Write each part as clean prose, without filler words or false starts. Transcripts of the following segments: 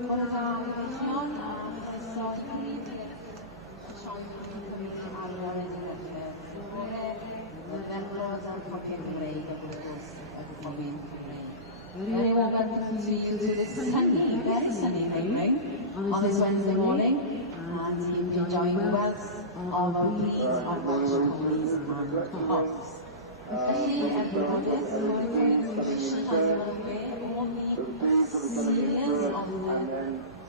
Very welcome to this sunny, very sunny evening on this Wednesday morning, and enjoying the wealth of our breeds of Welsh ponies and hogs. Especially everyone is going to appreciate all the seniors of the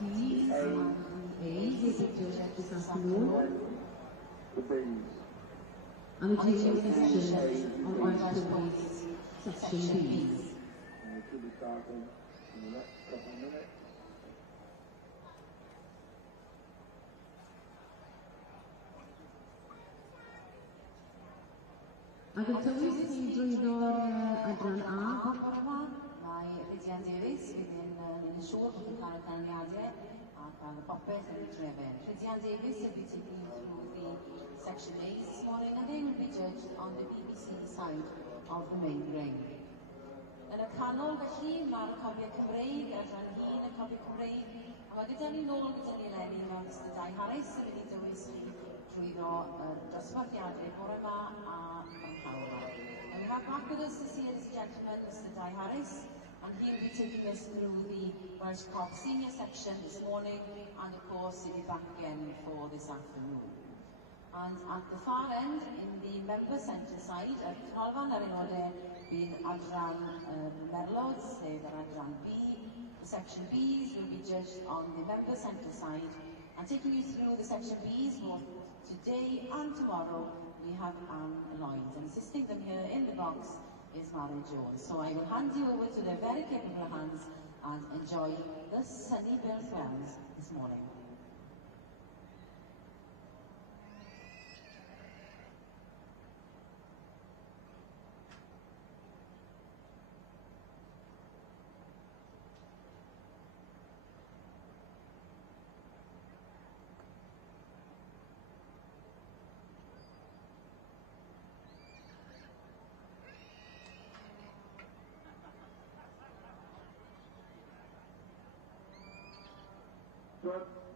D's and A's, the pictures this afternoon. And the junior section of Welsh ponies, section B's. Should be starting in the next couple of minutes. Ac yn tywys chi drwyddo'r adran A. Mae Rhydian Davies fydd yn siŵr bod yn cael y canlyniadau a cael y popeth yn y drefn. Rhydian Davies will be taking you through the section A this morning, and they will be judged on the BBC side of the main ring. Yn y canol felly, mae'r cofiau Cymreig, adran hyn y cofiau Cymreig, a mae gyda ni nôl gyda ni eleni fel Mr Dai Harris yn mynd i dywys chi drwyddo dosbarthiadau bore yma a prynhawn yma. And we have back with us this year's gentleman, Mr Dai Harris, and he will be taking us through the Welsh Cob Senior section this morning, and of course he'll be back again for this afternoon. And at the far end, in the member centre side, at Tolfan ar aelodau, bydd adran Merlods, sef yr adran B. The section Bs will be judged on the member centre side, and taking you through the section Bs both today and tomorrow, we have Anne Lloyd, and assisting them here in the box is Mary Jones. So I will hand you over to their very capable hands and enjoy the sunny Builth Wells this morning.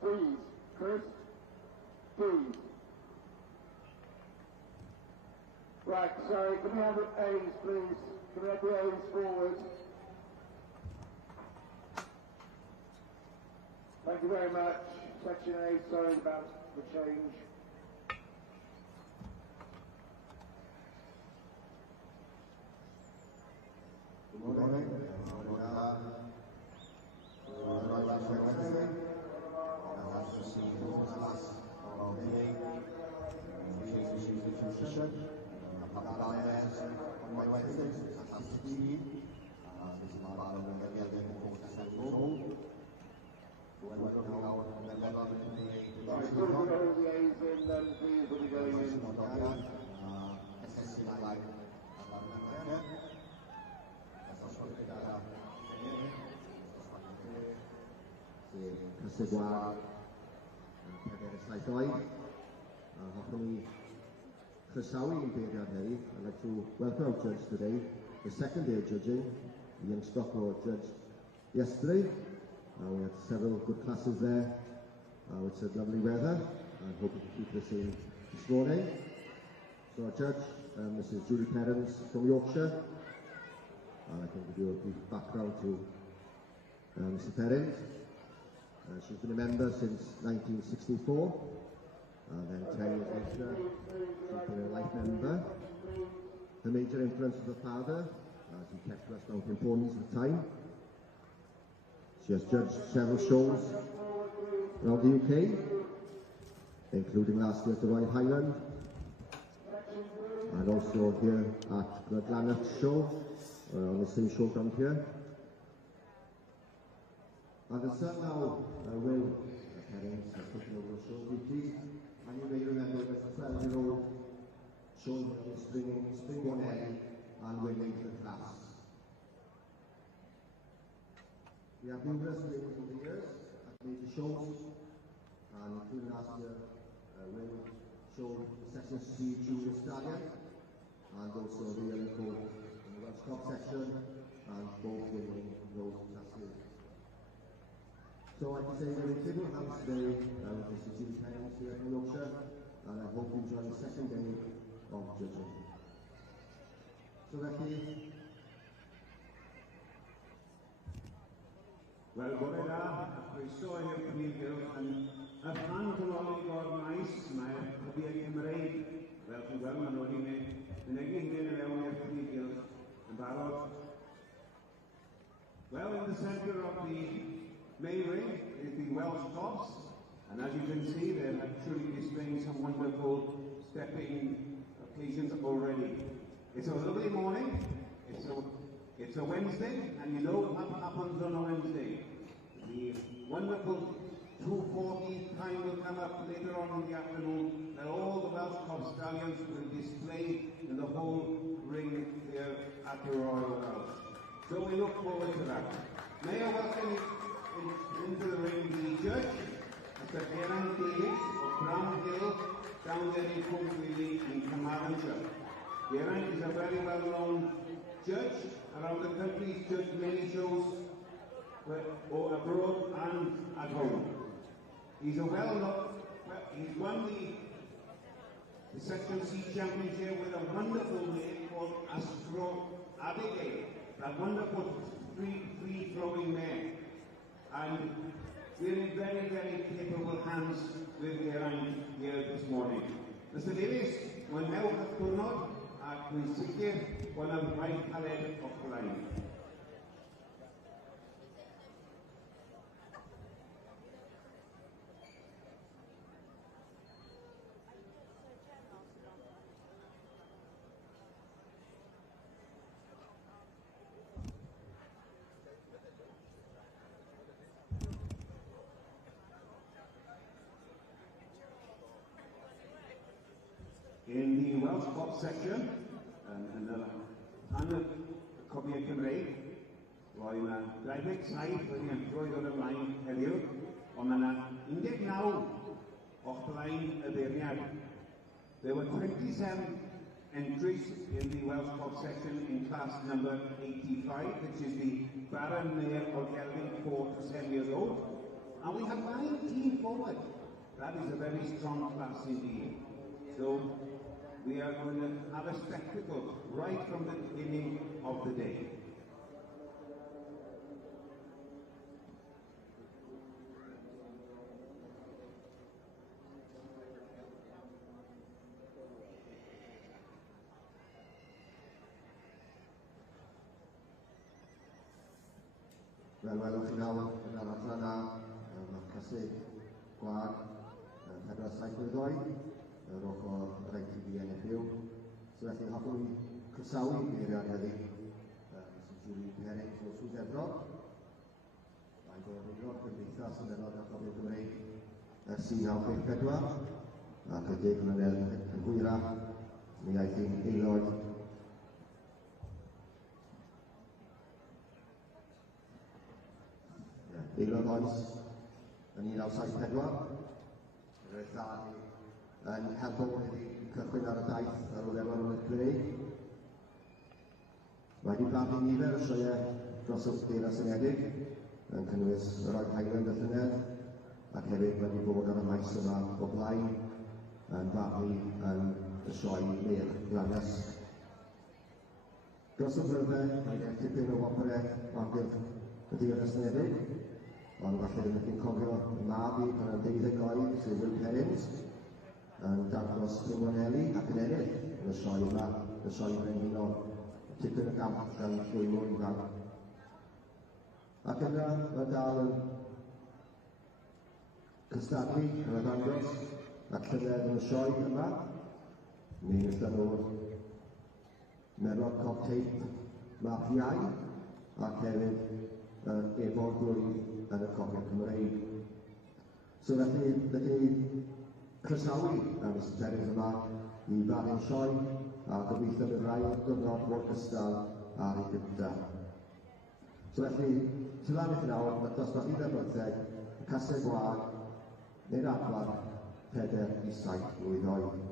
Please, Chris, please. Right, sorry, can we have the A's, please? Can we have the A's forward? Thank you very much. Section A, sorry about the change. Good morning. Cysegwar Peder y Saith Oed. Hoffwn ni croesawu i'n beiriad heddi. I'd like to welcome our judge today, the second day of judging, the young Stockport judge yesterday. We had several good classes there. It's a lovely weather. I hope we can keep the same this morning. So our judge, Mrs Julie Perrins from Yorkshire. I can give you a brief background to Mr Perrins. She's been a member since 1964, then 10 years later she's been a life member. The major influence of her father, as he kept West Mountain ponies at the time. She has judged several shows around the UK, including last year at the Royal Highland, and also here at the Glannet show, on the same show down here. And the son now, Will Perrins, has taken over the show weekly, and you may remember it was a 12-year-old shown in Springbourne Ellie and winning the class. We have numerous winners over the years at major shows, and including last year, Will showed the Section C Junior Stallion, and also the Yellow Coat in the Welsh Cob section, and both winning those classes. So like I say, we're in Tidwell House today, this is Julie Pennant here from Yorkshire, and I hope you enjoy the second day of judging. So felly, Wel, bore da, a chroeso i'r Cwningylch yn y rhan gololig o'r maes, mae'r Clwbiau Cymreig, fel chi'n gweld, maen nhw wedi mynegu hyn yn fewn i'r Cwningylch yn barod. Well, in the centre of the main ring is the Welsh Cops, and as you can see, they're truly displaying some wonderful stepping occasions already. It's a lovely morning. It's a Wednesday, and you know what happens on a Wednesday. The wonderful 2:40 time will come up later on in the afternoon, and all the Welsh Cob stallions will display in the whole ring here at the Royal Welsh. So we look forward to that. May I welcome into the ring the judge, Mr. Geraint Davies of Brown Hill, down there in Cwmfili in Carmarthenshire. Geraint is a very well-known judge around the country. He's judged many shows abroad and at home. He's he's won the Section C Championship with a wonderful name called Astro Abigail, that wonderful free-flowing mare. And we're in very, very capable hands with Geraint here this morning. Mr. Davies, mae'n newch y diwrnod ac yn sicr bod yna'n rhaid caled o'ch blaen. In the Welsh Cob section, yn y rhan y Clwbiau Cymreig, roedd yna 27 wedi entroedd o'r ymlaen heddiw, ond yna 19 o'ch blaen y beirniad. There were 27 entries in the Welsh Cob section in class number 85, which is the Baron Mare of Gelvin 4 to 7 years old, and we have 19 forward. That is a very strong class indeed. So we are going to have a spectacle right from the beginning of the day. Wel, welwch chi nawr yn yr adran A, mae'r casig gwag 4-7 blwydd yr ochr yr ITV NFU. So felly hoffwn i croesawu geiriau heddi Mrs Julie Pennant o Swydd Efrog, mae'n o'r aelod Cymdeithas yn aelod o'r Clwbiau Cymreig ers 1984 ac y 10 mlynedd yn hwyrach mi aeth hi'n aelod oes yn 1974. Roedd dda yn helpo wedi cychwyn ar y daith ar ôl efo'r Ynys Cymreig. Mae wedi bladdu nifer o sioeau dros y Deyrnas Unedig yn cynnwys yr Oed Highland y llynedd ac hefyd wedi bod ar y maes yma o blaen yn bladdu yn y sioe Mare Glanes. Dros y blynydde, mae gen tipyn o wobrau amgylch y Deyrnas Unedig, ond falle ydych chi'n cofio y mab i pan yn 12 oed sydd Will Perrins yn dangos Pringonelli ac yn ennill yn y sioe yma, y sioe brenhinol, tipyn y gamp gan llwymo ifanc. Ac yna mae dal yn cystadlu yn y ddangos ac llynedd yn y sioe yma. Mi ydyn nhw'r Merlot Cob Tape Map Iau ac hefyd efo'r blwydd yn y Clwbiau Cymreig. So felly, ydych chi croesawu Mr Perrins yma i faru'n sioe a gobeithio bydd rai o'r diwrnod mor gystal ar ei gyda. So felly, tylan i chi nawr, mae dosbarth un ar bymtheg, y casau gwag, neu'r adlan 4 i 7 blwydd oed.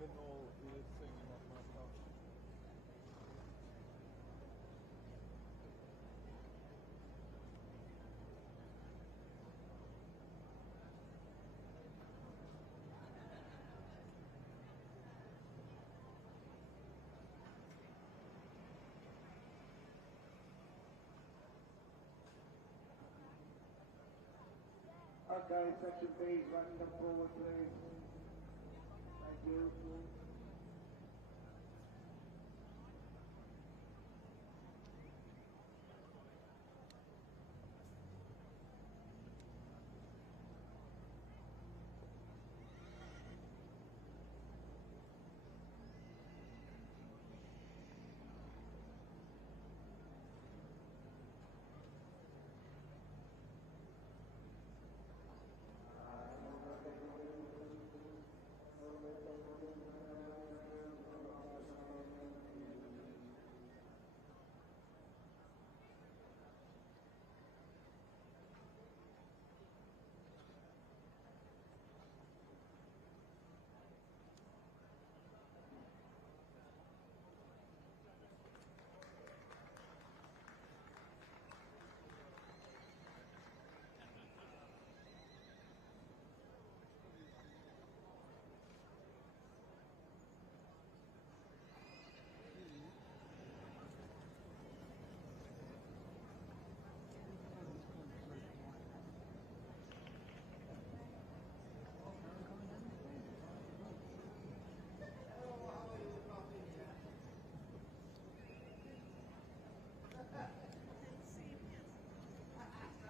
vet nog i sängen att man ska. Okay, section B's running them forward, please. Thank you.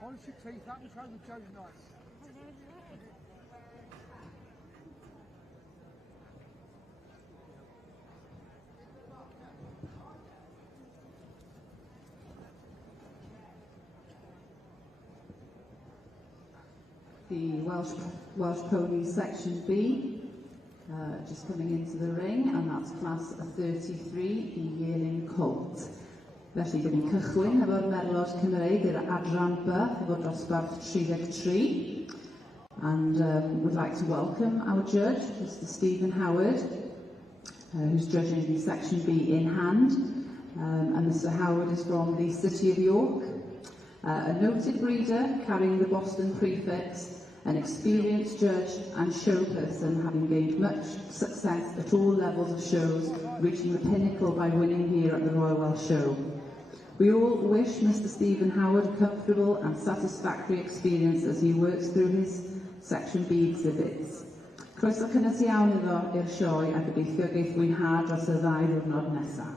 Polish your teeth up and show the judge nice. The Welsh Ponies Section B, just coming into the ring, and that's class 33, the Yearling Colt. Felly, dyn ni'n cychwyn efo'r merlod Cymreig, yr adran B, efo dosbarth 33. And we'd like to welcome our judge, Mr. Stephen Howard, who's judging the Section B in hand. And Mr. Howard is from the City of York, a noted breeder carrying the Boston prefix, an experienced judge and show person, having gained much success at all levels of shows, reaching the pinnacle by winning here at the Royal Welsh Show. We all wish Mr. Stephen Howard a comfortable and satisfactory experience as he works through his Section B exhibits. Croeso cynnes iawn iddo i'r sioe a gobeithio geith mwynhad dros y 2 diwrnod nesaf.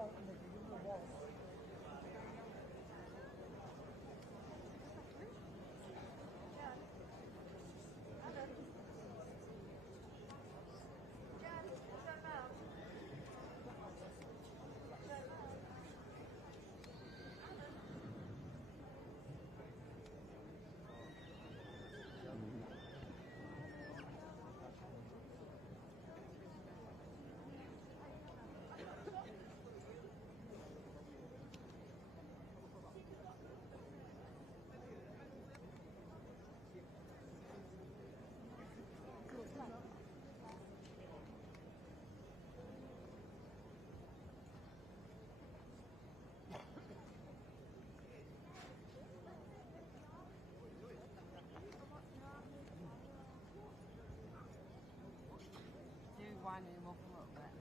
wallet, Nicky. Give me the wallet. Winding him up a little bit.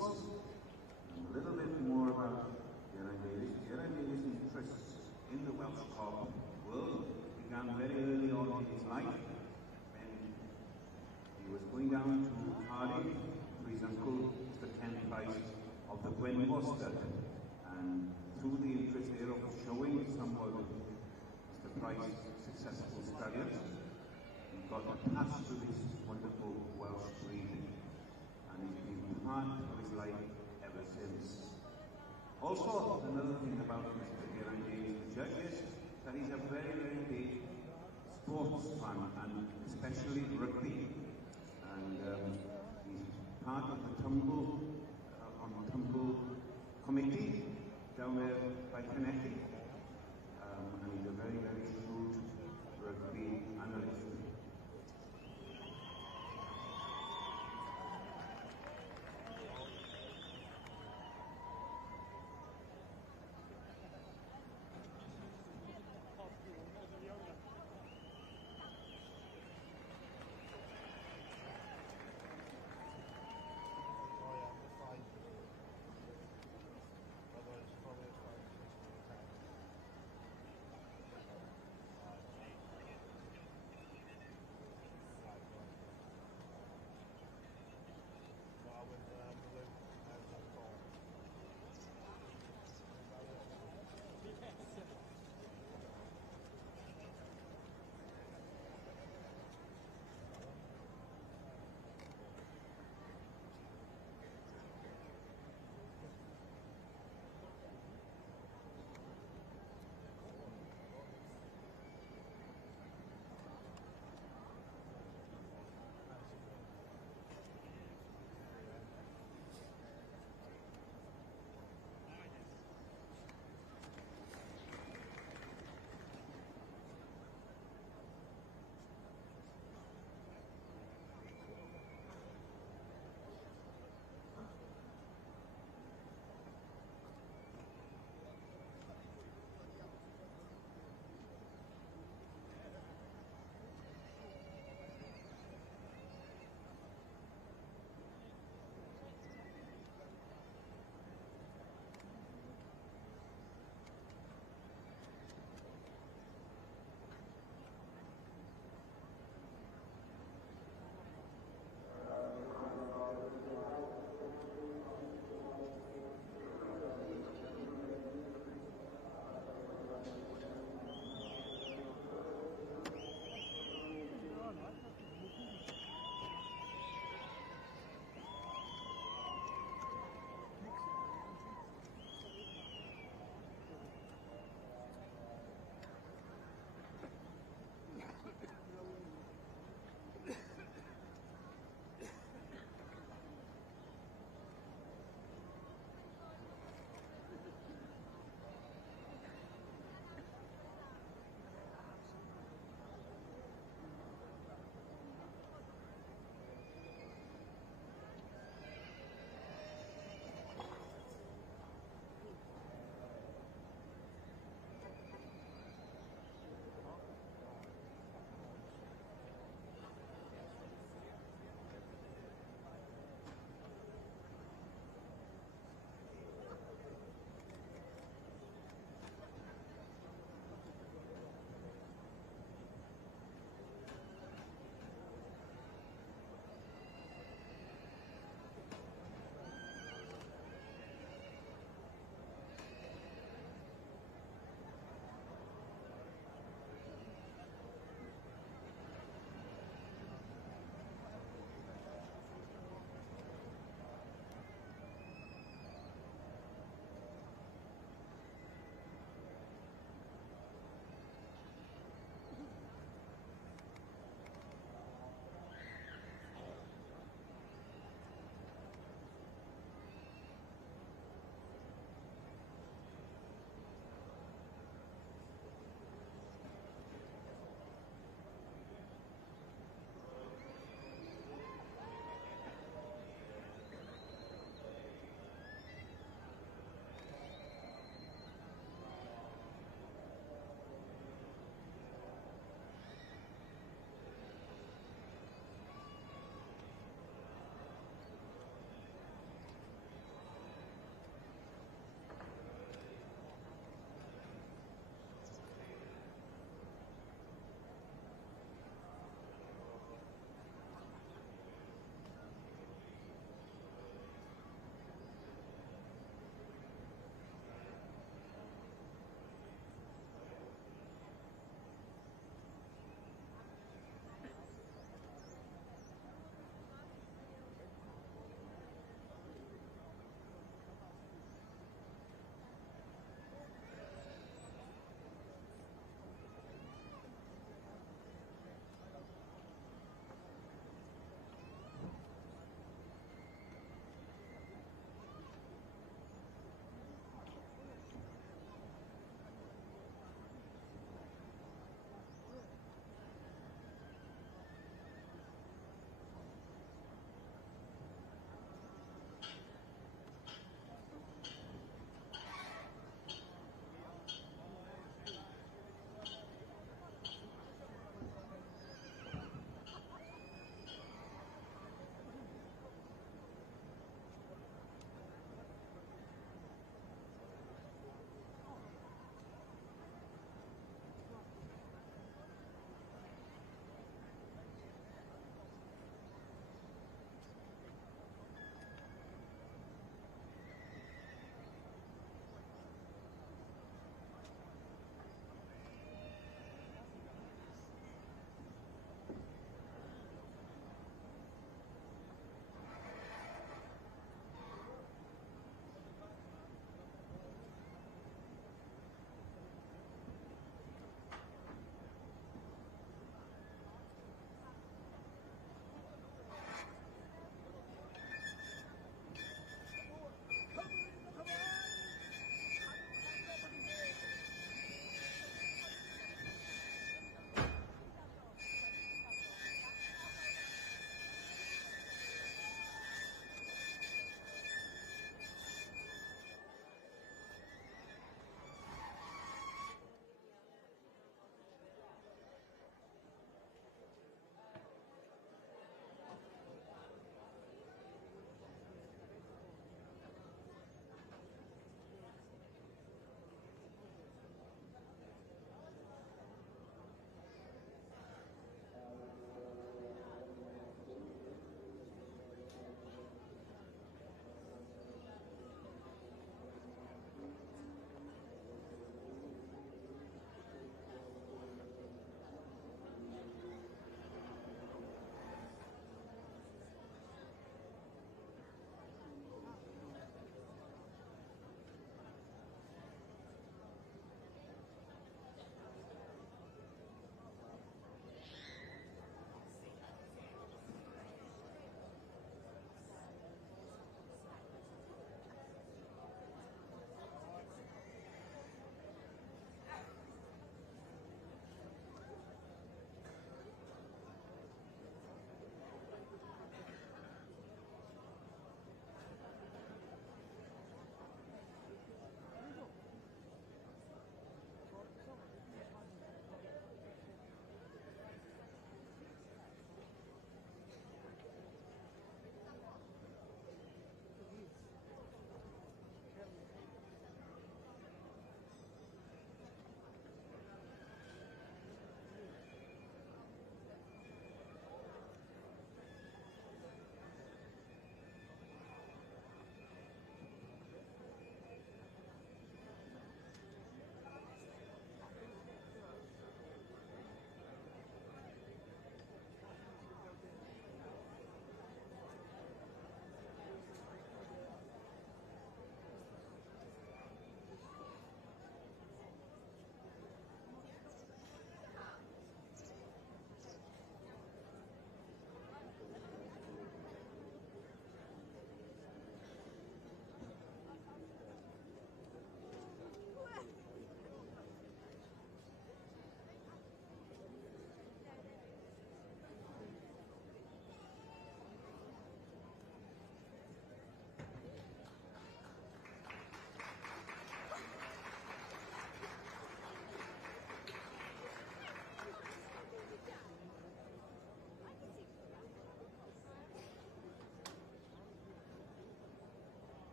course, a little bit more about Geraint Davies. Geraint Davies' interests in the Welsh Cup world began very early on in his life when he was going down to Cardiff to his uncle, Mr. Ken Price of the Gwenmore stud. And through the interest there of showing some of Mr. Price's successful stallions, he got attached to this wonderful Welsh breed, and it's been part of his life ever since. Also, another thing about Mr. Geraint Davies, the judge, is that he's a very, very big sports fan, and especially rugby. And he's part of the Tumble committee down there by Connecticut. And he's a very, very shrewd rugby analyst.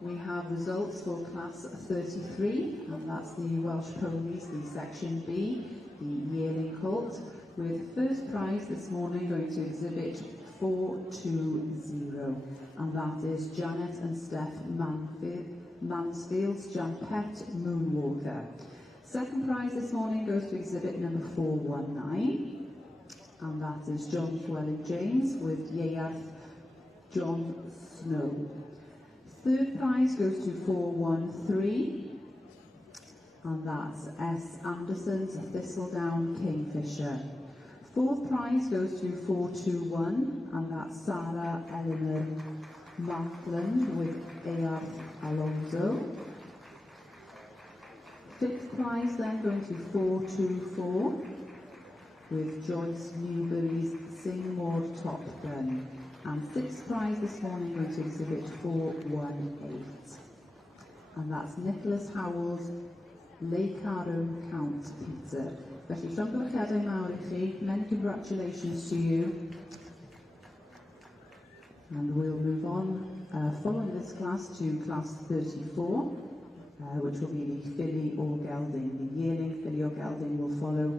We have results for class 33, and that's the Welsh Ponies, the section B, the yearling colt, with first prize this morning going to exhibit 420, and that is Janet and Steph Mansfield's Jampet Moonwalker. Second prize this morning goes to exhibit number 419, and that is John Llewellyn James with Ieuarth John Snow. Third prize goes to 413, and that's S. Anderson's Thistledown Kingfisher. Fourth prize goes to 421, and that's Sarah Eleanor Markland with Earth Alonso. Fifth prize then going to 424 with Joyce Newberry's Singmore Top Gun. And sixth prize this morning going to exhibit 418. And that's Nicholas Howell's Lake Arrow Count Pizza. Felly, llongyfarchiadau mawr I chi. Many congratulations to you. And we'll move on following this class to class 34, which will be the filly or gelding. The yearling filly or gelding will follow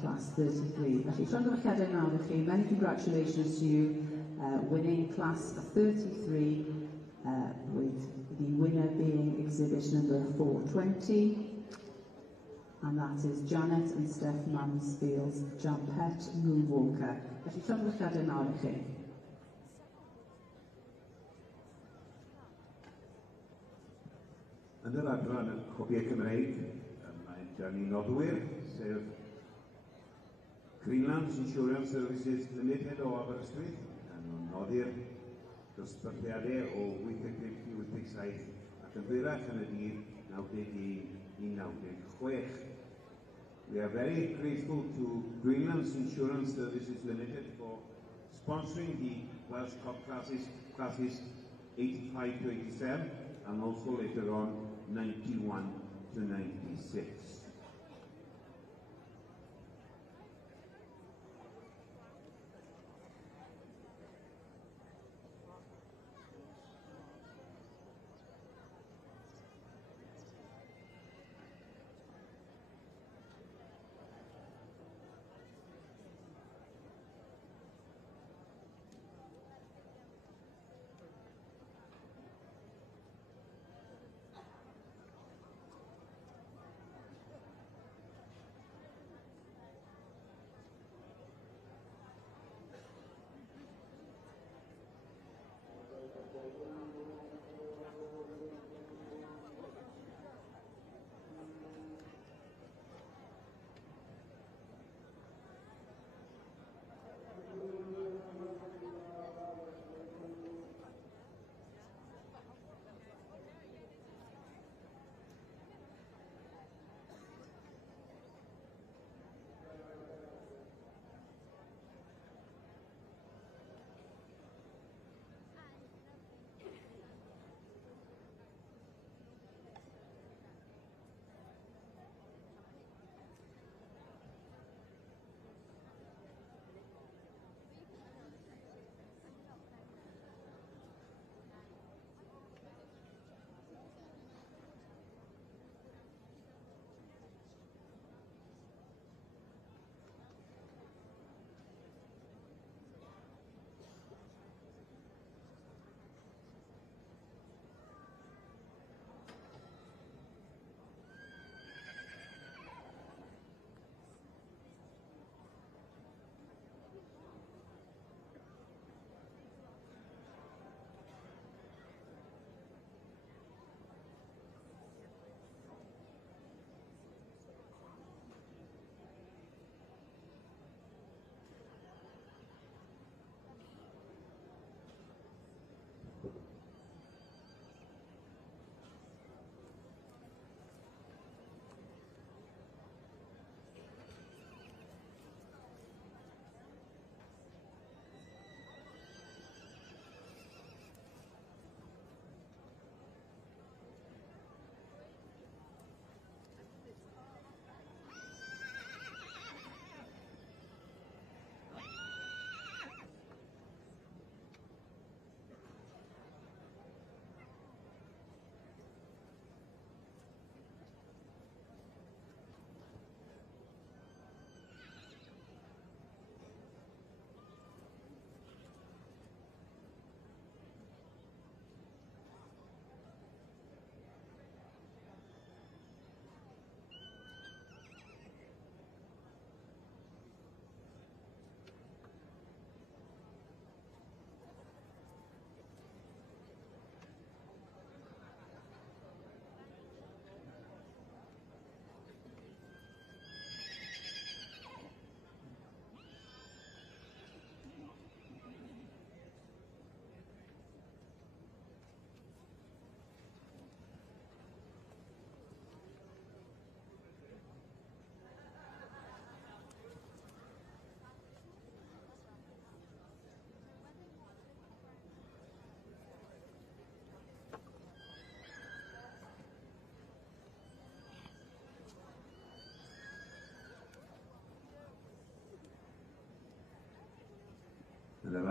class 33. Felly, llongyfarchiadau mawr I chi. Many congratulations to you. Winning class 33 with the winner being exhibit number 420, and that is Janet and Steph Mansfield's Jampet Moonwalker. Felly llongyfarchiadau mawr I chi. Yn yr adran y copiau Cymreig, mae gan ni nodwyr, sef Greenland Insurance Services Limited o Aberystwyth, yn noddi'r dosbarthiadau o 85-87 ac yn fyrach yn y dydd 91-96. We are very grateful to Greenland Insurance Services Limited for sponsoring the Welsh Cup classes 85 to 87 and also later on 91 to 96.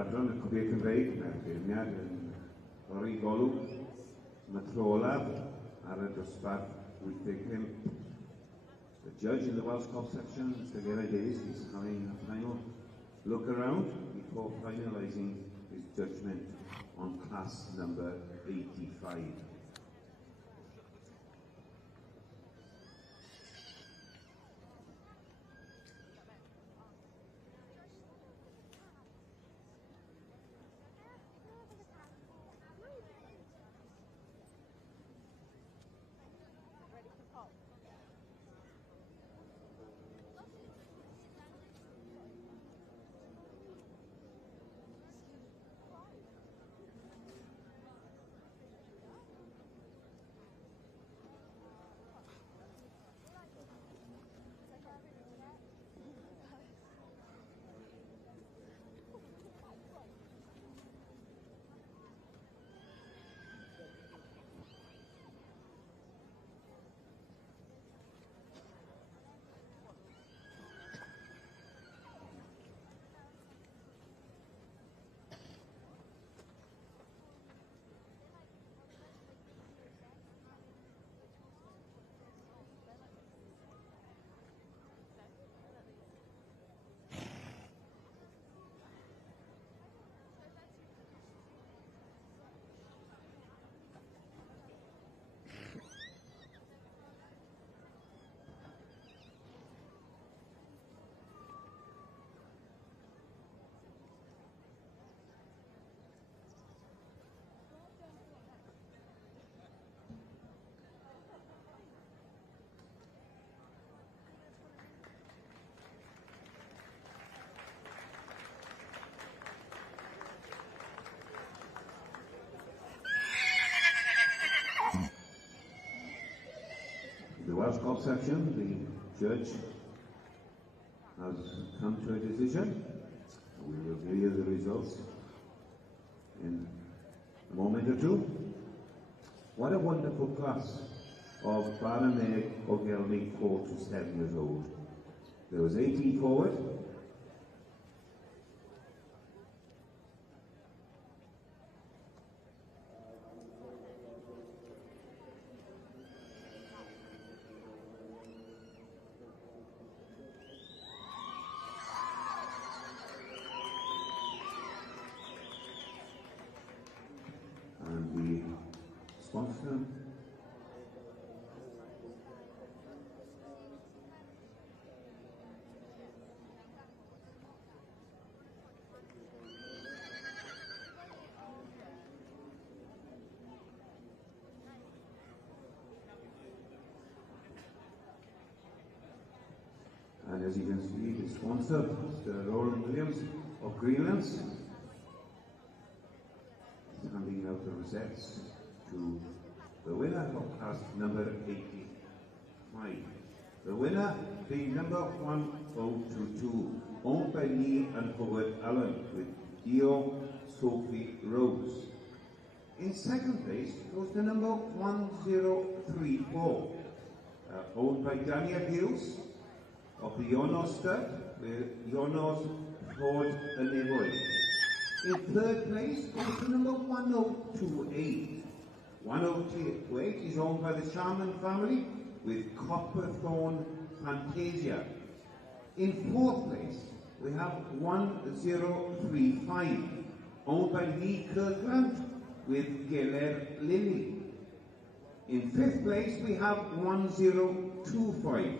Adron y Cwbr Cymreig, mae'r beirniad yn Lori Golwg, mae tro olaf ar y dosbarth 85. The judge in the Welsh Cop section, Mr. Gerard Davies, is having a final look around before finalising his judgment on class number 85. The Welsh Cop section, the judge has come to a decision. We will hear the results in a moment or two. What a wonderful class of Barameg of Gelmig 4 to 7 years old. There was 18 forward. Sponsor. And as you can see, the sponsor, Mr. Roland Williams of Greenlands, handing out the rosettes to the winner of class number 85. The winner being number 1022, owned by Lee and Howard Allen, with Dio Sophie Rose. In second place was the number 1034, owned by Daniel Hughes of the Yonos stud, with Yonos Ford and Nevoy. In third place was the number 1028. 1028 is owned by the Sharman family with Copperthorne Fantasia. In fourth place, we have 1035, owned by Lee Kirkland with Geller Lily. In fifth place, we have 1025.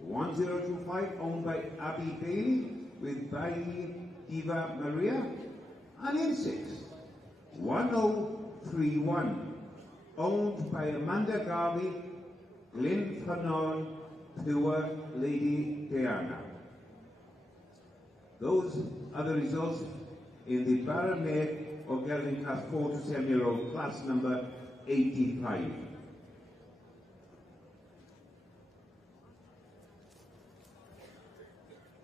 1025, owned by Abby Bailey with Bailey Diva Maria. And in sixth, 1031, owned by Amanda Garvey, Glyn Fanon, Pure Lady Diana. Those are the results in the Barameg of Gelvin class 4 to 7-year-old, class number 85.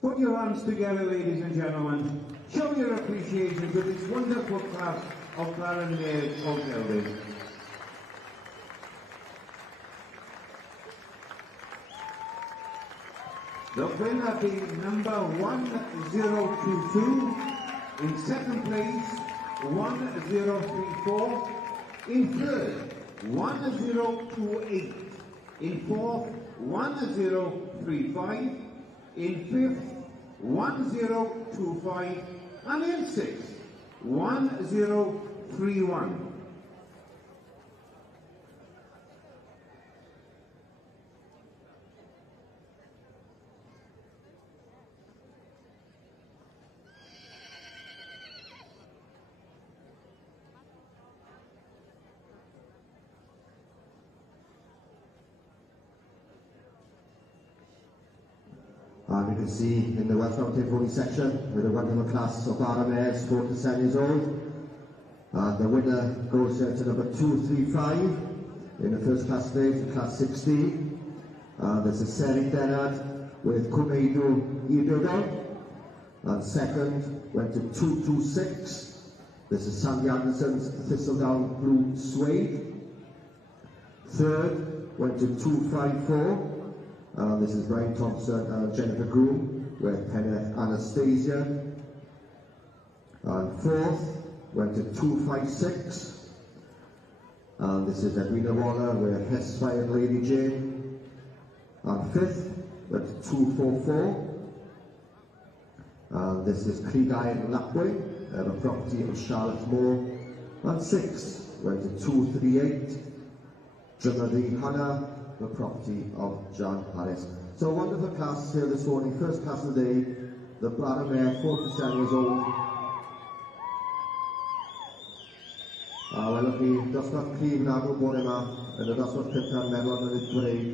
Put your hands together, ladies and gentlemen. Show your appreciation to this wonderful class of Barameg of Gelvin. The winner being number 1022, In second place, 1034. In third, 1028. In fourth, 1035. In fifth, 1025. And in sixth, 1031. And you can see in the Welsh Mountain Pony section with a wonderful class of Barra mares, 4 to 7 years old. And the winner goes to number 235 in the first class stage, in class 16. And this is Seri Denard with Kumedu Idodo. And second went to 226. This is Sandy Anderson's Thistledown Blue Suede. Third went to 254. This is Brian Thompson and Jennifer Groom with Peneth Anastasia. And fourth went to 256. And this is Edwina Waller with Hesfire and Lady Jane. And fifth went to 244. And this is Creedine Lapway, a property of Charlotte Moore. And sixth went to 238. Jumadi Hannah, the property of John Harris. So a wonderful class here this morning, first class of the day, the Barra mare, 4 to 7 years old. Welwch chi dosbarth cryf nad o'r bore yma, yn y dosbarth cyntaf melon yn y dweud,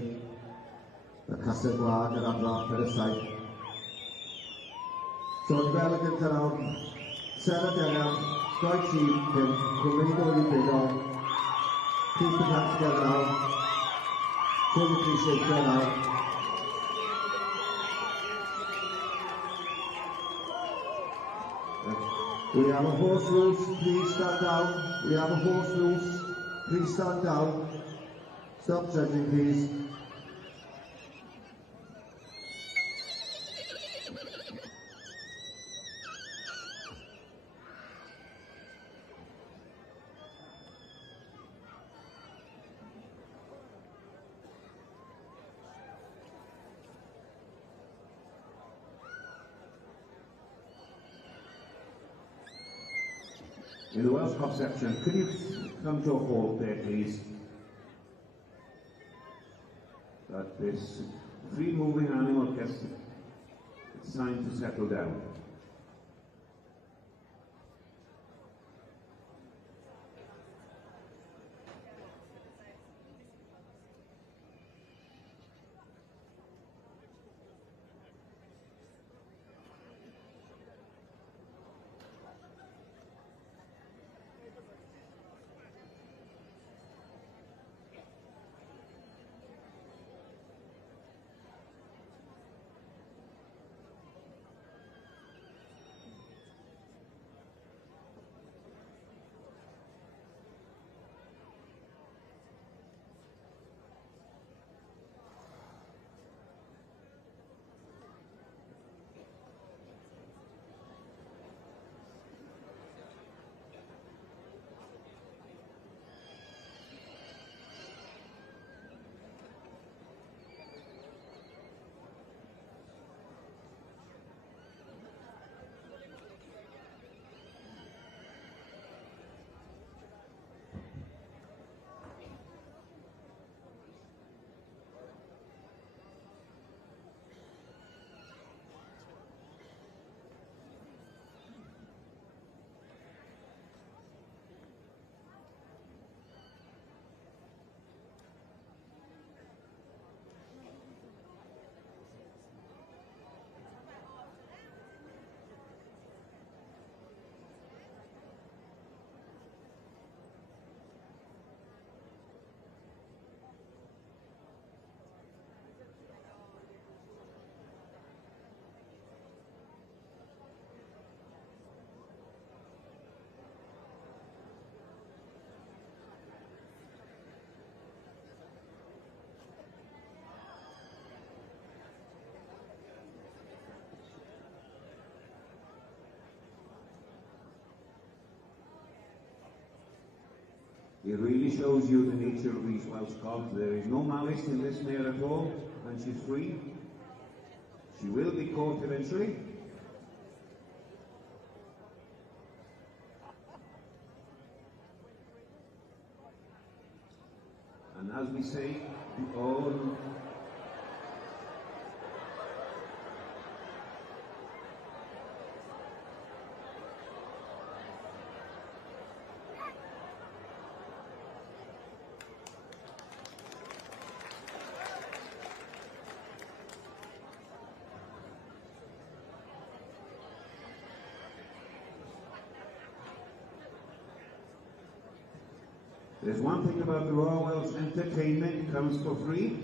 y casau gwlad yr adrodd yr ysau. So yn fel y gyntaf nawr, Sarah Denham, Droed Tîm, Pump, Cwmryd o'r Ubedo, Prif Pyrchant together now. So we appreciate that now. We have a horse loose, please stand down. We have a horse loose, please stand down. Stop judging, please. In the Welsh Cup section, could you come to a halt there, please? That this free-moving animal gets it's time to settle down. It really shows you the nature of these Welsh Cobs. There is no malice in this mare at all, and she's free. She will be caught eventually. And as we say, oh, there's one thing about the Royal Welsh entertainment, it comes for free.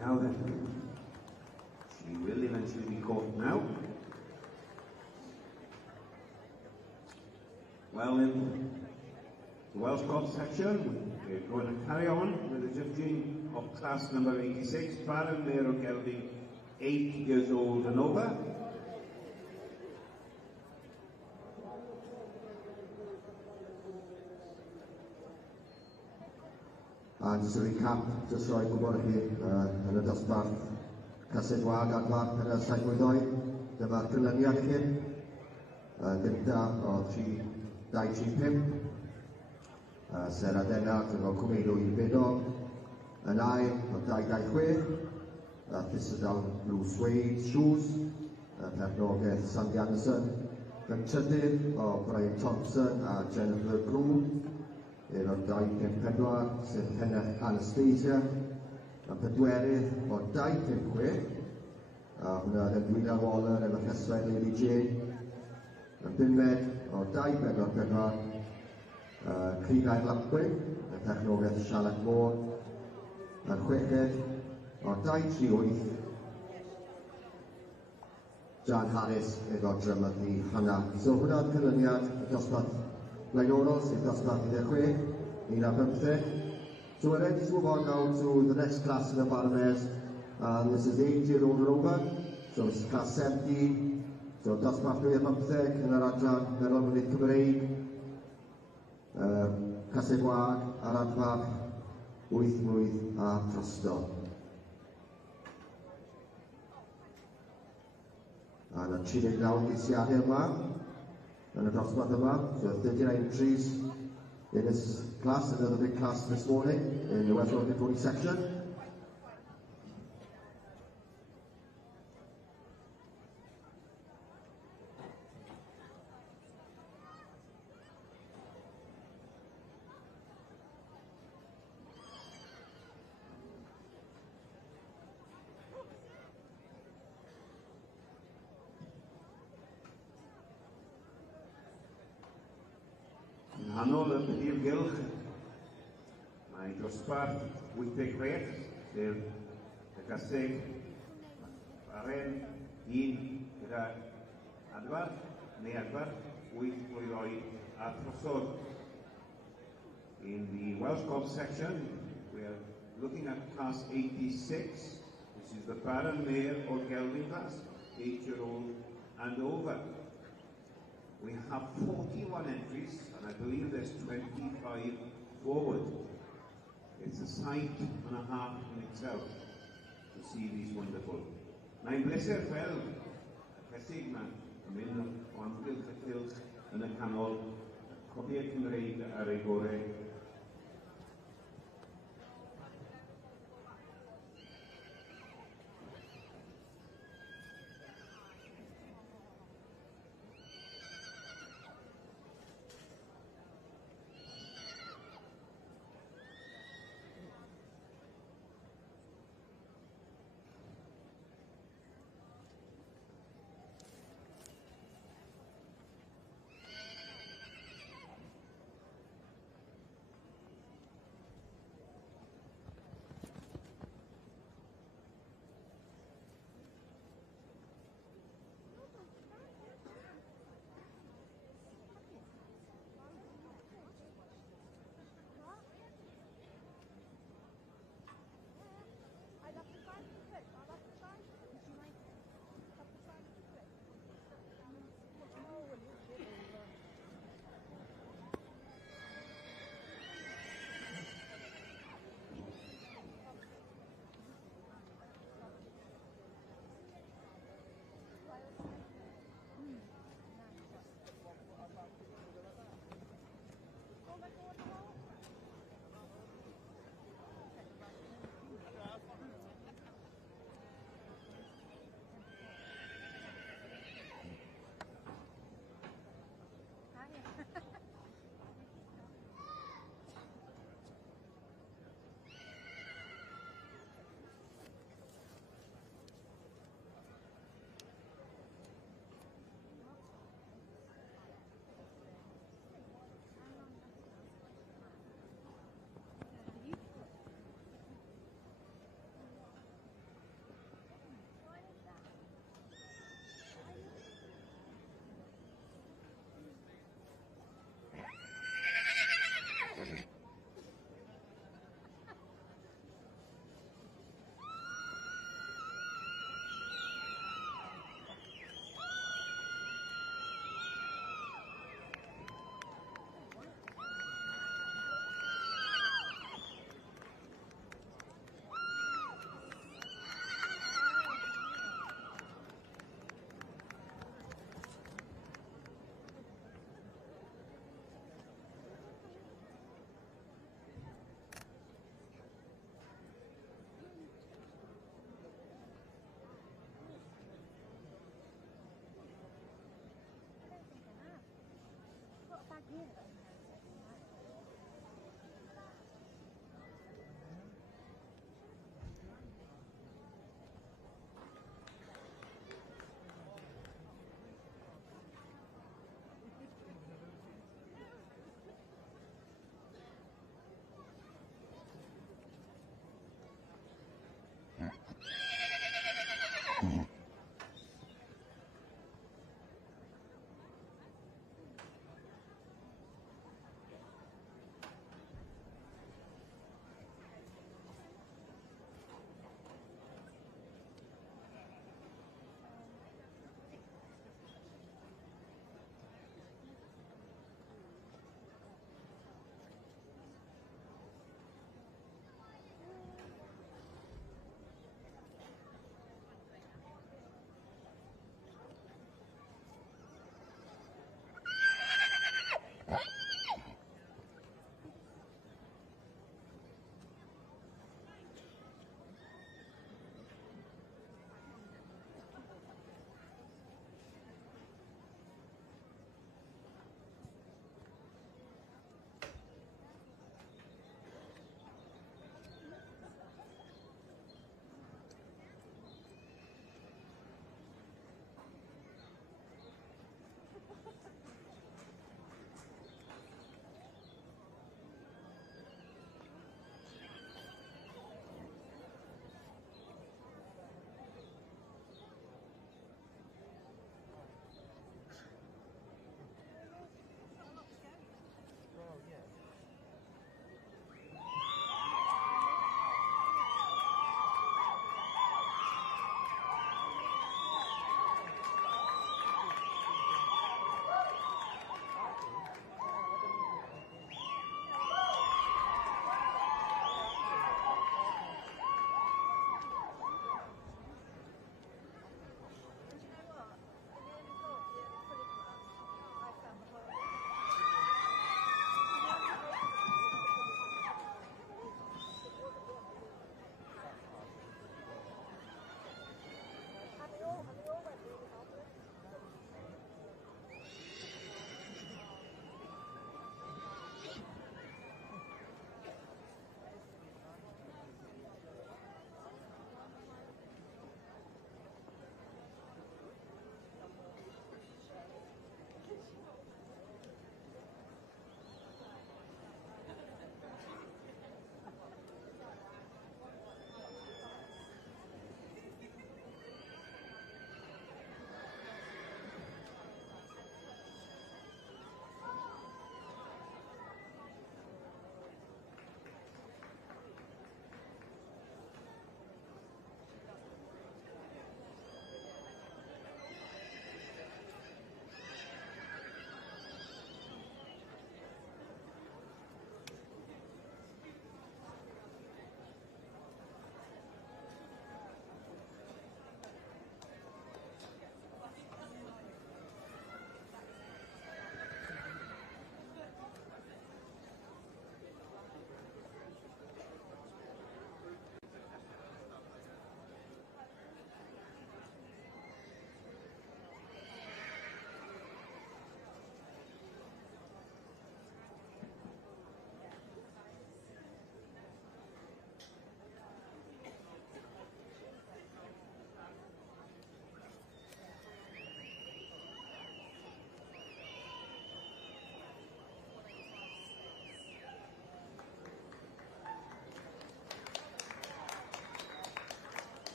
Now then, she will eventually be caught now. Well, in the Welsh Cob section, we're going to carry on with the judging of class number 86, Baron Mare Gelding, 8 years old and over. And just a recap, just so I gwybod i chi, yn y dosbarth Cased Wag Adfar yn y 7 oed, dyma'r canlyniad i chi. Gynta o 3-2-3-5, Sera Denard yn o Cwmeidw i'r Bedog, yn ail o 2-2-6, Thistledown Blue Suede Shoes, pernogaeth Sandy Anderson, yn trydydd o Brian Thompson a Jennifer Groom, o'r 2-5-4, sef Henneth Anastasia, yn pedwerydd o 2-5-6, hwnna yn Edwina Waller efo Chesfed Lady Jane, yn bymmed o 2-4-4, Crigair Lapwyn, y perchnogaeth Charlotte Moore, yn chweched o 2-3-8, Jan Harris efo Drymyddi Hannah. So hwnna'n canlyniad y dosbarth blaenorol, sef dosbarth 16, 15. So we're ready to move on now to the next class in the Barmares. This is 8-year-old and over, so it's class 17. So dosbarth 15 yn yr adran Meron Mynydd Cymreig, Cased Wag a'r adfar 8 mlwydd a drosto. A na 39 geisiadau yma, yn y dosbarth yma, so 39 entries in this class, another big class this morning in the West London Pony section. Yn nghanol y dirgylch, mae dosbarth 86, sef y gaseg Baren 1 gyda adfar, neu adfar 8 mlwydd oed a throsod. In the Welsh Cob section, we are looking at class 86, which is the Baron Mare or Gelding class, 8-year-old and over. We have 41 entries, and I believe there's 25 forward. It's a sight and a half in itself to see these wonderful. Na'n bleser fel Cresig yma yn mynd o amgylch y cylch yn y canol, cofiau Cymreig ar ei gorau.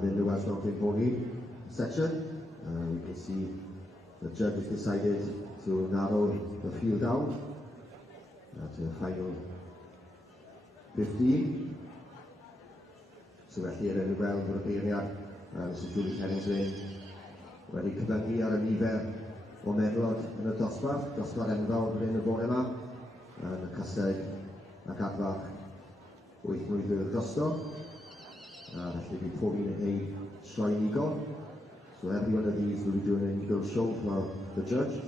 And in the Welsh Mountain Pony section, you can see the judge has decided to narrow the field down to the final 15. So felly yn ei weld bod y beiriad Mr Julie Henningslyn wedi cyfyngu ar y nifer o medlod yn y dosbarth enfawr yn y bore yma, yn y caseg ac adfach 8 mlynedd drosto. Felly bydd pob un yn ei sioe unigol. So every one of these will be doing an eagle show for the judge.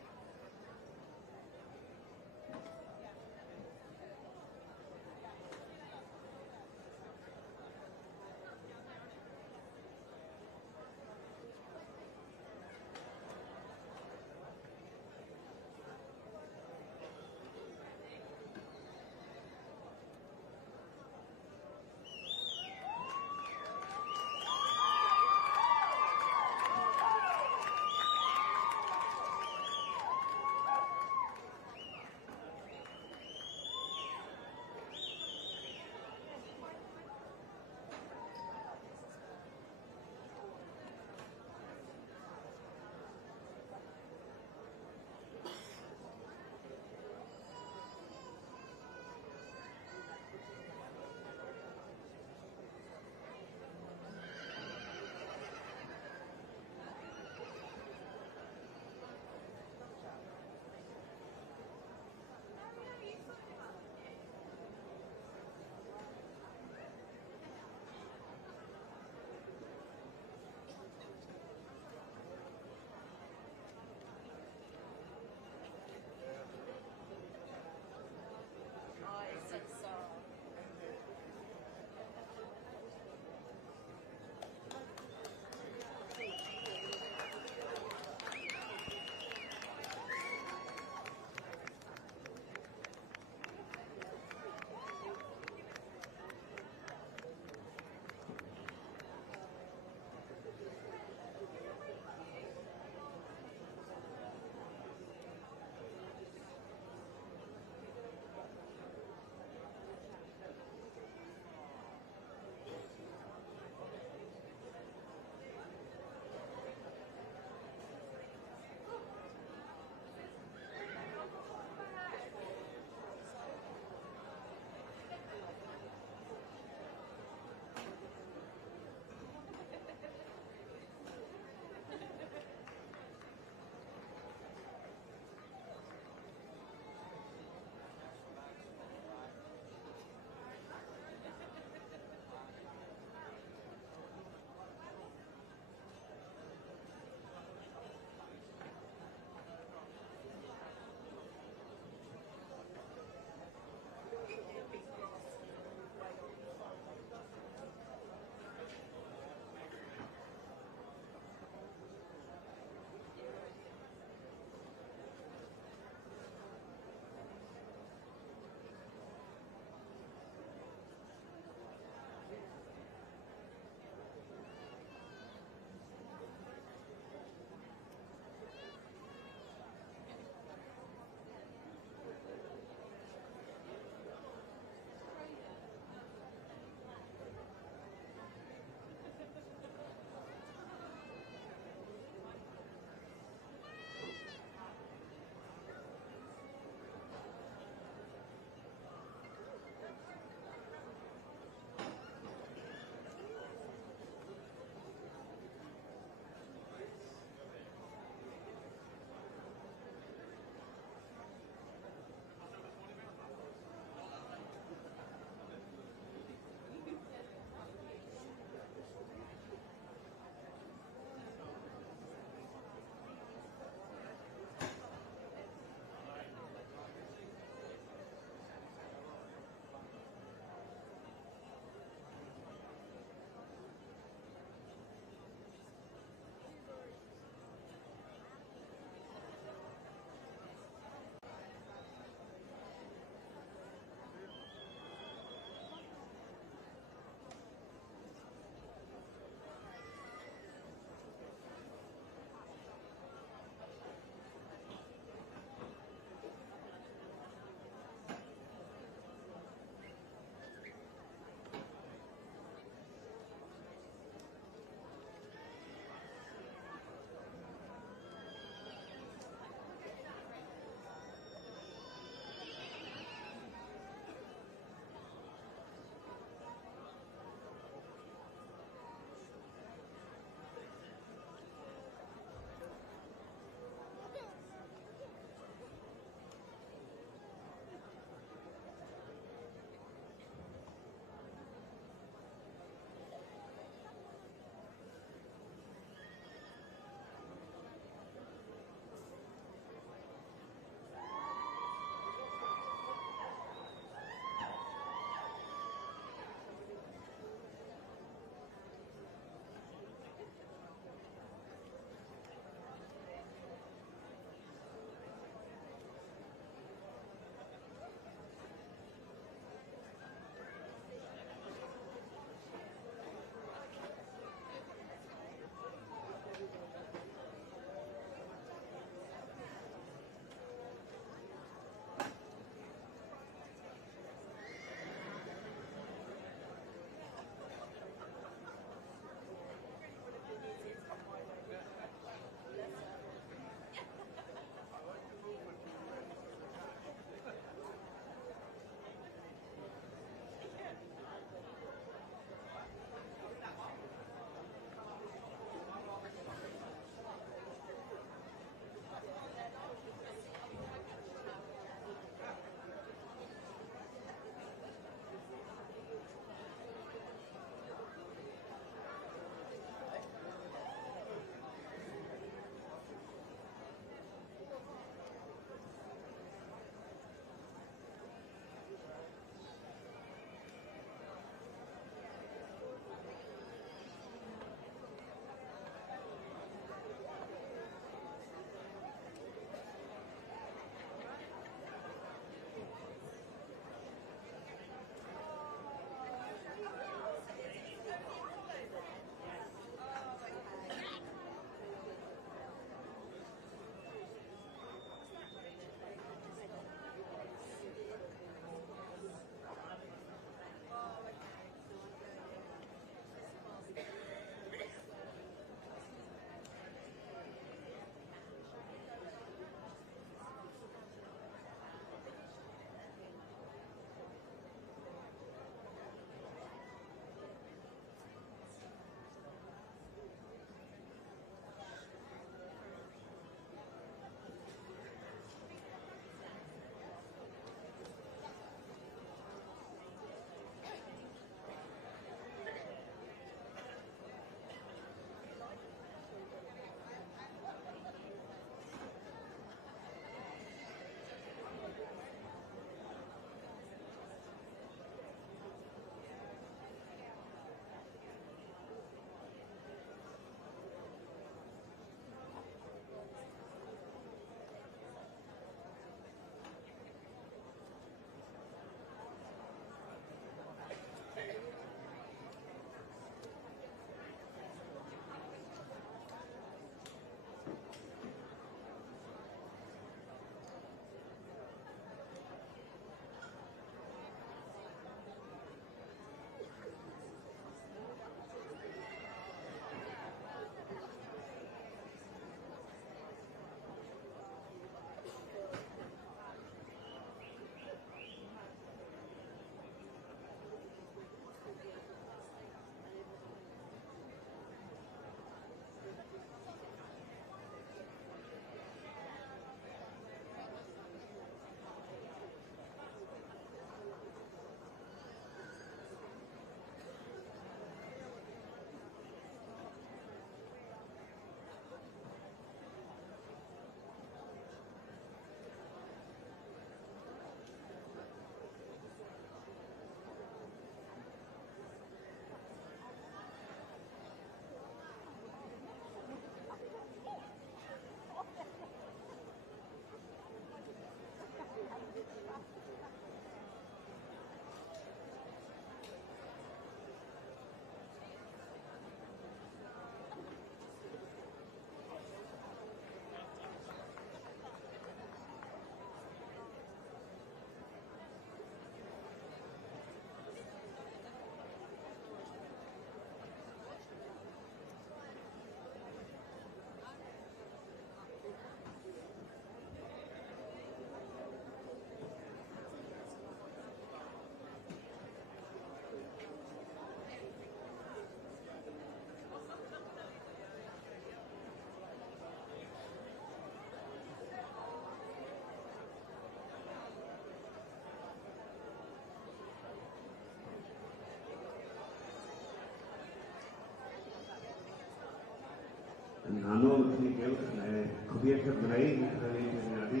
nghanol y gylch neu Clwb Cymreig yn cael ei beirniadu.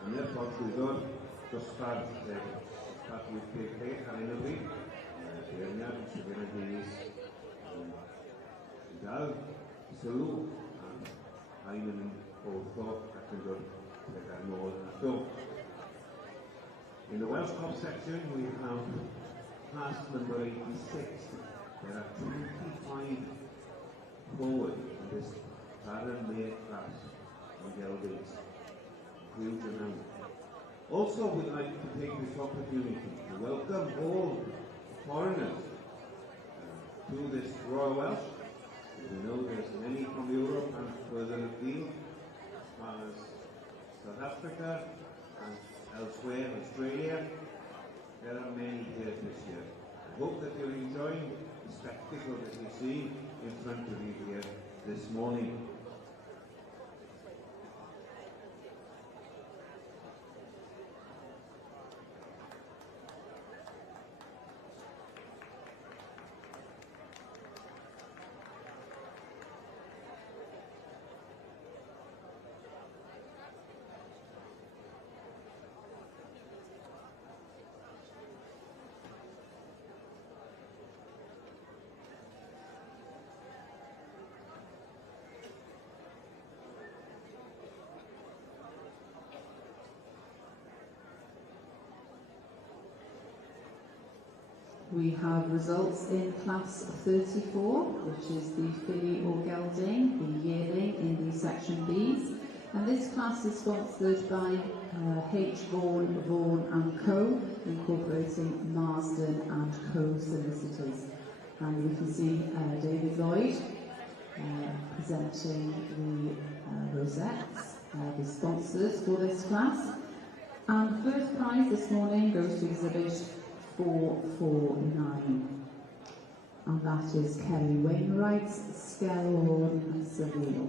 Hanner ffordd llwyddo'r dosbarth dosbarth 86 ar un o bryd. Beirniad yn sefyll yn hynny's i gael sylw am hain yn wrtho ac yn dod gyda'r nôl ato. In the Welsh Club section, we have class number 86. There are 25 forward in this Baron Mayor class on Geldings. Huge amount. Also, we'd like to take this opportunity to welcome all foreigners to this Royal Welsh. We know there's many from Europe and further afield, as far as South Africa and elsewhere, Australia. There are many here this year. I hope that you're enjoying the spectacle that you see in front of you here this morning. We have results in class 34, which is the filly or gelding, the yearling in the section Bs. And this class is sponsored by H. Vaughan and Co, incorporating Marsden and Co solicitors. And we can see David Lloyd presenting the rosettes, the sponsors for this class. And the first prize this morning goes to exhibit 449, and that is Kerry Wainwright's Skelhorn Seville.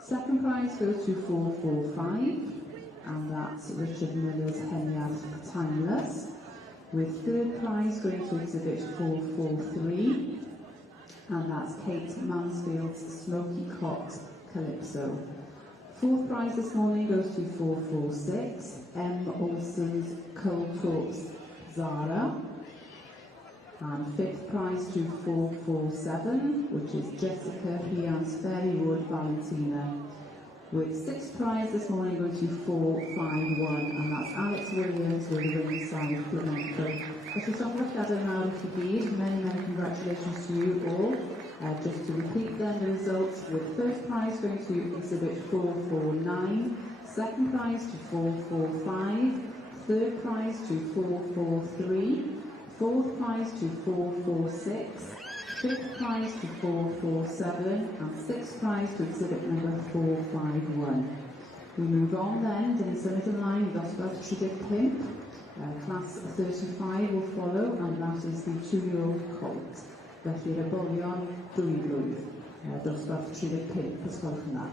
Second prize goes to 445, and that's Richard Miller's Henriad Timeless, with third prize going to exhibit 443, and that's Kate Mansfield's Smoky Cox Calypso. Fourth prize this morning goes to 446, M. Olsen's Coletorps Zara. And fifth prize to 447, which is Jessica Pian's Fairywood Valentina. With sixth prize this morning going to 451, and that's Alex Williams with the Ringside Flamenco. Felly llofruddiadau mawr i chi gyd, many congratulations to you all. Just to repeat then the results, with first prize going to exhibit 449, second prize to 445, third prize to 443, fourth prize to 446, fifth prize to 447, and sixth prize to exhibit number 451. We move on then, dyn ni'n symud ymlaen i ddosbarth 35, class 35 will follow, and that is the 2-year-old colt. Felly'r ebolion 2 blwydd, dosbarth 35, ysgolch yna.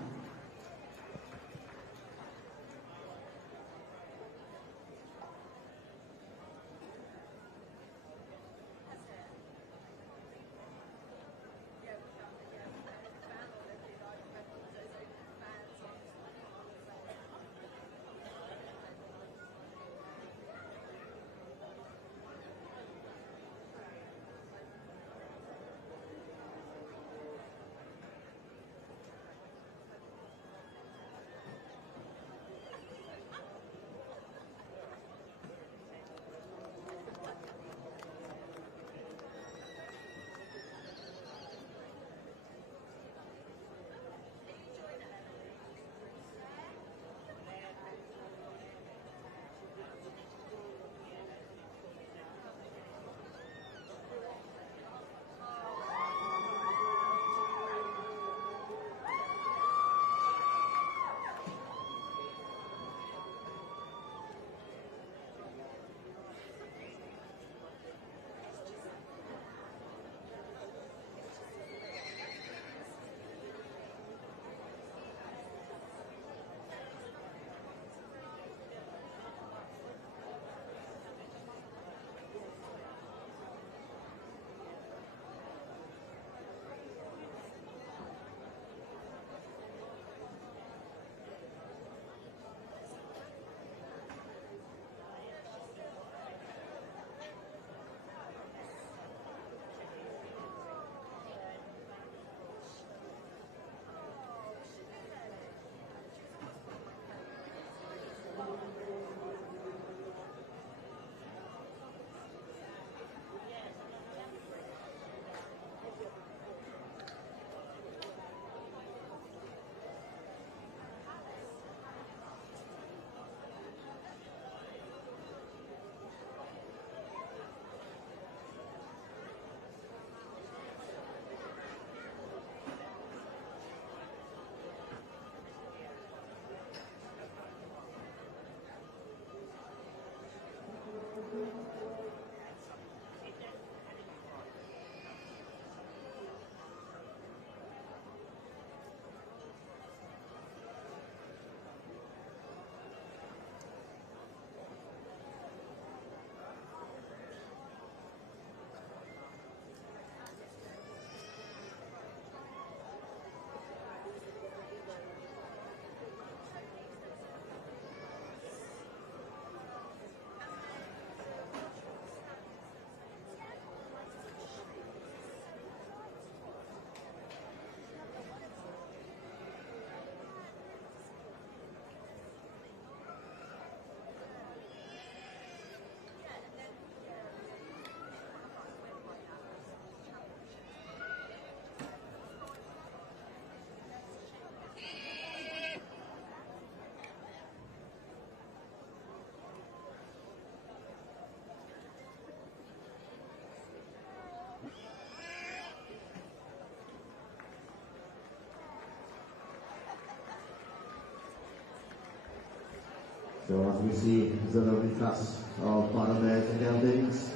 So as we see, there's a lovely class of Baramares and Geldings,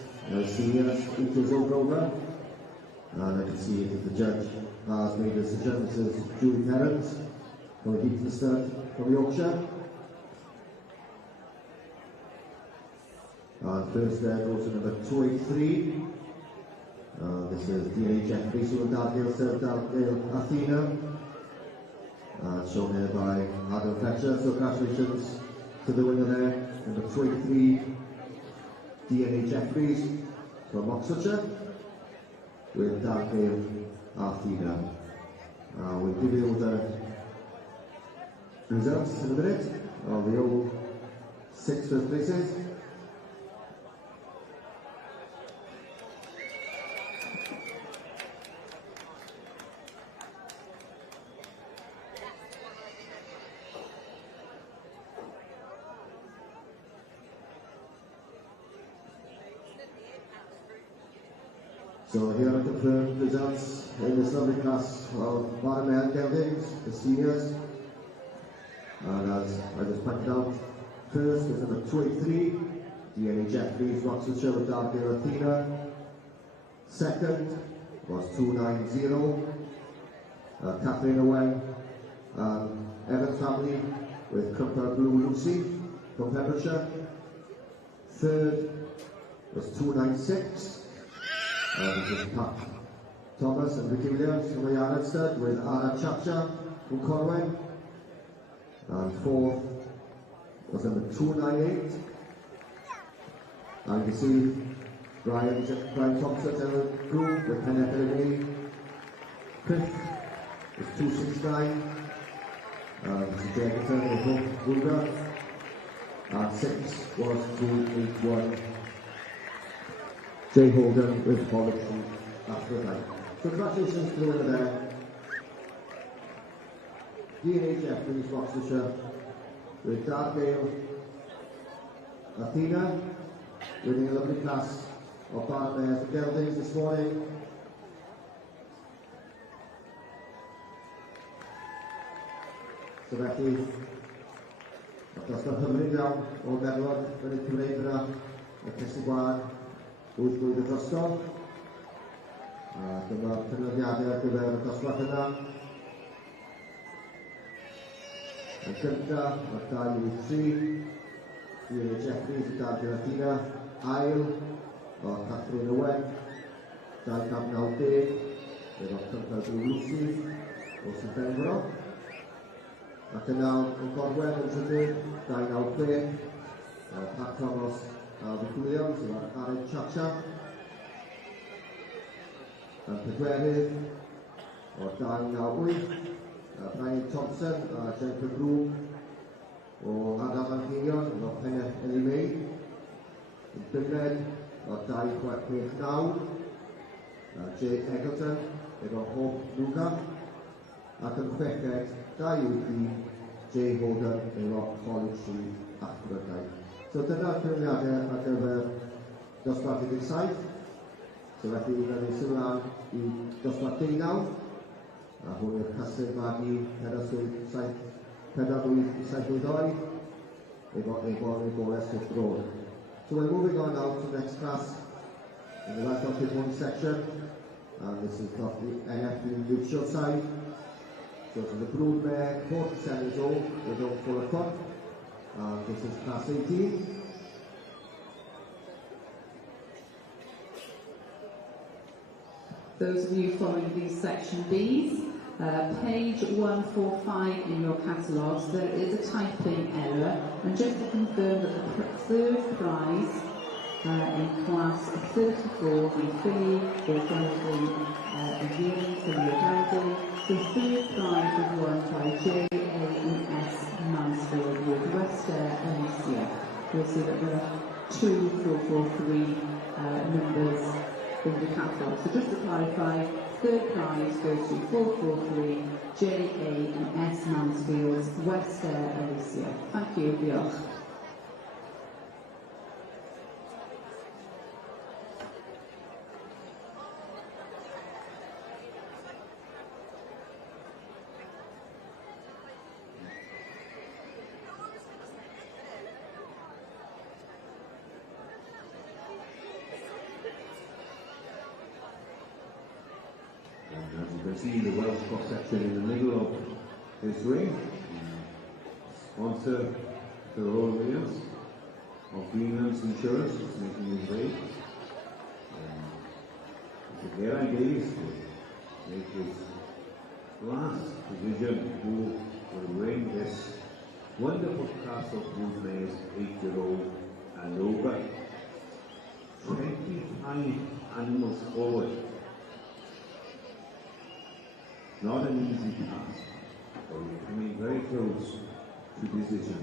seniors, 8 years old over. And I can see that the judge has made a decision. This is Julie Perrins from the Heaton Stud from Yorkshire. And first there goes to number 283. This is DNA Jeffries from Daldale, Sir Daldale Athena. Shown here by Adam Fletcher. So congratulations to the winner there, number 283, DNA Jeffries from Oxfordshire, with Daldale Athena. We'll give you the results in a minute of the all 6 first places. So here are the confirmed results in this lovely class of Baramares Geldings, the seniors. And as I just pointed out, first is number 283, DNA Jeffries, Oxfordshire with Daldale Athena. Second was 290, Kathleen Owen, Evans family with Crumper Blue Lucy from Pembrokeshire. Third was 296. This is Pat Thomas and Vicky Williams from the Ireland Stud with Anna Chacha from Cornwall. And fourth was number 298. And you can see Brian Thompson in the group with Penny Pellegrini. Fifth was 269. This is Jacobson with Bulgar. And sixth was 281. Jay Holden with Holland after the night. So congratulations to the winner there. DNA Jeffries, Oxfordshire, with Daldale Athena, winning a lovely class of Baramares and Geldings this morning. So felly, dros y Cymru iawn o Merlon, yn y Cymreig yna, y Cesi Gwan, 8 blwyddyn drosto. Dyma'r penoddiadau ar gyfer y dosbarth yna. Yn gyntaf, mae'r 283, DNA Jeffries i Daldale Athena. Ail, o Kathleen Owen, 290, efo Crumper Blue Lucy, o Sir Benfro. Ac yna yn Gorwen yn trydydd, 296, Pat Thomas a Vicky Williams, efo Aaron Chacha. Yn pedwerydd, o 298, Brian Thompson a Jennifer Bloom, o Adam Anghenion, efo Penny Ellie May. Yn bymned, o 269, Jay Eggleton, efo Hope Luca. Ac yn chweched, 280, Jay Holden, efo College Street Athrodau. So dyna'r cyfrifiadau ar gyfer dosbarth 17. So felly, gan ni symud ymlaen i dosbarth 19. A hwn yw'r casyn magu 4-8-7-2 efo Eibon Goles Swift Road. So we're moving on now to the next class in the last of the section. And this is of the NFB neutral side. So to the broodmare, 47 years old, with a full of foot. This is class 18. Those of you following these section Bs, page 145 in your catalogues, there is a typing error, and just to confirm that the third prize in class 34, the Philly or Jonathan Ewan from the Dowdle, the third prize was won by J.A.S. Mansfield with Wester Alicia. You'll see that there are 2 443 numbers in the catalogue. So just to clarify, third prize goes to 443 J.A.S. Mansfield, Wester Alicia. Thank you, diolch. can see the Welsh cross section in the middle of this ring. Sponsor Sir Roland Williams of Greenland's Insurance is making his way. Mr. Geraint Davies will make his last decision who will win this wonderful class of broodmares 8-year-old and over. 25 animals forward. Not an easy task, but we're coming very close to decision.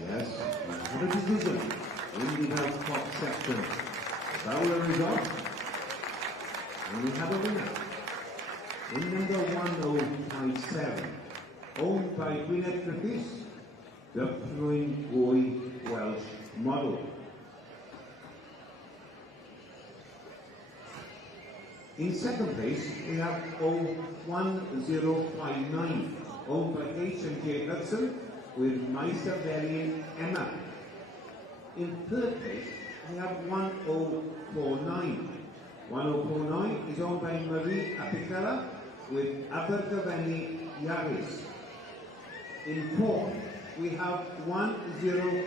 Yes, we have a decision in the Welsh top section. That will the result. And we have a winner. In number 1057, owned by Gwyneth Griffiths, the Flowing Boy Welsh model. In second place, we have 1059, owned by H&J Hudson, with Maisa Valiant Emma. In third place, we have 1049. 1049 is owned by Marie Apicella with Abergavenny Yaris. In fourth, we have 1050,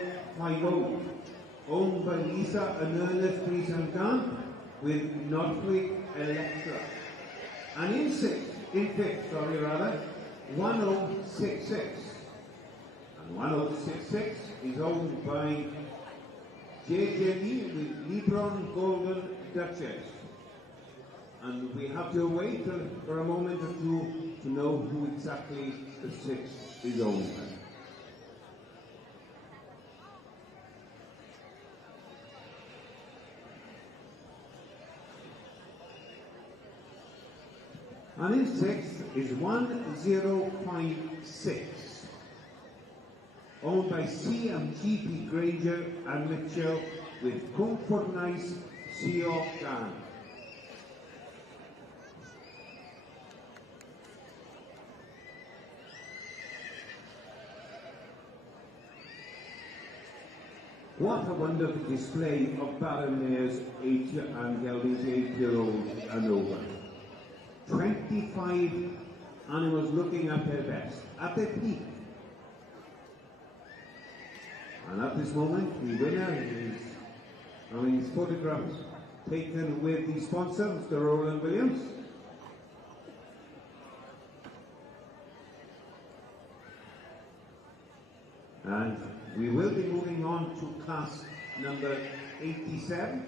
owned by Lisa and Ernest Brisangan with Northwick Electra. And in fifth, 1066. And 1066 is owned by JJE with Lebron Golden Duchess. And we have to wait for a moment or two to know who exactly the sixth is owned by. And in sixth is 1056, owned by CMGP Granger and Mitchell with Comfort Nice Seoc Dan. What a wonderful display of Baron Mares 8 and geldings 8-year-old and over. 25 animals looking at their best, at their peak. And at this moment, the winner is having his photographs taken with the sponsor, Mr. Roland Williams. And we will be moving on to class number 87,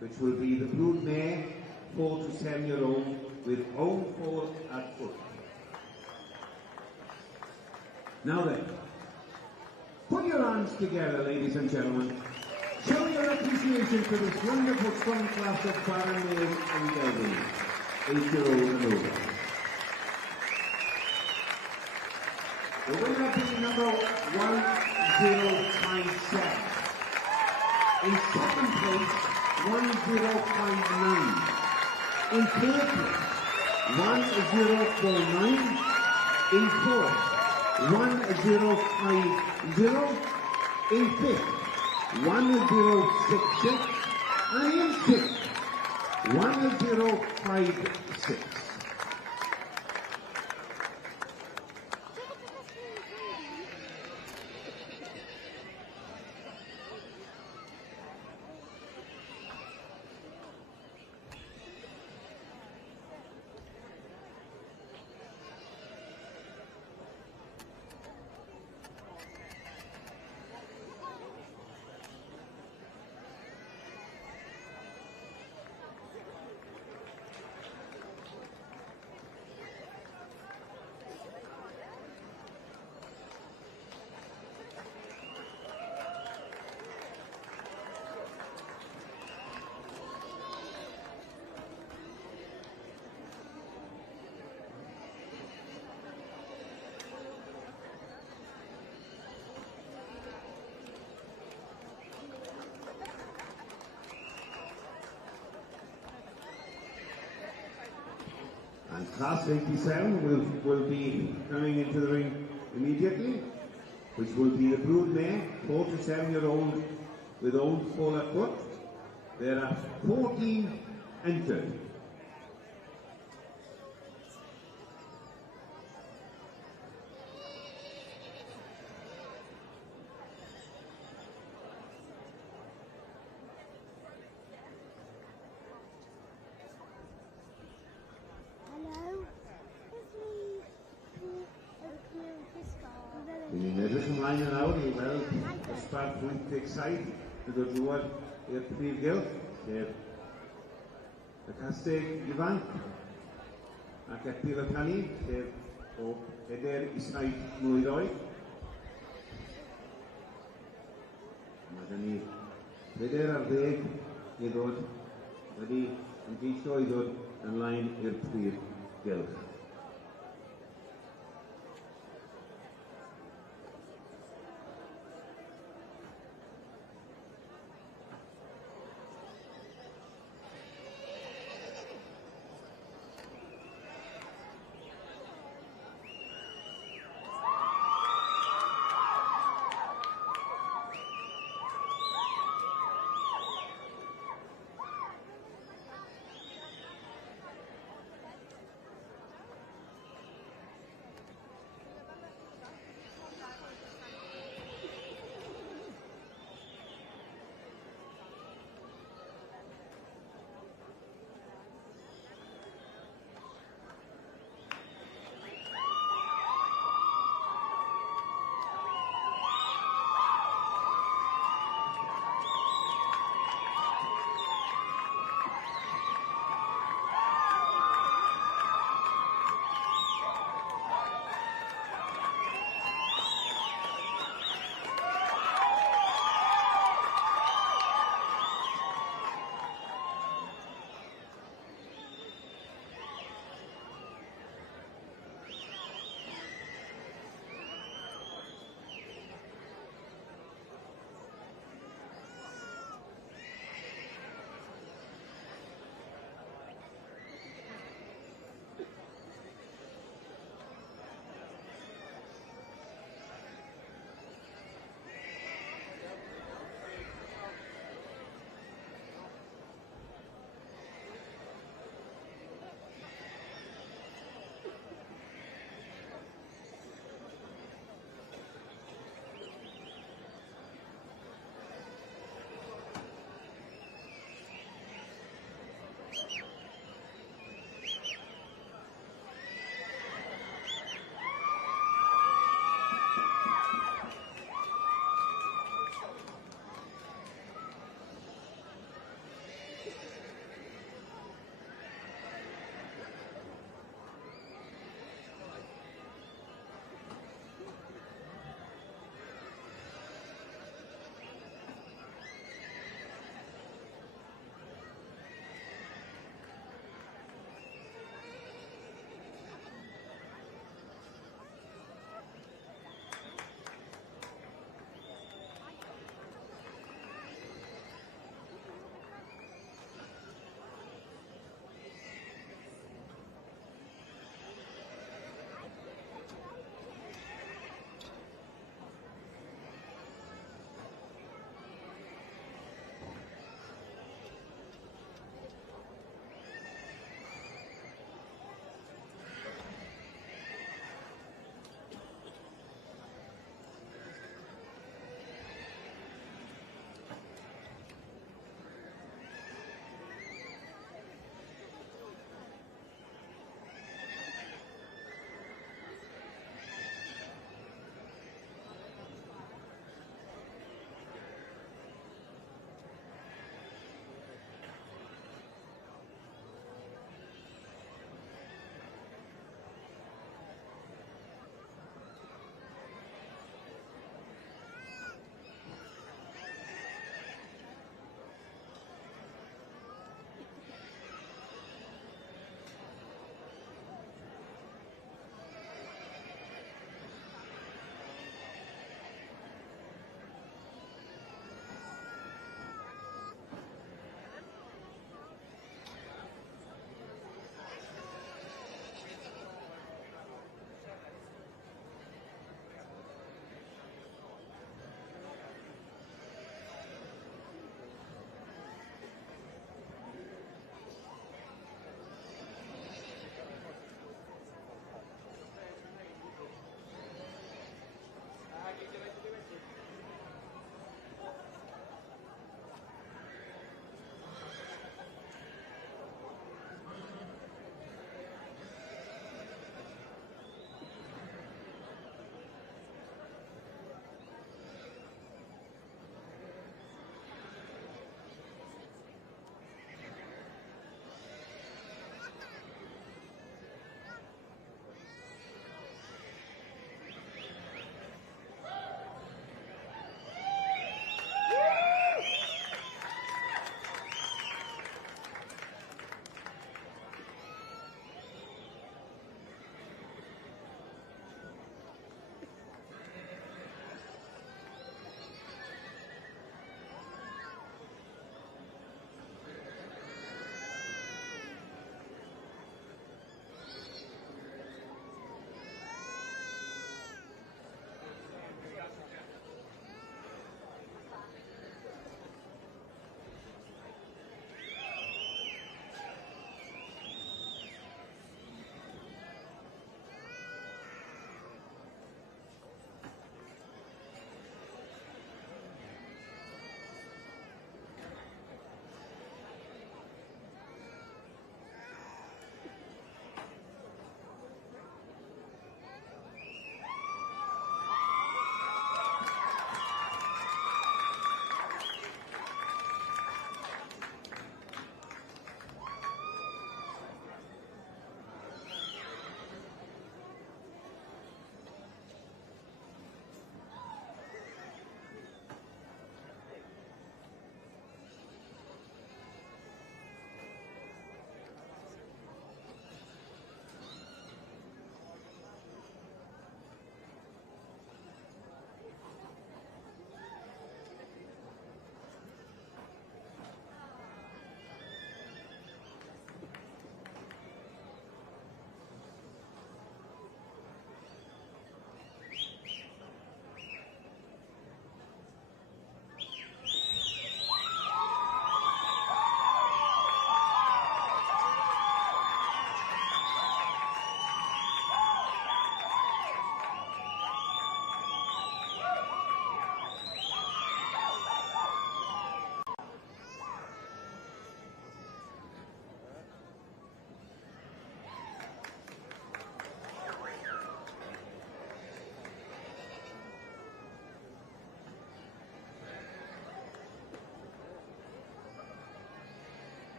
which will be the broodmare 4 to 7-year-old with home 4 at foot. Now then, put your hands together, ladies and gentlemen. Show your appreciation for this wonderful strong class of Baron Mares and geldings, 8-year-old and over. The winner being number 1057. In second place, 1059. In third place, 1049. In fourth, 1050. In fifth, 1066. And in sixth, 1056. Class 87 will be coming into the ring immediately, which will be the brood mare, 4 to 7-year-old with old fuller foot. There are 14 entered. Ni'n edrych ymlaen yn awr i weld ysbart pwynt excited gyda drwad i'r prif gylch, sef y casteg ifanc ac Epil y Canu, sef o 4 i 7 mlwydd oed. Mae gen ni 4 ar 10 i ddod wedi ymgeisio i ddod ymlaen i'r prif gylch.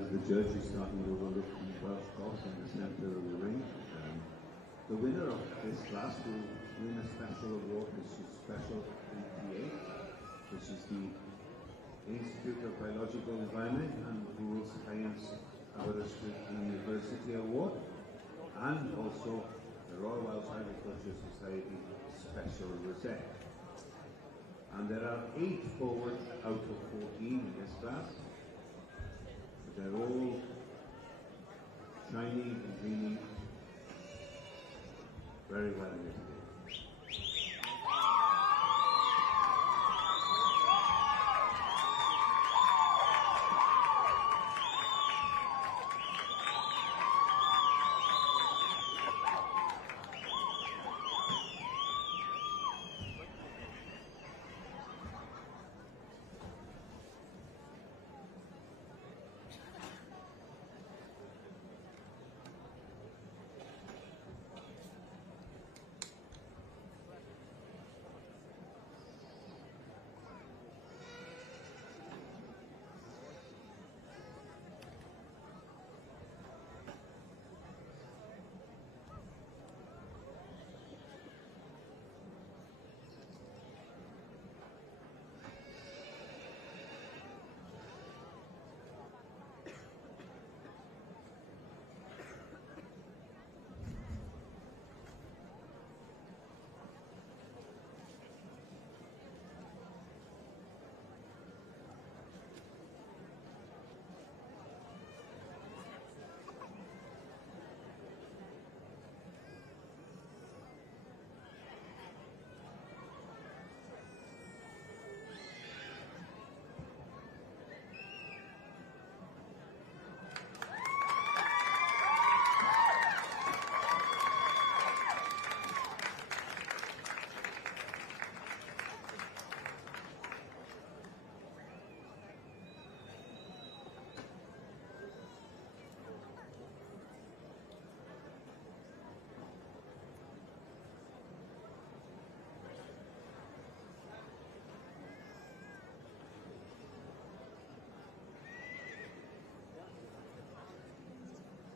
as the judge is starting to overlook the Welsh Cops in the centre of the ring, the winner of this class will win a special award, which is Special APA, which is the Institute of Biological Environment and Rural Science Aberystwyth University Award, and also the Royal Welsh Agriculture Society Special Rosette. And there are 8 forwards out of 14 in this class. They're all shiny and gleaming, very well lit.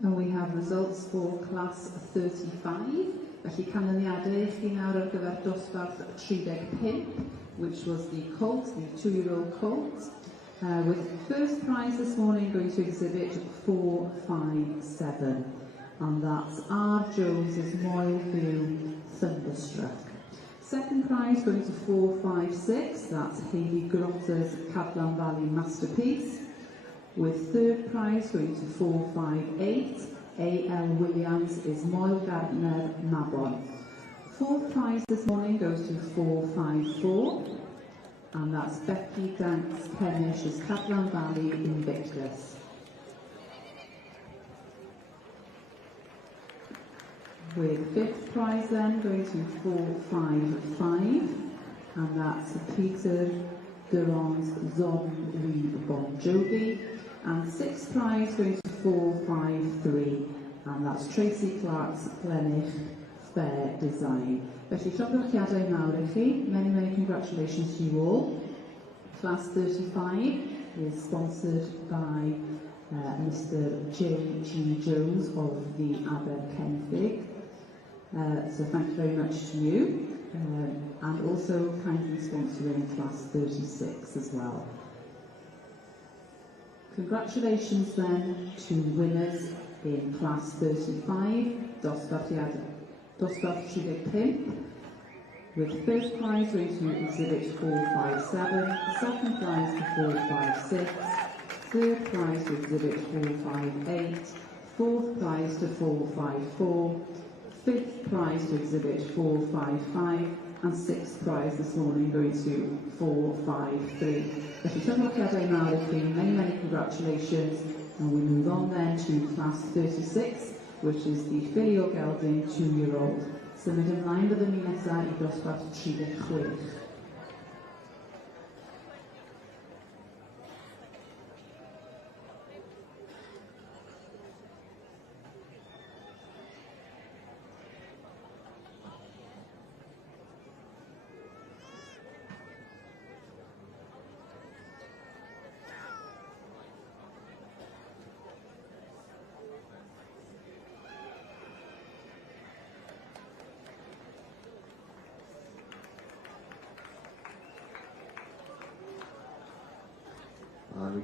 And we have results for class 35. Felly canlyniadau I chi nawr ar gyfer dosbarth 35, which was the colt, the 2-year-old colt, with first prize this morning going to exhibit 457, and that's R. Jones's Moyle View Thunderstruck. Second prize going to 456, that's Hayley Grotter's Cadlan Valley Masterpiece. With third prize going to 458, A.L. Williams is Moyle Gardner Mabon. Fourth prize this morning goes to 454, and that's Becky Danks Pennish's Cadlan Valley Invictus. With fifth prize then going to 455, and that's Peter Durand's Zon Reed Bon Jovi. And sixth prize going to 453, and that's Tracy Clark's Glenich Fair Design. Felly, llofruddiadau mawr I chi. Many congratulations to you all. Class 35 is sponsored by Mr. J.G. Jones of the Aberkenfig. So thank you very much to you. And also kindly sponsoring class 36 as well. Congratulations then to winners in class 35, dosbarth 35, with first prize going to exhibit 457, second prize to 456, third prize to exhibit 458, fourth prize to 454, fifth prize to exhibit 455, and sixth prize this morning going to 453. Many congratulations, and we move on then to class 36, which is the Philly o Gelding 2-year-old. Symud ymlaen byddwn ni nesaf I dosbarth 36.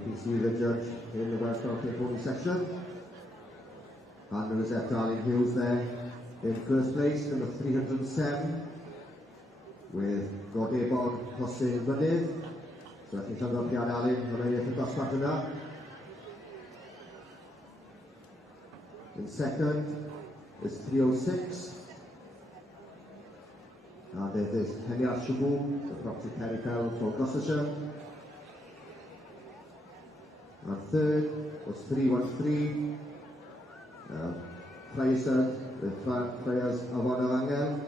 can see the judge in the Welsh County Pony section. And there is Darlene Hughes there in first place, number 307, with Godebog Hossein Mynydd. So I think Llyfr Pian Alun yn ei eithaf dosbarth yna. In second is 306. And it is Heniar Shaboom, the property Perifel from Gloucestershire. And third was 313, Freystead with Freyers Avon Angel.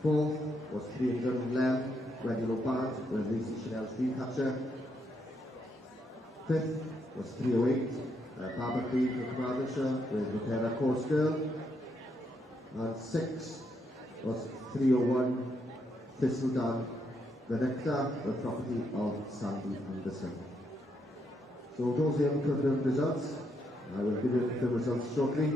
Fourth was 311, Regular Band with Lucy Chanel's Dreamcatcher. Fifth was 308, Barbara Creed from Carmarthenshire with Repairer Course Girl. And sixth was 301, Thistledown, the Nectar, the property of Sandy Anderson. So those are the confirmed results. I will give you the results shortly.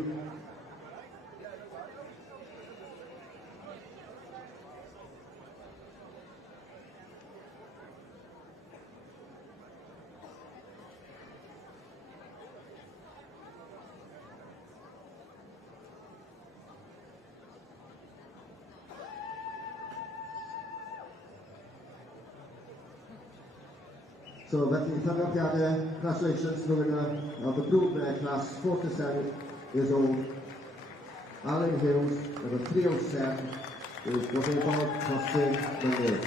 So felly congratulations to the winner of the Broodmare class 4 to 7 years old, Alan Hughes, number 307, with Godebog Hossein Mynydd.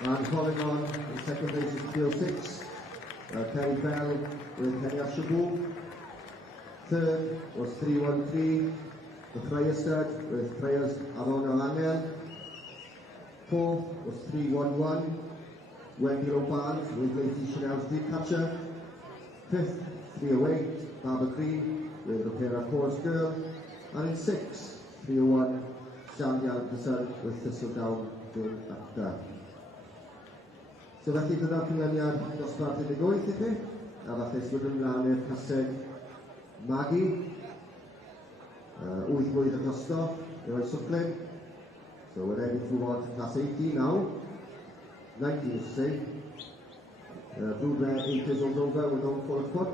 And following on, in second place is 306, Terry Bell with Heniar Shaboom. Third was 313, the Freystead with Freyers Avon Angel. Fourth was 311, Wendy O'Band with Lady Chanel's Dreamcatcher. Fifth, 308, Barbara Green with Repairer Course Girl. And in sixth, 301, Sandy Anderson with Thistledown Doing Actor. So felly dyna'r cynlyniad dosbarth 18 i chi, a falle sgwyd ymlaen i'r caseg Maggie. 8 blwydd y costo, i roi swclyn. So we're ready to move on to class 18 now. 19 to say. Broodmare 8 years old over with no full foot.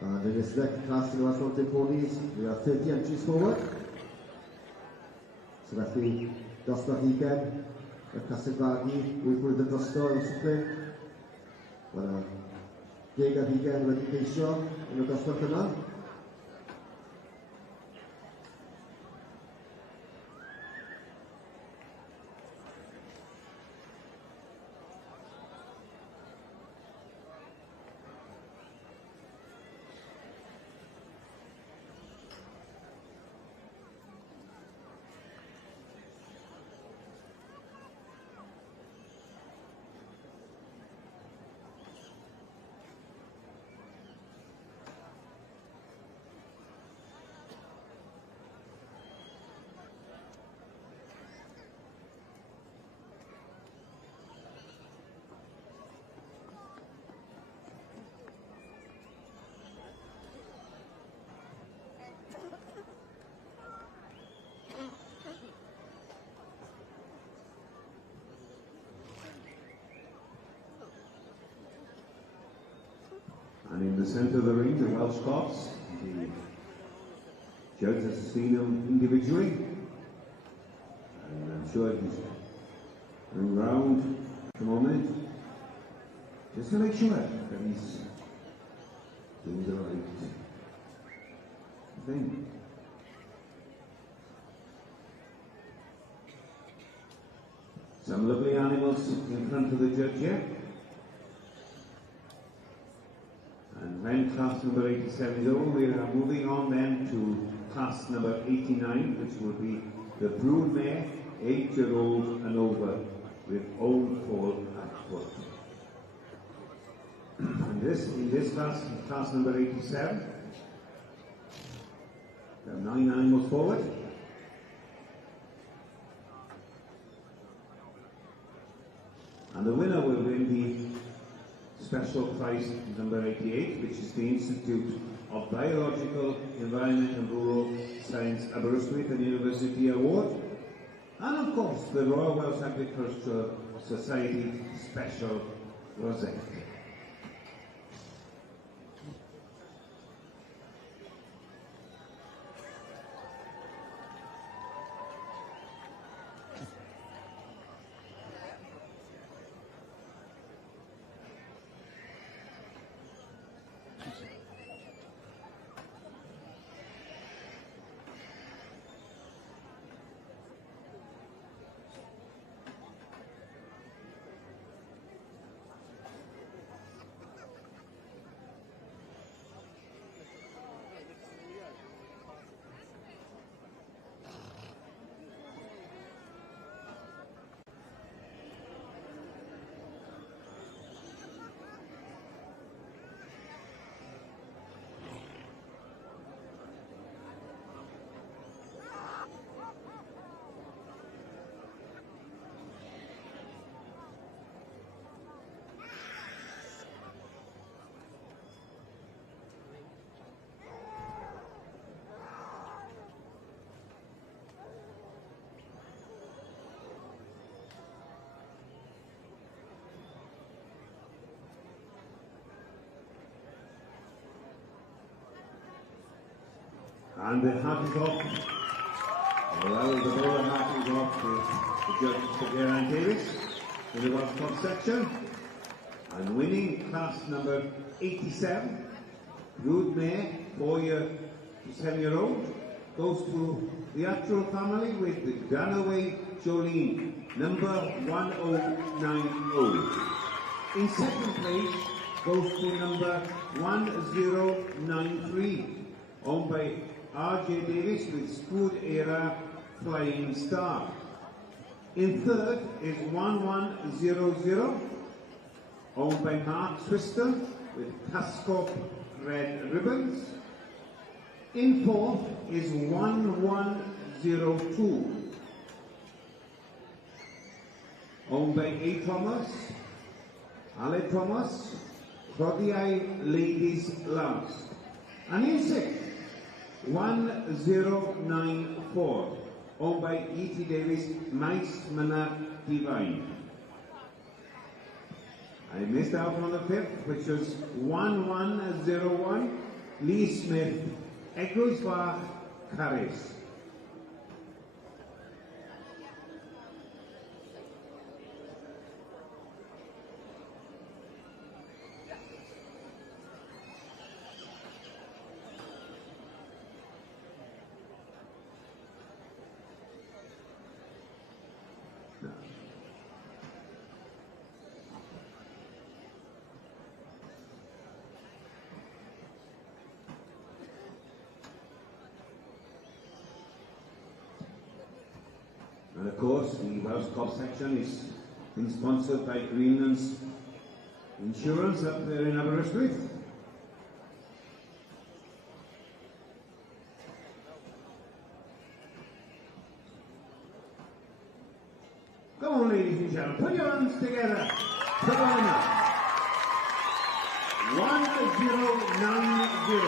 And in this next class in the Welsh Mountain Ponies, we have 30 entries forward. So felly, dosbarth 20, y caseg Maggie, 8 blwydd y drosto yn swclyn. Wel, 10 ar 20 wedi ceisio yn y dosbarth yma. And in the centre of the ring, the Welsh Cops. The judge has seen him individually. And I'm sure he's going round at the moment, just to make sure that he's doing the right thing. Some lovely animals in front of the judge here. And when class number 87 is over, we are moving on then to class number 89, which will be the Broodmare, 8-year-old and over, with Old Paul at foot. And in this class number 87, there are 9 animals forward. And the winner will win the special prize number 88, which is the Institute of Biological, Environment and Rural Science Aberystwyth and University Award. And of course, the Royal Welsh Agricultural Society Special Rosette. And the hat is off. Well, the bowler hat is off to the judge, Sir Geraint Davies, in the Welsh Cup section. And winning class number 87, Broodmare, 4-year to 7-year-old, goes to the actual family with the Danaway Jolene, number 1090. In second place goes to number 1093, owned by R.J. Davis with Scoot Era Flying Star. In third is 1100, owned by Mark Twister with Cascop Red Ribbons. In fourth is 1102, owned by A. Thomas, Ale Thomas, Clodiau Ladies Last. And in sixth, 1094, owned by E.T. Davis, Maes Mynach Divine. I missed out on the fifth, which was 1101, Lee Smith, Eglwysbach, Carys. And of course, the Welsh Cup section is being sponsored by Greenland's Insurance up there in Aberystwyth. Come on, ladies and gentlemen, put your hands together for the winner. 1090,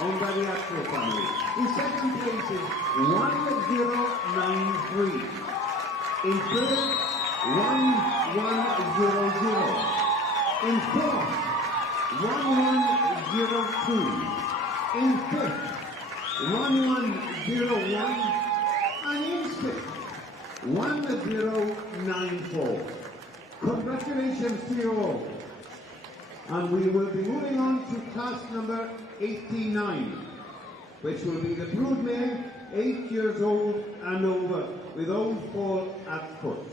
owned by the Astro family. In second place is 1093. In third, 1100. In fourth, 1102. In fifth, 1101. And in sixth, 1094. Congratulations to you all. And we will be moving on to class number 89, which will be the broodmare, 8 years old and over, with old foal at foot.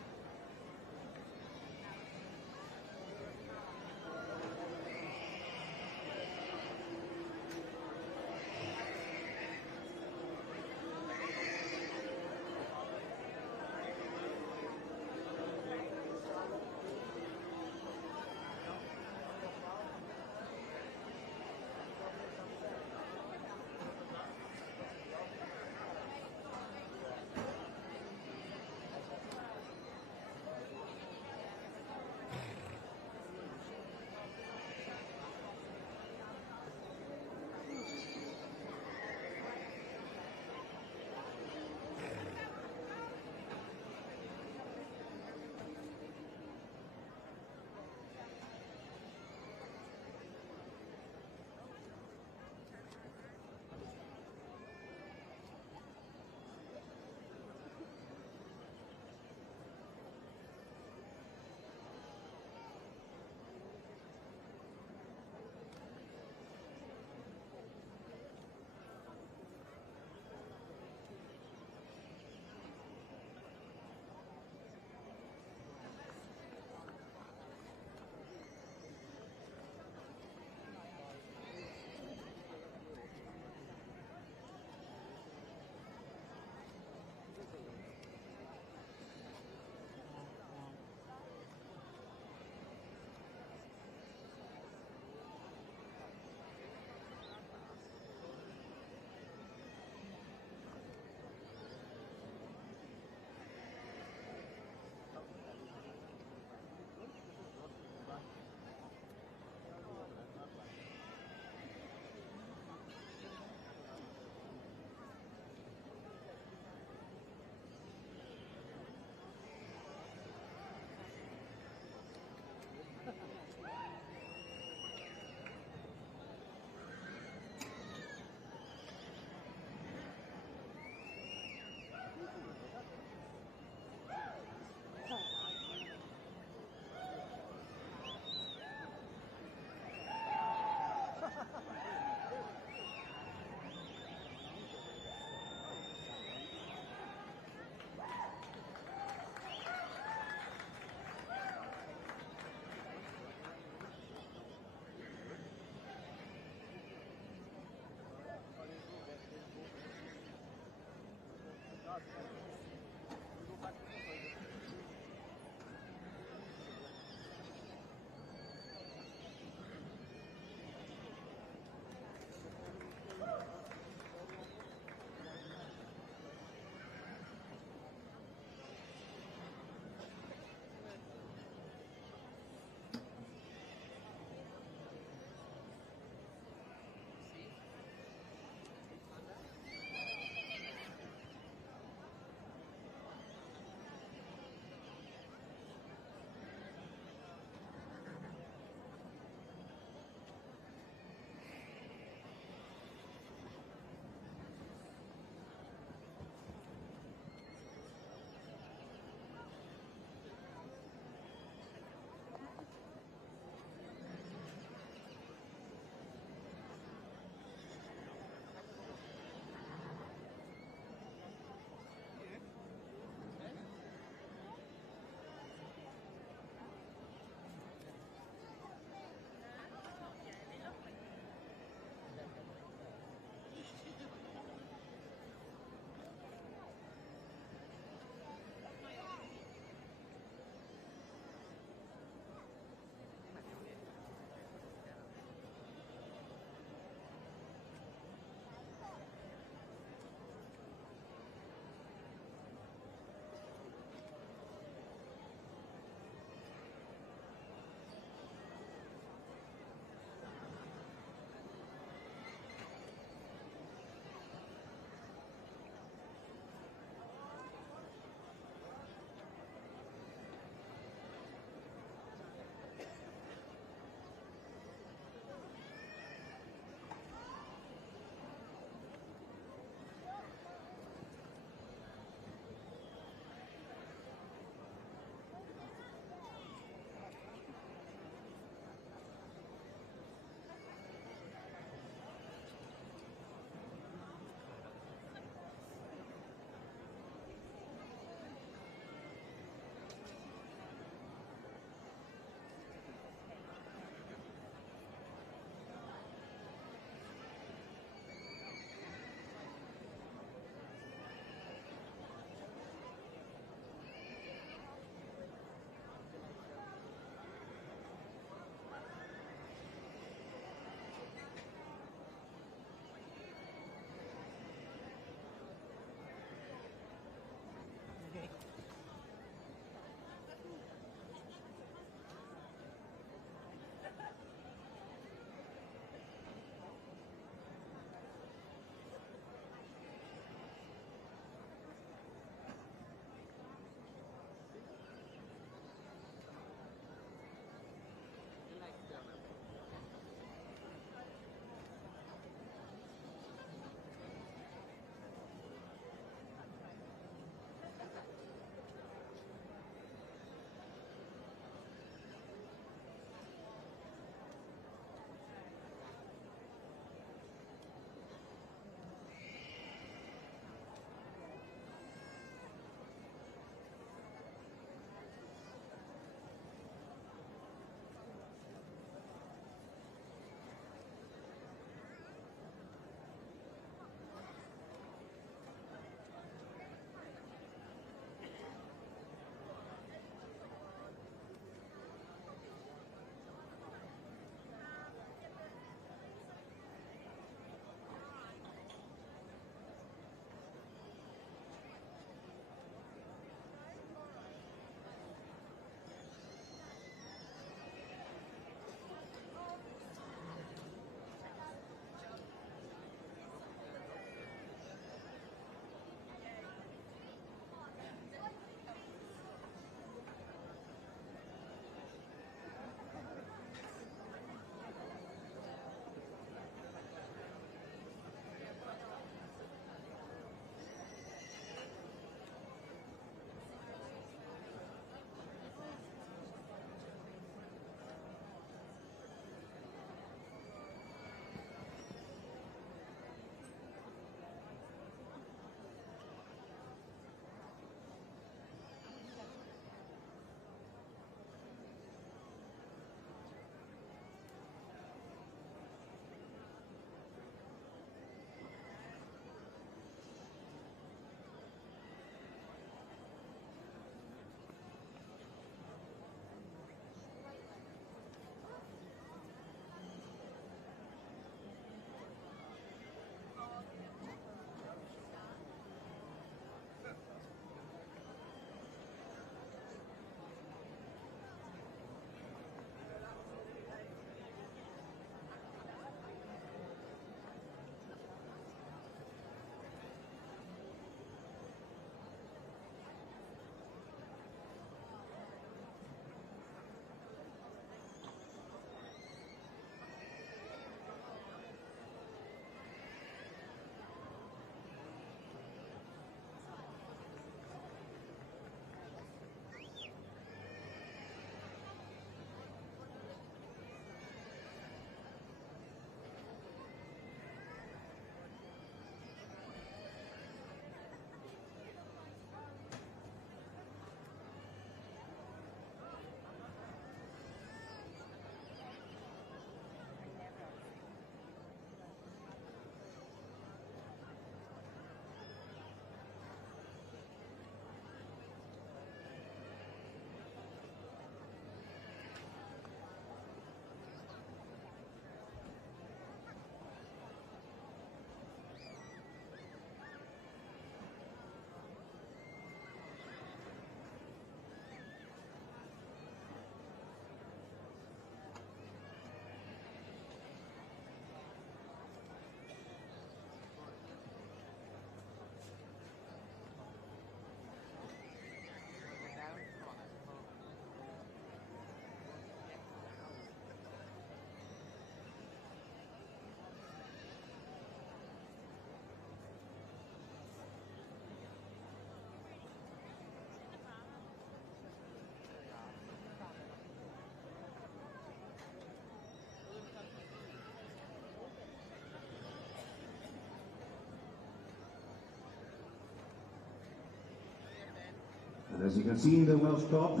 And as you can see in the Welsh top,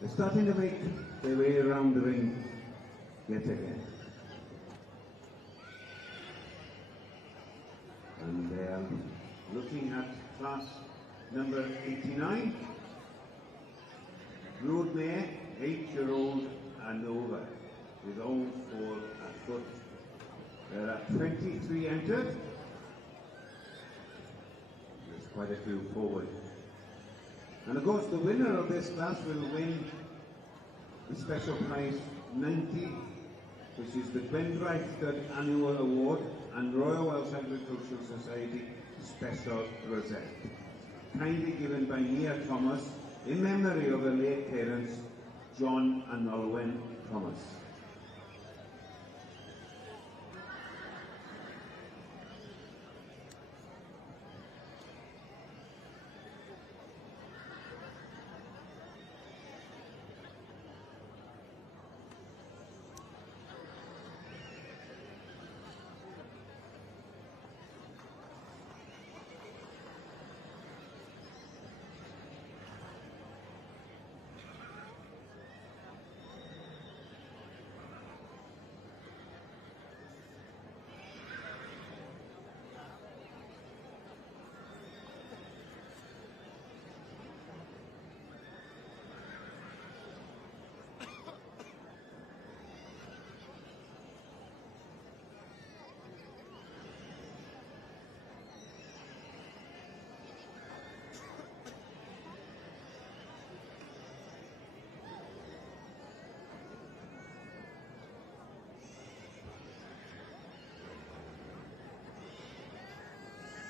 they're starting to make their way around the ring yet again. And they are looking at class number 89, Broadmare, 8-year-old and over, with all 4 at foot. There are 23 entered. There's quite a few forward. And of course, the winner of this class will win the special prize 90, which is the Glendraith Stud Annual Award and Royal Welsh Agricultural Society Special Rosette, kindly given by Nia Thomas in memory of her late parents, John and Olwen Thomas.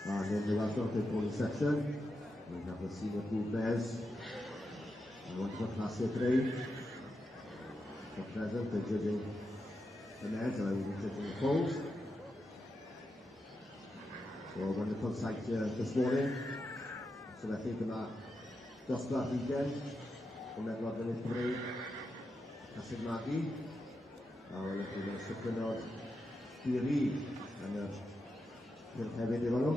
And in the last of the polling section, we have the senior Broadmares and one for Classic grade. For present, they're judging the mares and I will be judging the foals. So a wonderful sight here this morning. So they're taking that just that weekend. From Edward Village Parade, Classic Maggie. We're looking at Sycamore, Theory, and hefyd efo nhw.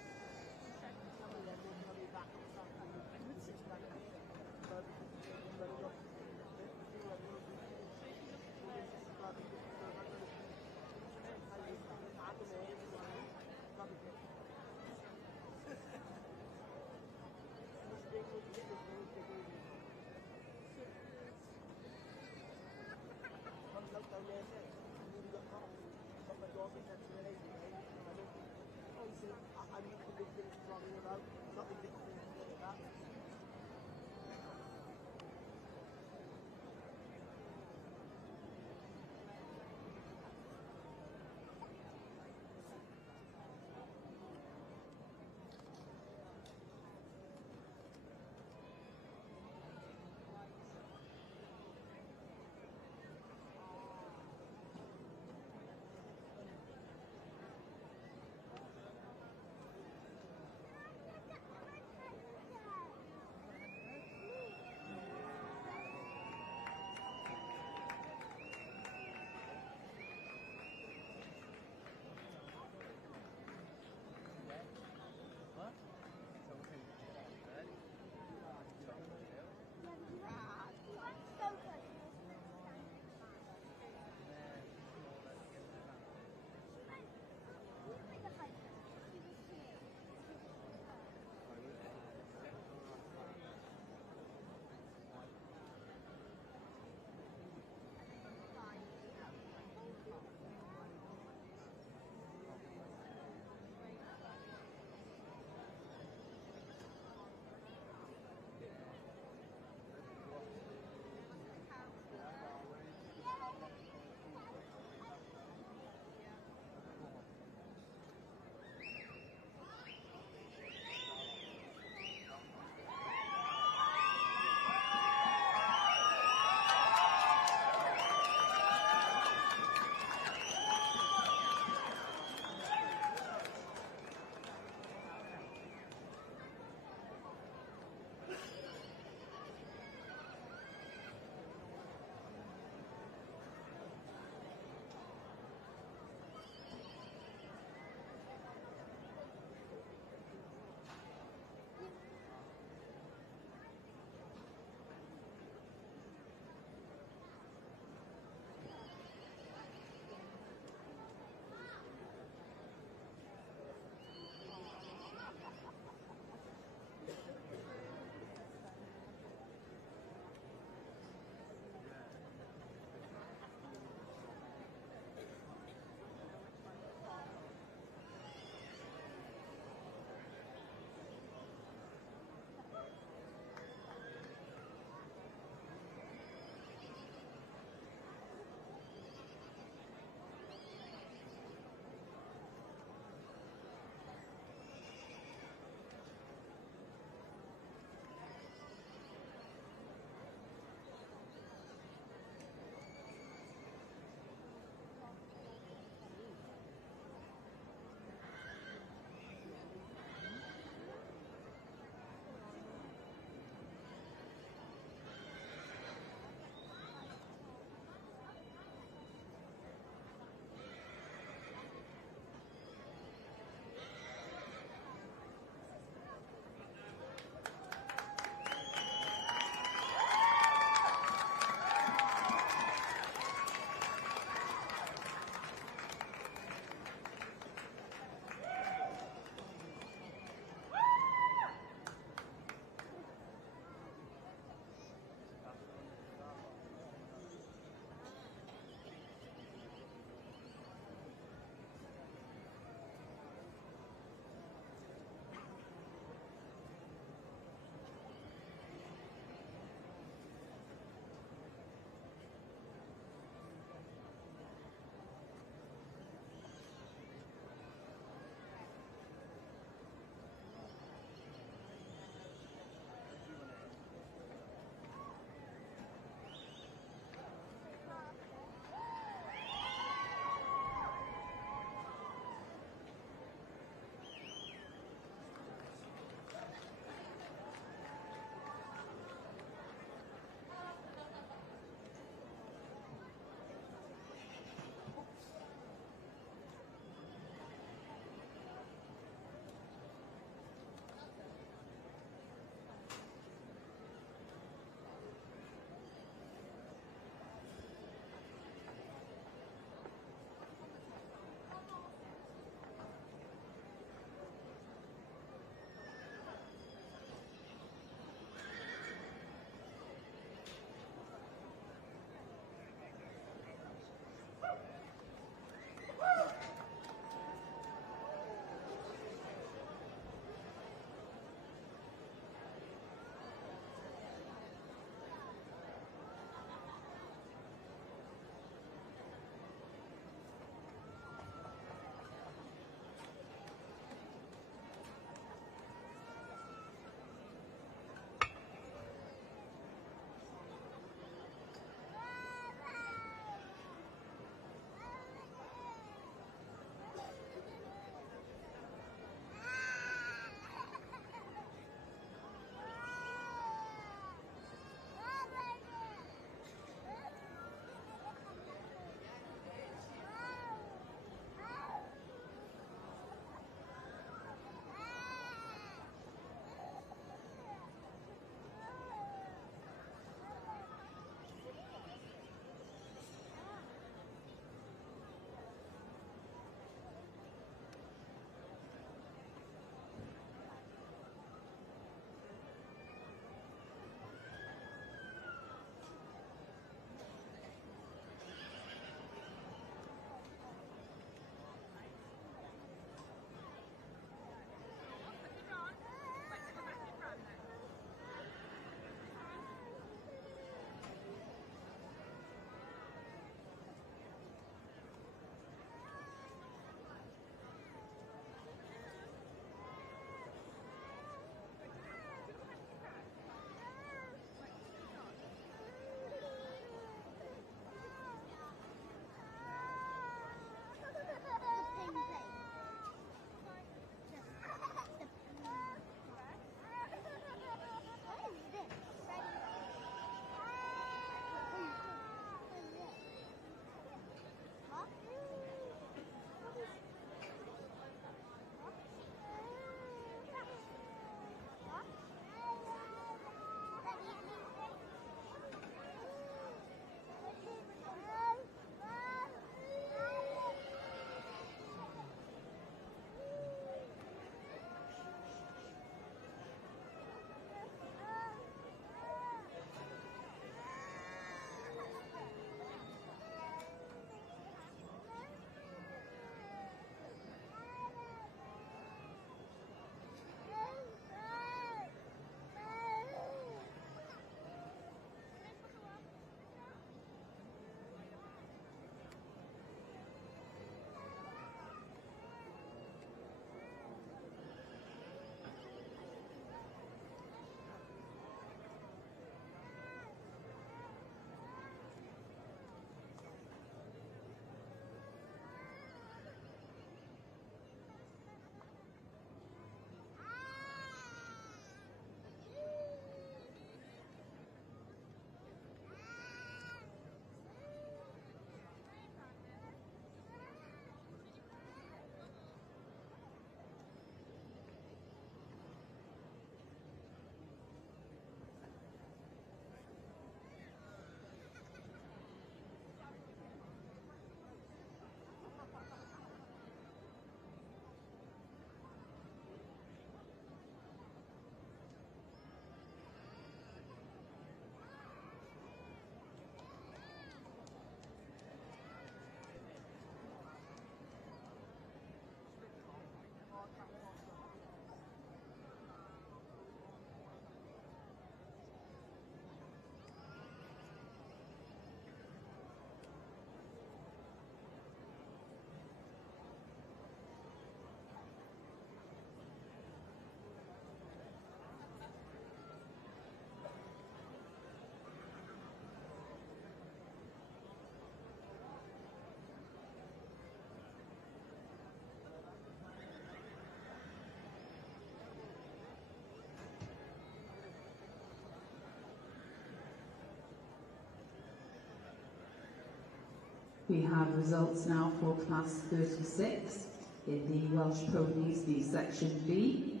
We have results now for Class 36 in the Welsh Ponies, the Section B,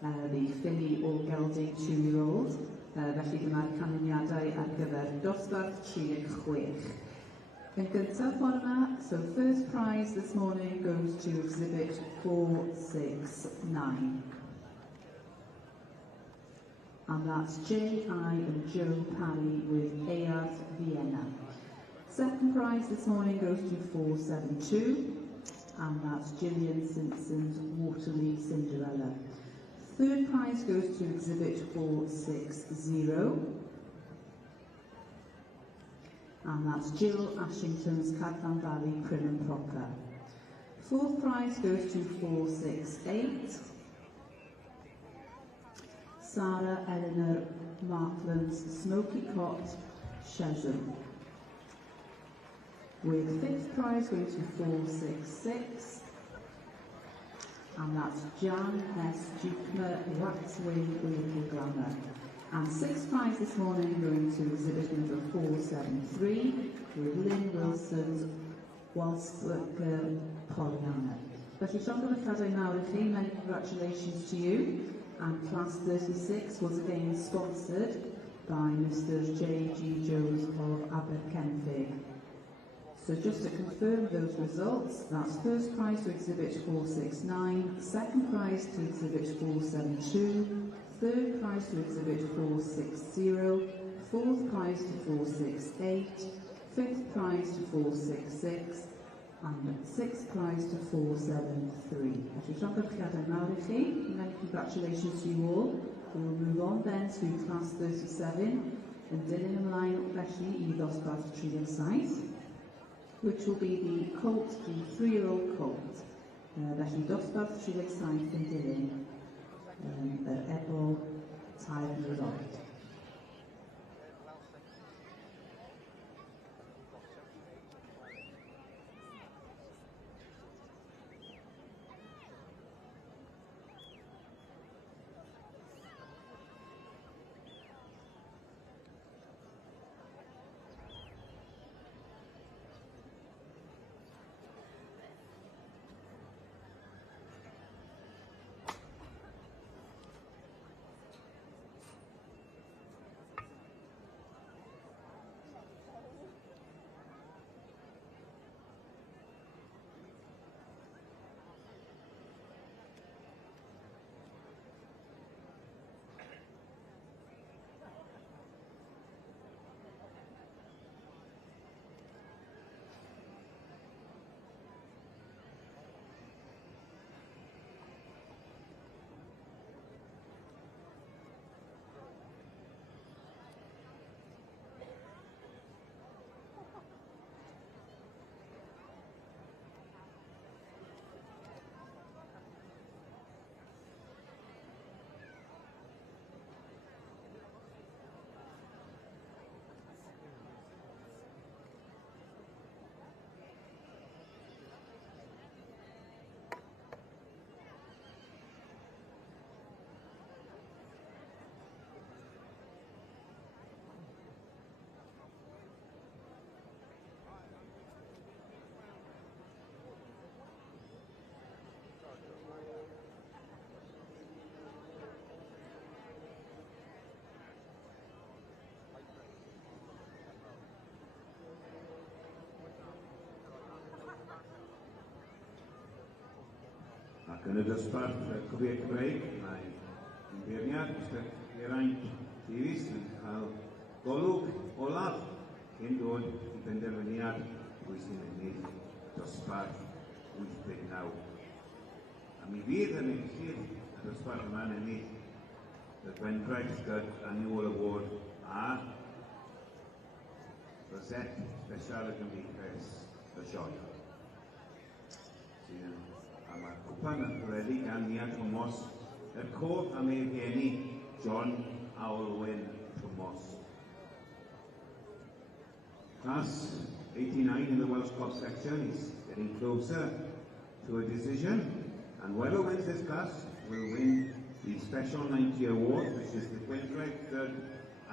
the filly or gelding 2-year-old. Felly dyma'r canlyniadau ar gyfer dosbarth 36. Yn gyntaf ffordd yma, so first prize this morning goes to exhibit 469. And that's J.I. and Joe Parry with Aarth Vienna. Second prize this morning goes to 472, and that's Gillian Simpson's Waterloo Cinderella. Third prize goes to exhibit 460, and that's Jill Ashington's Cadfan Valley Prim and Proper. Fourth prize goes to 468, Sarah Eleanor Markland's Smoky Cot Shesam. With fifth prize going to 466, and that's Jan S. Dukner Waxwing Little Glamour. And sixth prize this morning going to exhibit number 473 with Lynn Wilson's Walsburger Pollyanna. Felly, John Glyffadau mawr I chi, many congratulations to you. And Class 36 was again sponsored by Mr. J.G. Jones of Aberkenfig. So just to confirm those results, that's first prize to exhibit 469, second prize to exhibit 472, third prize to exhibit 460, fourth prize to 468, fifth prize to 466, and sixth prize to 473. Many congratulations to you all. We will move on then to Class 37 and dilyn ymlaen felly I ddosbarth 37, which will be the colt, the 3-year-old colt. Felly dosbarth 37 yn dilyn yr ebol 3 mlynedd oed. Ac yn y dosbarth Clwyd Cymreig, mae ymwneud Mr Geraint Davies yn cael golwg olaf cyn dod I benderfyniad pwy sy'n ennill dosbarth 89. A mi fydd yn enillydd y dosbarth yma'n ennill y Gwendraeth Stud Annual Award a Rosette Special y Gymdeithas y Sioe. A mae'r cwpan yn gwredi gan Nia Thomas, y cof am ei geni John Aylwyn Thomas. Class 89 in the Welsh Club section is getting closer to a decision, and whoever wins this class will win the Special 90 Award, which is the Gwendraeth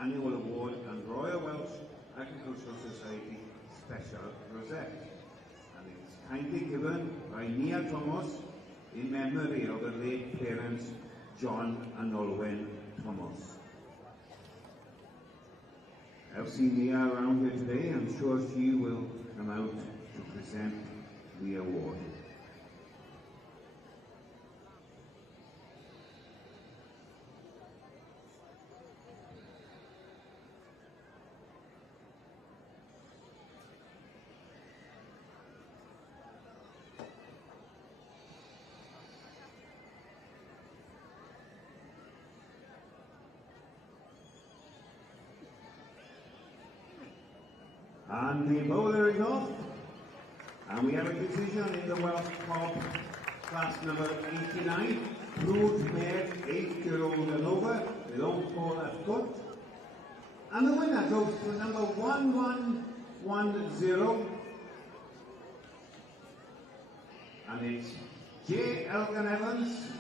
Annual Award and Royal Welsh Agricultural Society special rosette, and it's kindly given by Nia Thomas in memory of her late parents John and Olwen Thomas. I've seen Nia around here today. I'm sure she will come out to present the award. And the bowler is off, and we have a decision in the Welsh Cob class number 89, Brood Mare 8-year-old and over, with own Paul at foot. And the winner goes to number 1110, and it's J. Elgin Evans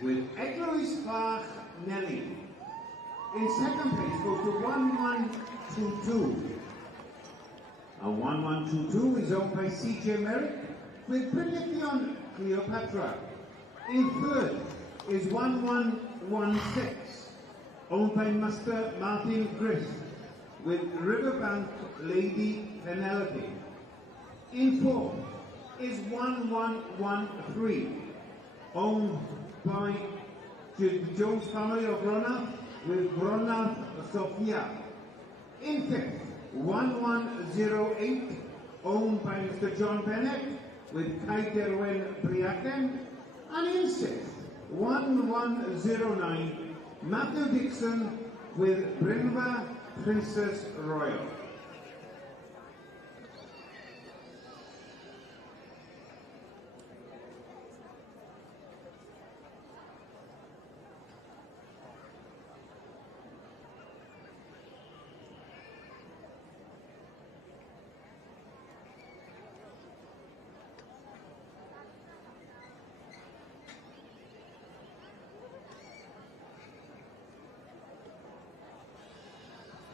with Eglwys Fach Nelly. In second place goes to 1122. And 1122 is owned by C.J. Merrick with Brilliant Cleopatra. In third is 1116, owned by Master Martin Grist with Riverbank Lady Penelope. In fourth is 1113, owned by the Jones family of Gronach with Gronach Sophia. In fifth, 1108, owned by Mr. John Bennett with Kai Derwin Briaken. And in sixth, 1109, Matthew Dixon with Brynva Princess Royal.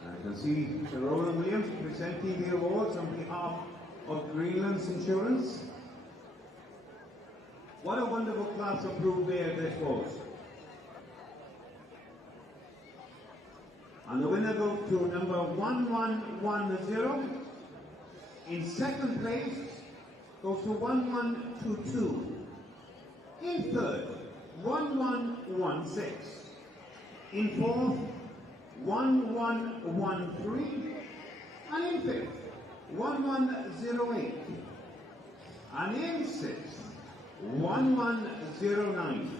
I can see Sir Roland Williams presenting the awards on behalf of Greenlands Insurance. What a wonderful class of Brood Mare this was. And the winner goes to number 1110. In second place goes to 1122. In third, 1116. In fourth, 1113, and in fifth, 1108, and in sixth, 1109.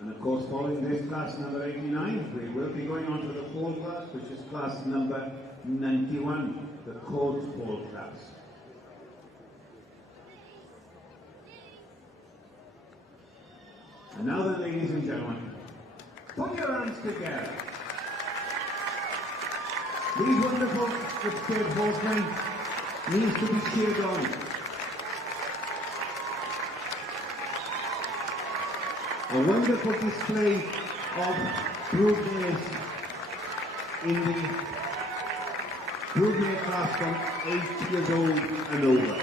And of course, following this class number 89, we will be going on to the fall class, which is class number 91, the court fall class. And now then, ladies and gentlemen, put your hands together. These wonderful gifted horsemen need to be cheered on. A wonderful display of Brood Mares in the Brood Mare class from 8 years old and over.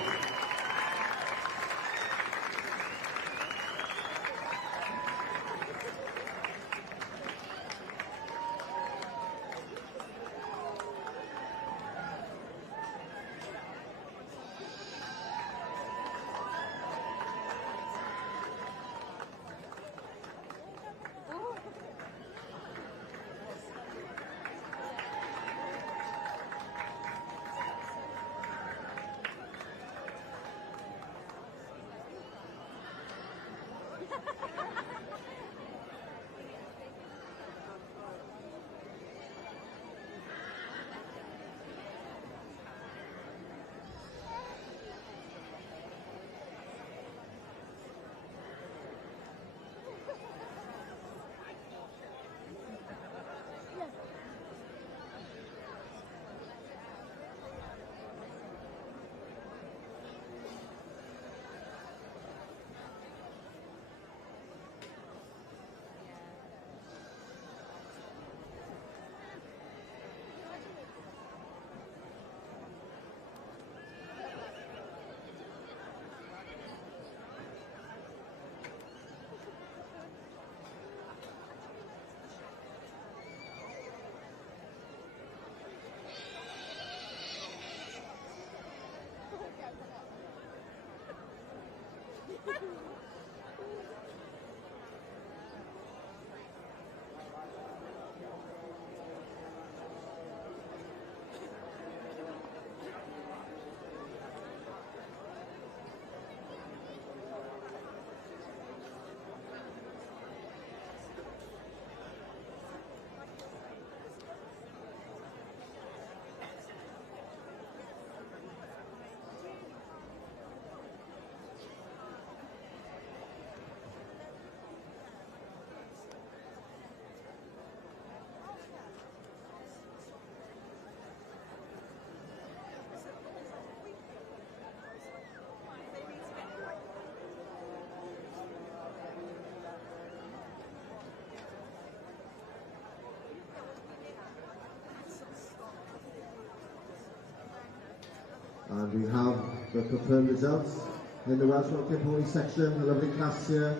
And we have the confirmed results in the Welsh Mountain Pony section. A lovely class here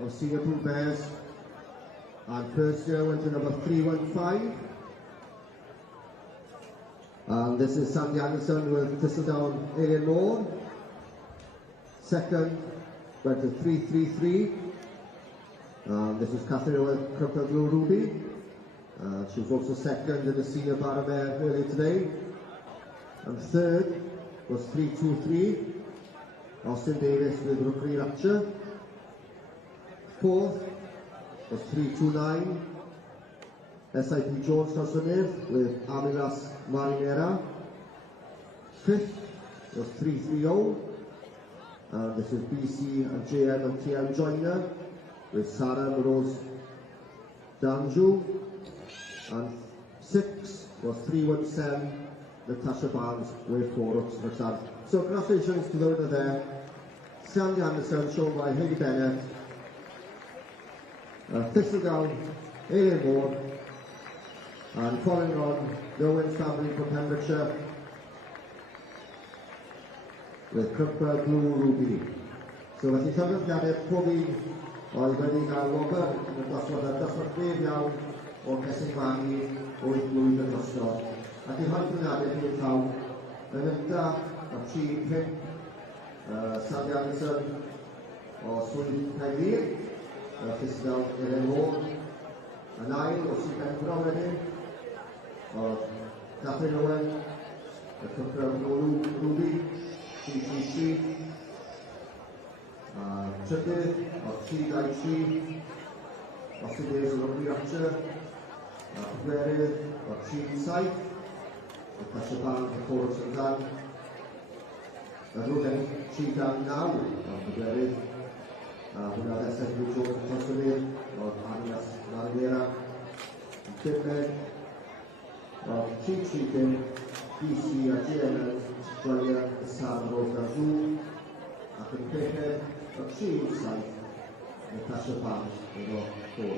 of Senior Pool Bears. And first year went to number 315. And this is Sandy Anderson with Thistledown Alien Moore. Second went to 333. This is Catherine with Crumple Blue Ruby. She was also second in the Senior Baromare earlier today. And third was 323. Austin Davis with Rookery Rapture. Fourth was 329. SIP Jones Consonair with Amilas Marinera. Fifth was 330. This is BC and JM and TM Joiner with Sarah Rose Danju. And sixth was 317. Natasha Barnes with 4 hooks for exam. So congratulations to the winner there. Sandy Anderson, shown by Hayley Bennett. Thistledown, Alien Moore. And following on, the Owens family from Pembrokeshire with Crumple Blue Ruby. So felly cyfrifiadau pob un oedd wedi cael lober yn y dosbarth gref iawn o Cesyn Fani 8 blwyddyn yn drosodd. Ac i'r hyfforddiadau chi llaw, yn ynda a 3-5 Sandy Anderson o Swydd Caerdydd, Thistledown Alien Moore. Yn ail o Sir Benfro wedyn, o Catherine Owen, y Crumple Blue Ruby, 333. Trydydd o 323, Austin Davis o Rugby Rapture. Pedwerydd o 317, Natasha Barnes o 4 hooks and Dan. Rwy'n 399 o Pedwerydd. Hwna'n SIP Jones o Consonair o Amilas Marinera. Yn Pummed o 335, BC a JML Joyer y Sam Rose Danju. Ac yn Pummed o 317, Natasha Barnes o 4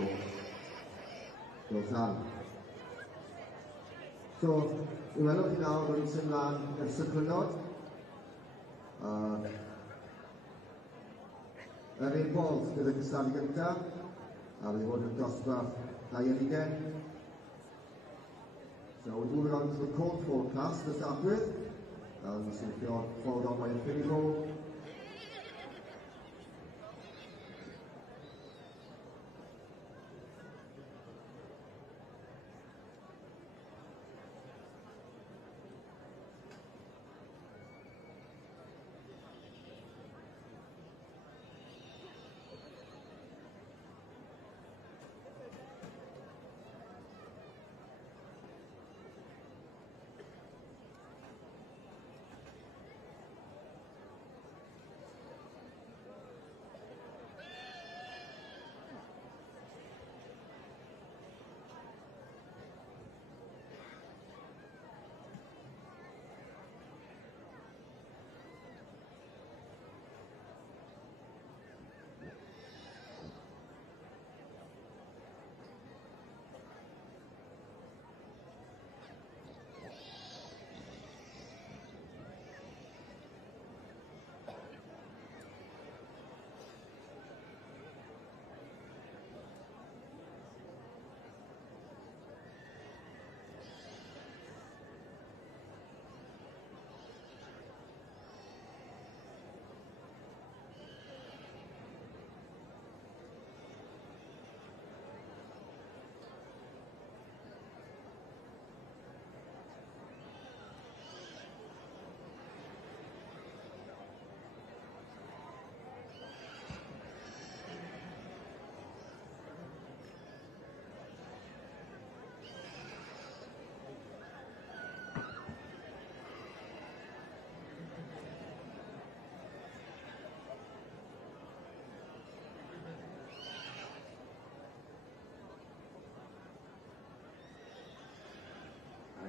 hooks and So, i welwch chi nawr rwy'n sy'n mlaen i'r sychrynod. Yr un bolt bydd y cystadlu gyntaf, a bydd hwn yn dosbarth 20. So we're moving on to the court forecast to start with. This will be followed on by Infinity Roll.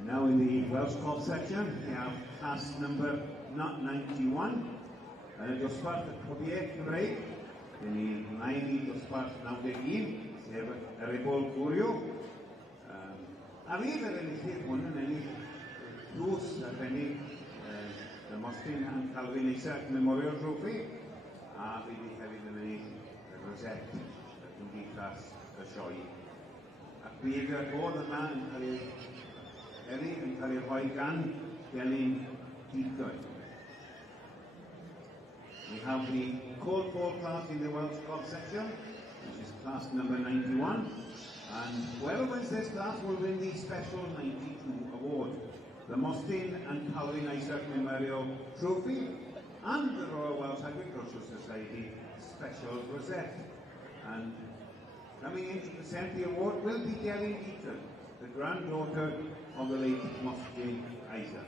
Now in the Welsh Club section, we have class number 91. Yn y dosbarth y clybiau Cymreig, dyn ni mlaen i dosbarth 91, sef yr ebol gwrio. A fydd yr enillydd hwn yn ennill drws arbennig the Mostyn and Calvin Isaac Memorial Trophy, a bydd hi hefyd yn mynd y Rosette, y Cymdeithas y Sioe. Ac bydd y bod yma yn cael ei rhoi gan Gelyn Deacon. We have the Cold Ball class in the Welsh Club section, which is class number 91, and whoever wins this class will win the special 92 award, the Mostyn and Calvin Isaac Memorial Trophy, and the Royal Welsh Agricultural Society Special Rosette. And coming in to present the award will be Gelyn Deacon, the granddaughter of the late Mostyn Isaac.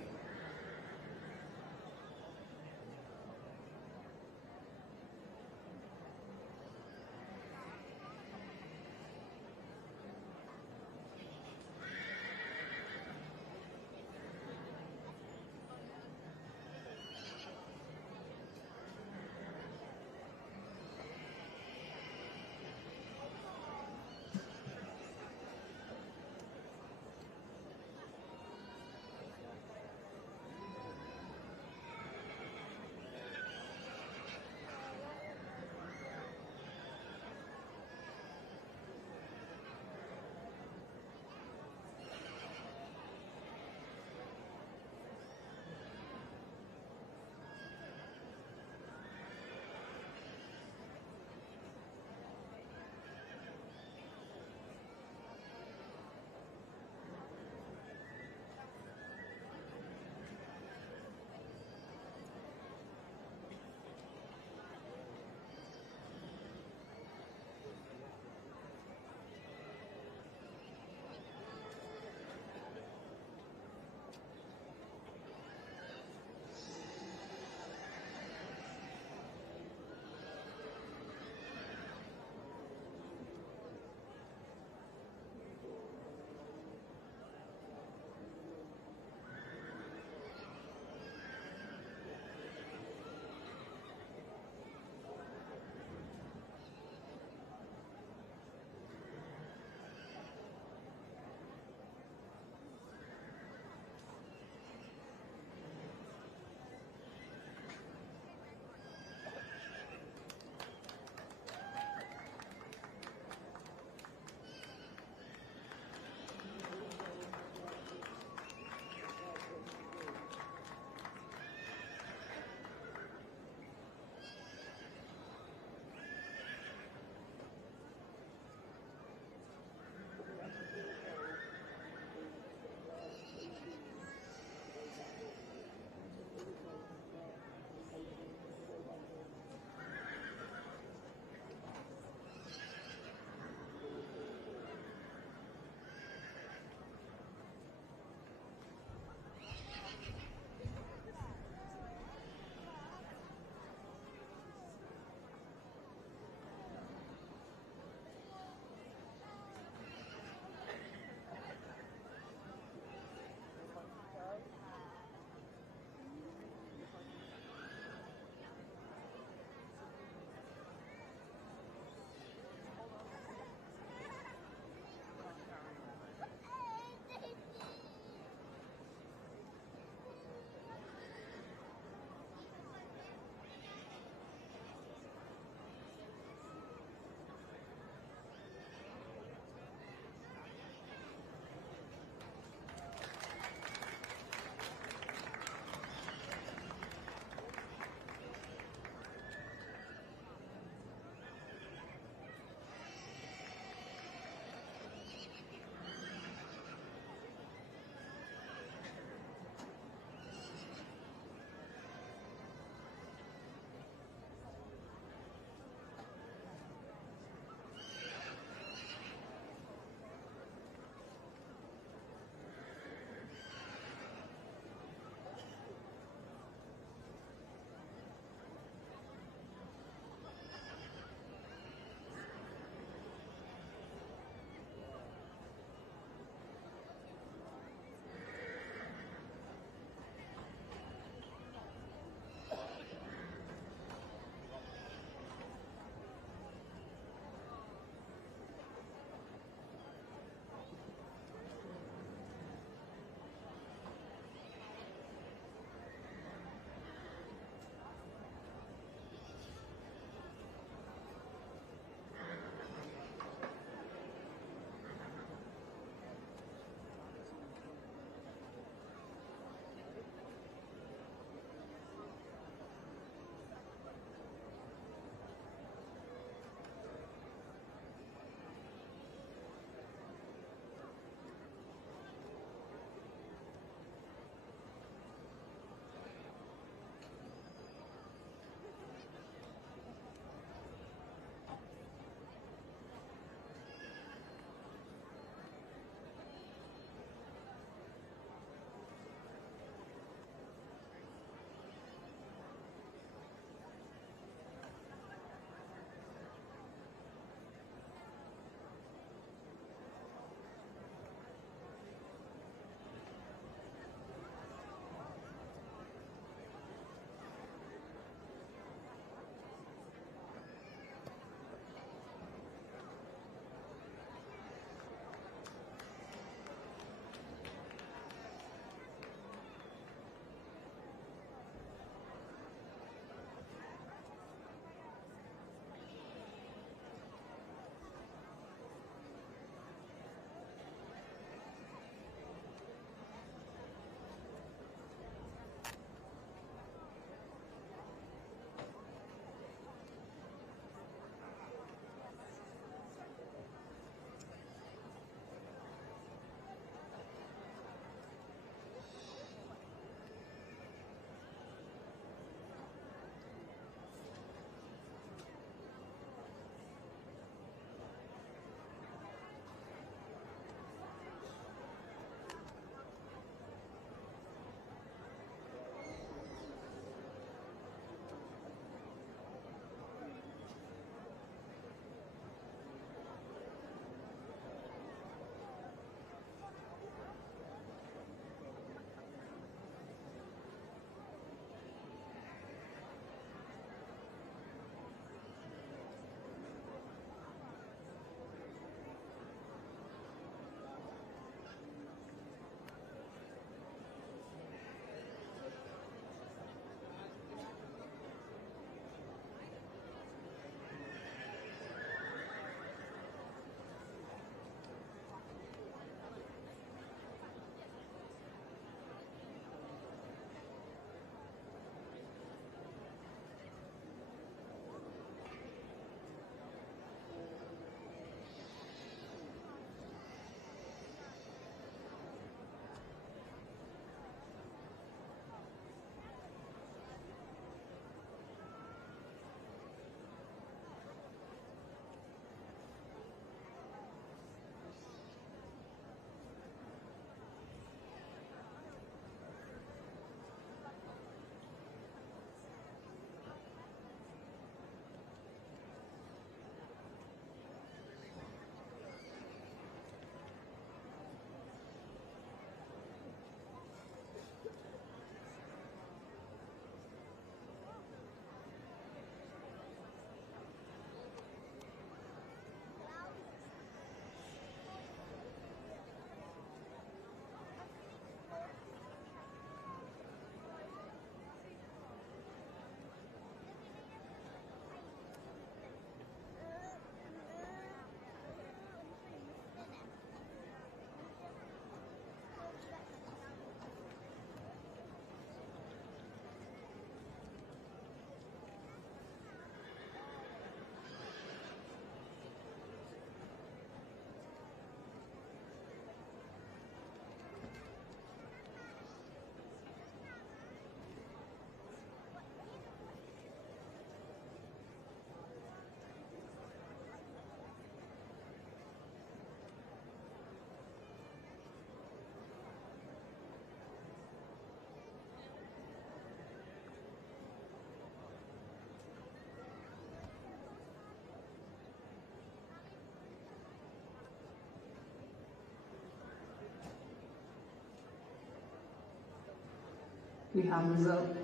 We have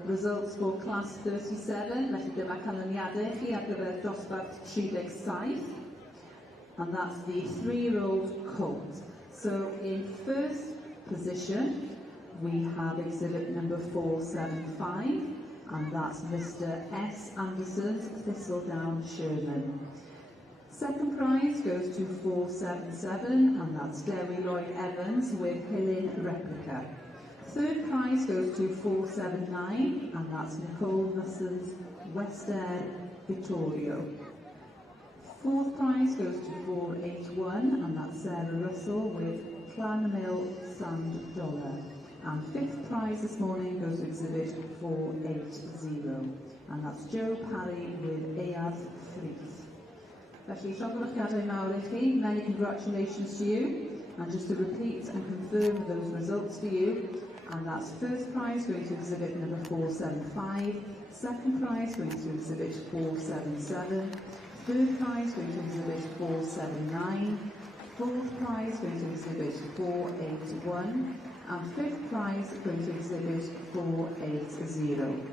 results for Class 37, felly dyma canlyniadau chi ar gyfer dosbarth 37, and that's the 3-year-old colt. So in first position, we have exhibit number 475, and that's Mr. S. Anderson's Thistledown Sherman. Second prize goes to 477, and that's Dewi Lloyd Evans with Hillin Replica. Third prize goes to 479, and that's Nicole Musson's Wester Vittorio. Fourth prize goes to 481, and that's Sarah Russell with Clanmill Sand Dollar. And fifth prize this morning goes to exhibit 480, and that's Joe Parry with Eav Frith. Felly, llofruddiadau mawr I chi, many congratulations to you, and just to repeat and confirm those results for you, and that's first prize going to exhibit number 475, second prize going to exhibit 477, third prize going to exhibit 479, fourth prize going to exhibit 481, and fifth prize going to exhibit 480.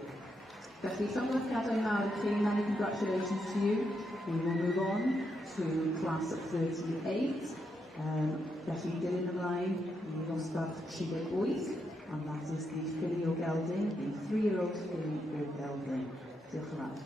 Felly, llofruddiadau mawr I chi, many congratulations to you. We will move on to class 38. Felly, dilyn ymlaen I ddosbarth 38, and that is the filly o gelding, the 3-year-old filly o gelding. Diolch yn fawr.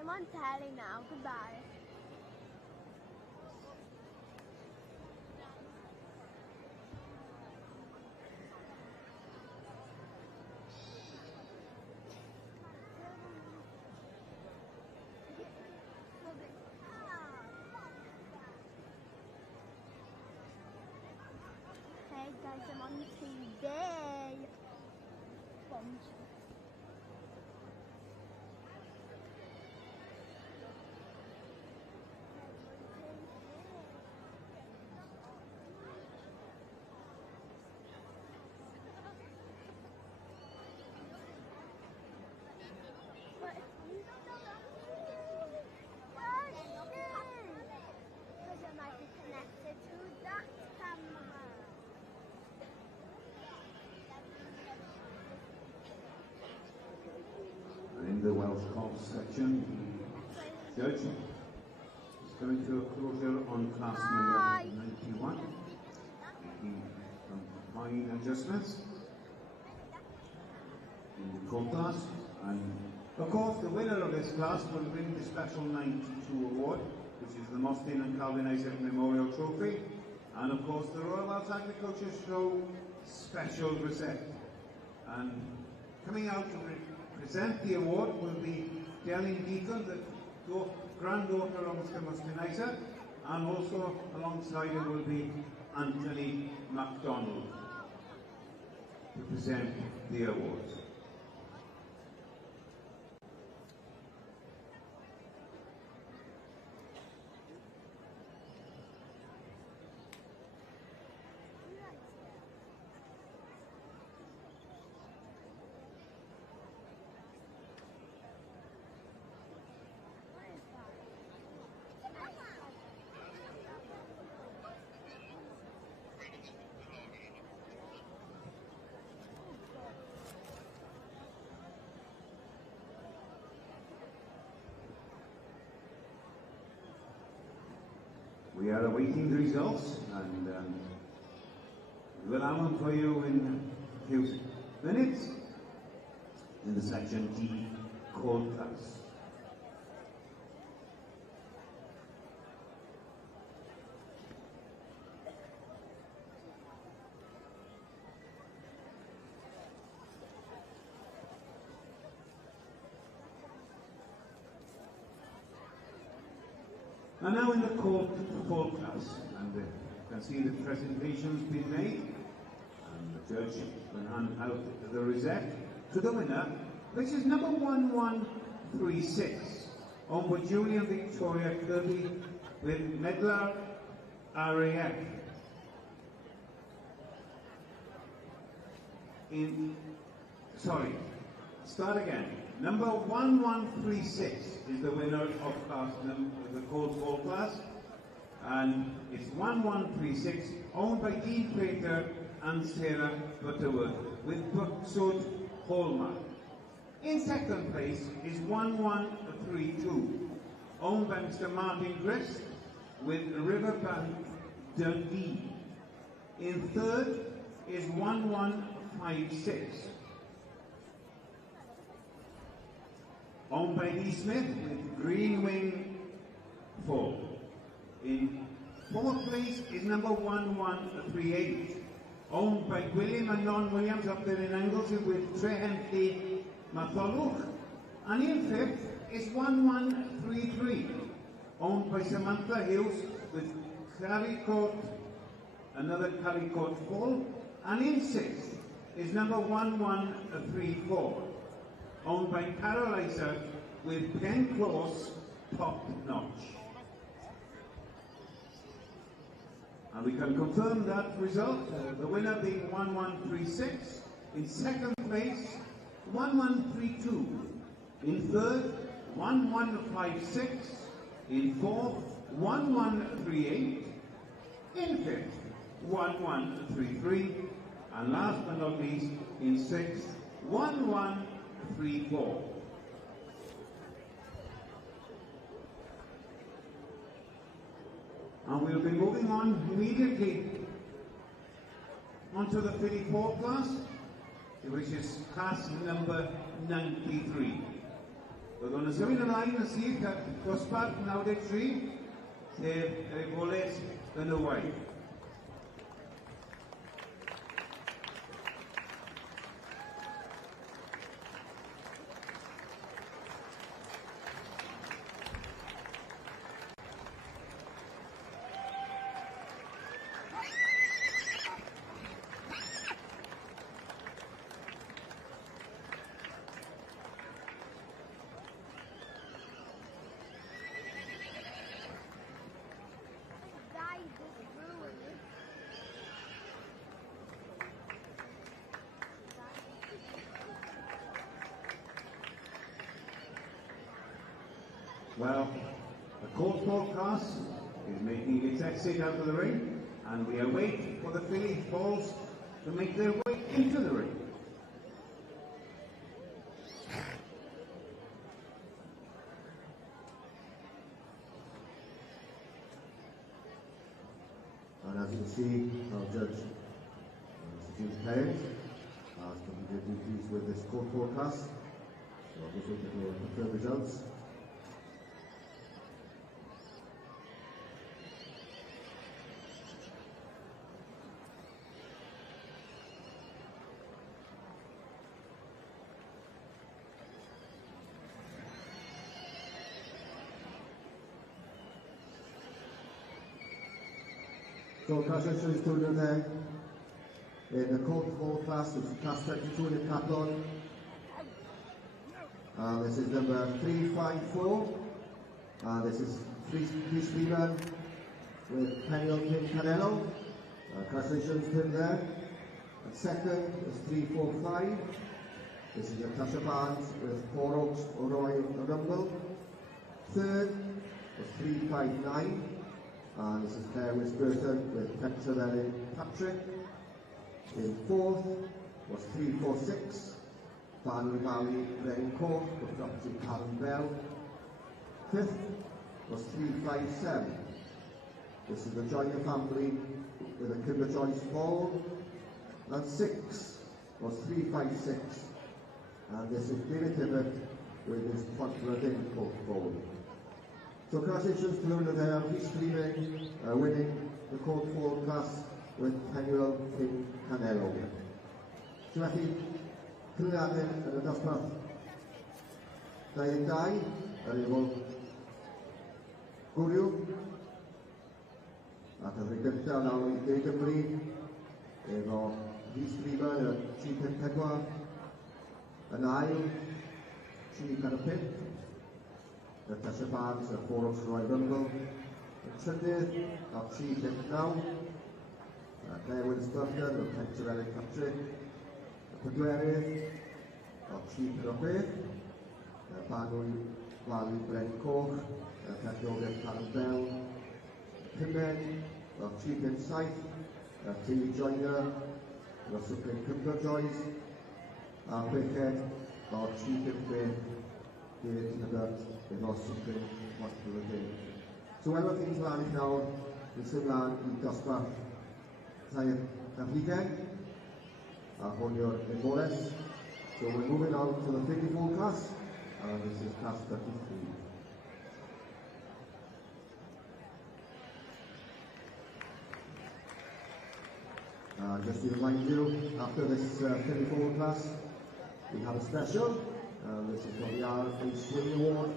I'm on telly now. Goodbye. Hey guys, I'm on TV. In the Welsh Cops section, the judge is coming to a closure on class number 91, making some fine adjustments in the quotas, and of course the winner of this class will win the Special 92 award, which is the Mostyn and Calvin Isaac Memorial Trophy, and of course the Royal Welsh Agriculture Show Special Receipt. And coming out to present the award will be Delyn Deacon, the granddaughter of Mr. Mostyn Isaac, and also alongside her will be Anthony MacDonald to present the awards. We are awaiting the results, and we'll have them for you in a few minutes. In the section D cold class. And now in the cold class, and you can see the presentations being made, and the judge will hand out the rosette to the winner, which is number 1136, owned by Julian Victoria Kirby with Medlar RAF. Start again. Number 1136 is the winner of the cold class, and it's 1136, owned by Dean Prater and Sarah Butterworth with Buxwood Hallmark. In second place is 1132, owned by Mr. Martin Grist with Riverbank Dundee. In third is 1156, owned by Lee Smith with Green Wing Fall. In fourth place is number 1138, owned by William and Non Williams up there in Anglesey with Trehently Matholwch. And in fifth is 1133, owned by Samantha Hughes with Carricourt, another Carricourt Fall. And in sixth is number 1134, owned by Carol Isa with Penclose Top Notch. And we can confirm that result, the winner being 1136, in second place 1132, in third 1156, in fourth 1138, in fifth 1133, and last but not least in sixth 1134. And we'll be moving on immediately onto the 34 class, which is class number 93. We're going to symud ymlaen a sydd at dosbarth 93, sef y goles yn y waith. Well, the court forecast is making its exit out of the ring, and we await for the filly balls to make their way into the ring. And as you can see, our judge, Mr. James Perrin, has completed duties with this court forecast. So I'll just wait for the results. So congratulations to them there in the court 4 class, which is class 22 in Catlon. This is number 354. This is Chris Freeman with Penny Canelo. Congratulations to him there. And second is 345. This is Natasha Barnes with Four Oaks O'Roy Rumble. Third is 359. This is Claire Wisburton with Petrolelli Patrick. In fourth was 346, Barnley Valley Raincourt with Dr. Karen Bell. Fifth was 357. This is the Joyner family with a Kimber Joyce Hall. And sixth was 356. And this is David Tibbett with his Ponferradin coat forward. So congratulations to Luna there, he's streaming, winning the coat forward class with Penuel King Canelo. So felly, cyflwyniadau yn y dosbarth 22 yr efo Gwriw a cyfri gyntaf nawr i De Gymru efo Rhys Drifa yn y 354 yn ail 345 y Tasha Barnes y Fforwm Royal Rumble y trydydd o 359 Claire Winsburger o Pentrefelig Patrick y pedwerydd o 356 Banwy Wali Bren Coch y Cadiogaeth Carol Bell pumed o 357 y Teulu Joyner o Supreme Cymru Joyce a chweched o 356 David Nugget efo Supreme Hospital Day. So welwch chi'n flaen i'ch nawr yn symud mlaen i dosbarth tair Cardigan a hwn yw'r Embores. So we're moving on to the 54 class and this is class 33. Just to remind you, after this 34 class, we have a special. This is for the RFA Swing Award.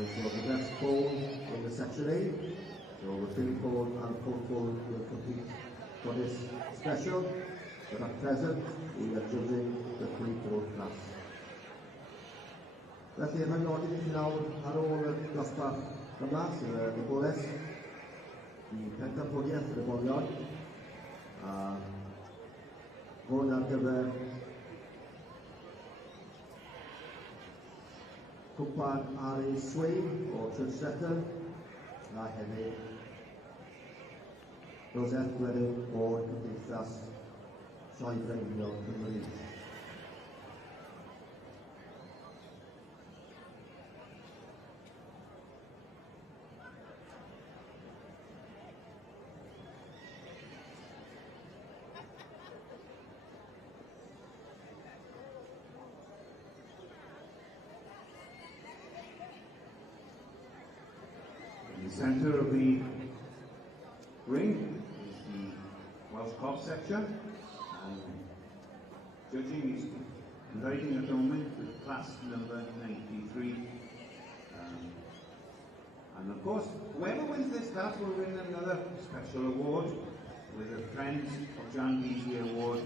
It's for the best pole in the Section A. So the field pole and the pole pole will compete for this special. But at present, we are judging the free-pole class. Felly, mae'n nodi chi nawr ar ôl y dosbarth yma, sydd y Embores, i pencampwriaeth y bolion. Hwn ar gyfer cwpan Ari Swain o Trydstretton a hefyd Rosette Gwerin o'r Cymdeithas Sioe Freiniol Cymru. In the centre of the ring is the Welsh Cob section, and judging is conducting at the moment with class number 93. And of course, whoever wins this class will win another special award with the Friends of John Beasley Award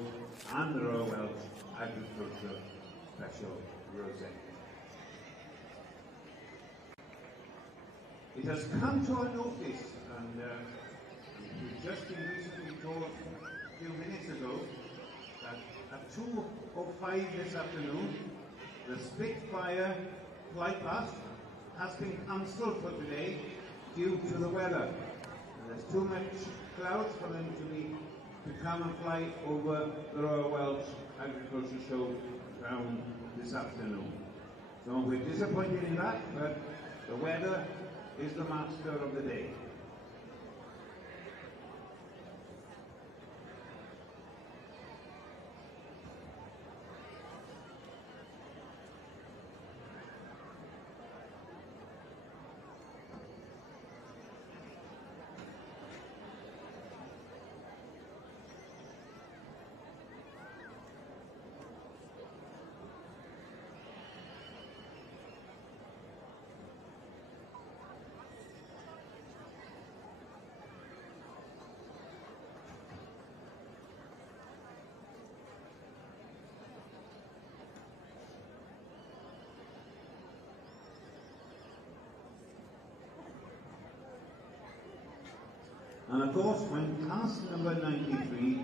and the Royal Welsh Agriculture Special Rosette. It has come to our notice, and we've just been recently told a few minutes ago that at 2:05 this afternoon, the Spitfire flight past has been cancelled for today due to the weather. There's too much clouds for them to come and fly over the Royal Welsh Agriculture Show ground this afternoon. So we're disappointed in that, but the weather is the master of the day. And of course, when class number 93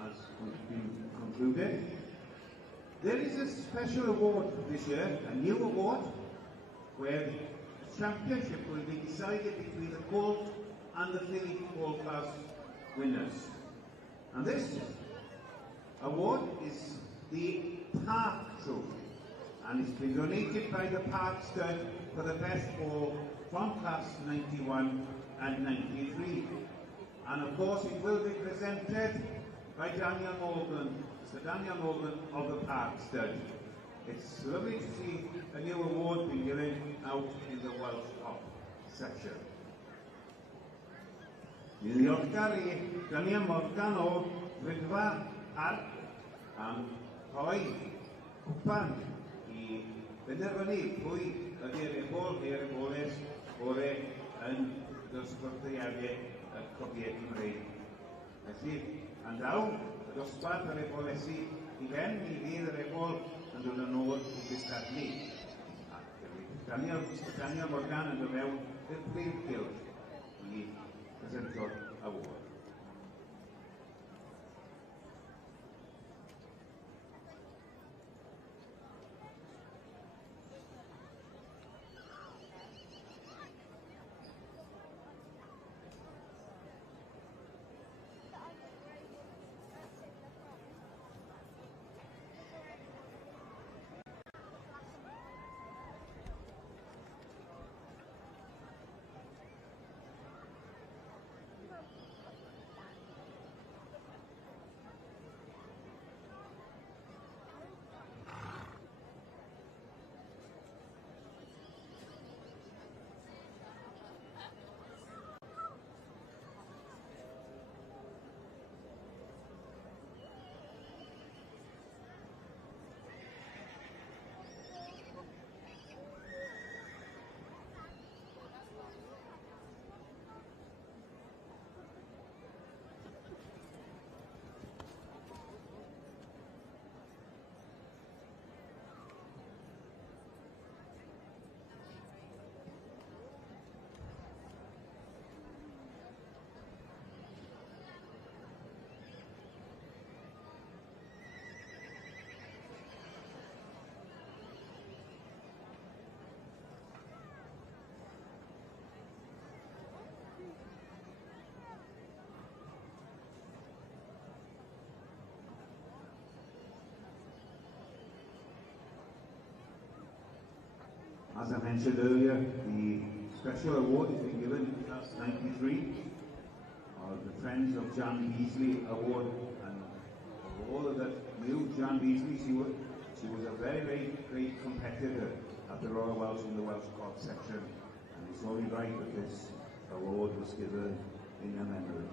has been concluded, there is a special award this year, a new award, where the championship will be decided between the colt and the filly colt class winners. And this award is the Park Trophy, and it's been donated by the Park Stud for the best ball from class 91 and 93. And of course it will be presented by Daniel Morgan, Mr. Daniel Morgan of the Park Stud. It's lovely to see a new award being given out in the Welsh Top section. Ni'n ddiolchgar I Daniel Morgan o Rydfa Arc am rhoi cwpan I benderfynu pwy ydy'r ebol neu'r eboles gore yn dosbarthiadau y Cofiau Cymreig. Felly, andaw, y dosbarth yr ebolesi I ben I fydd yr ebol yn dod yn ôl I gystadlu. Daniel Morgan yn dod mewn i'r prif gylch I presento'r award. As I mentioned earlier, the special award is being given in class 93, the Friends of Jan Beasley Award, and for all of that knew Jan Beasley, she was a very, very great competitor at the Royal Welsh in the Welsh Court section, and it's only right that this award was given in her memory.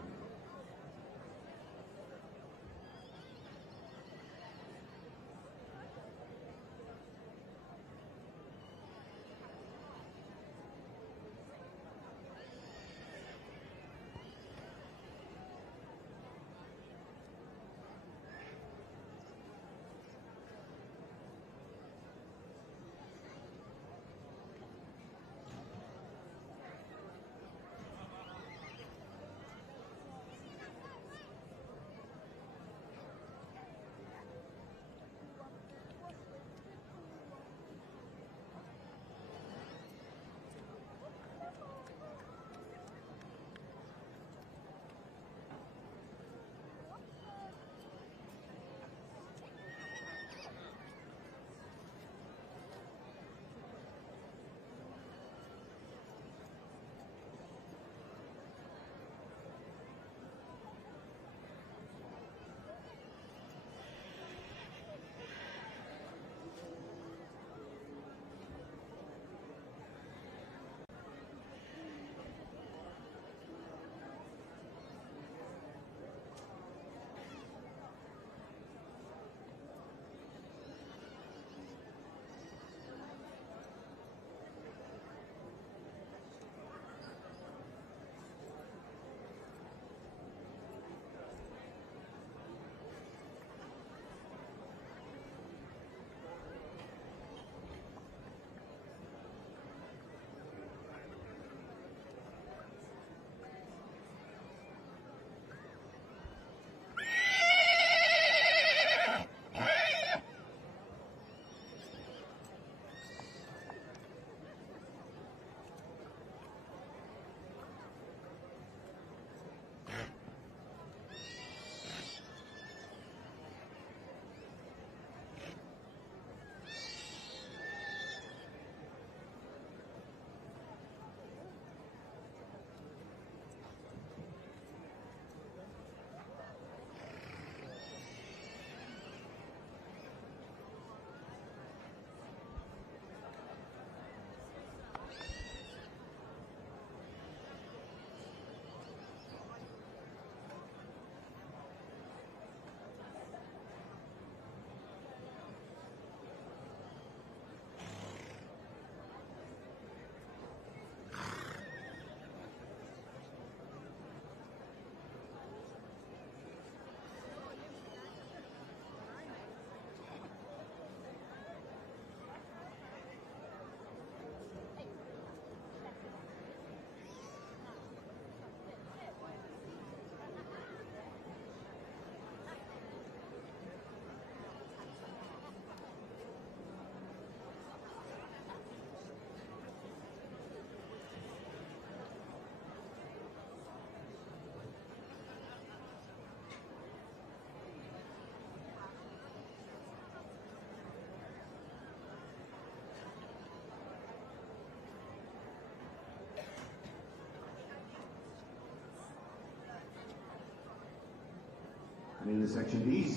And in the section D's,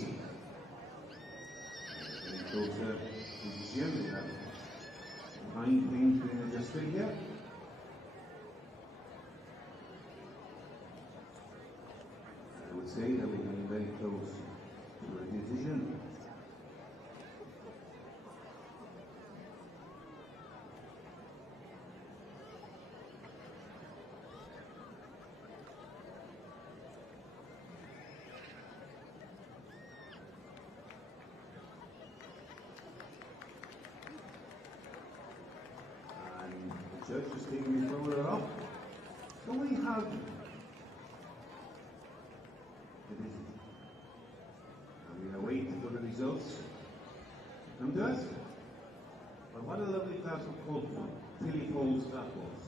getting closer to the gym, that fine things being adjusted here. I would say that we're getting very close to a decision. Judge is taking the folder up. So we have the division. And we await for the results to come to us. But what a lovely class of Colton. Tilly Foles that was.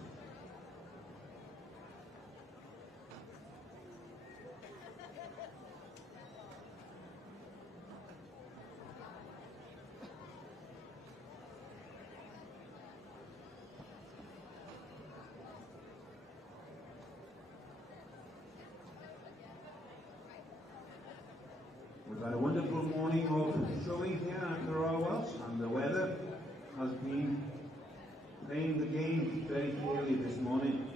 We've had a wonderful morning of showing here at the Royal Welsh, and the weather has been playing the game very clearly this morning.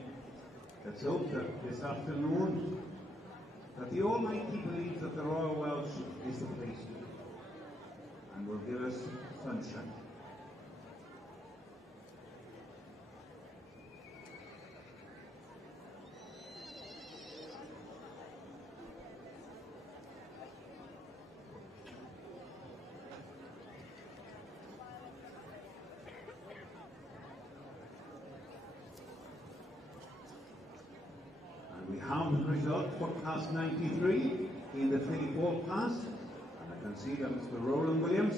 Let's hope that this afternoon that the Almighty believes that the Royal Welsh is the place to be and will give us sunshine. We have the result for class 93 in the 24 class, and I can see that Mr. Roland Williams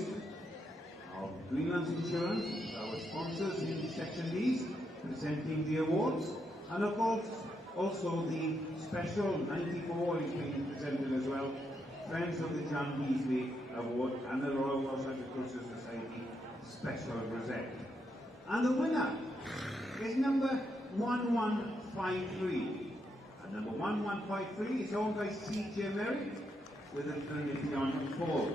of Greenlands Insurance, our sponsors in section D's, presenting the awards, and of course also the special 94 is being presented as well, Friends of the Jan Beasley Award and the Royal Welsh Agricultural Society Special Rosette. And the winner is number 1153. Number 1153 is owned by C.J. Merrick with a Trinity on 4.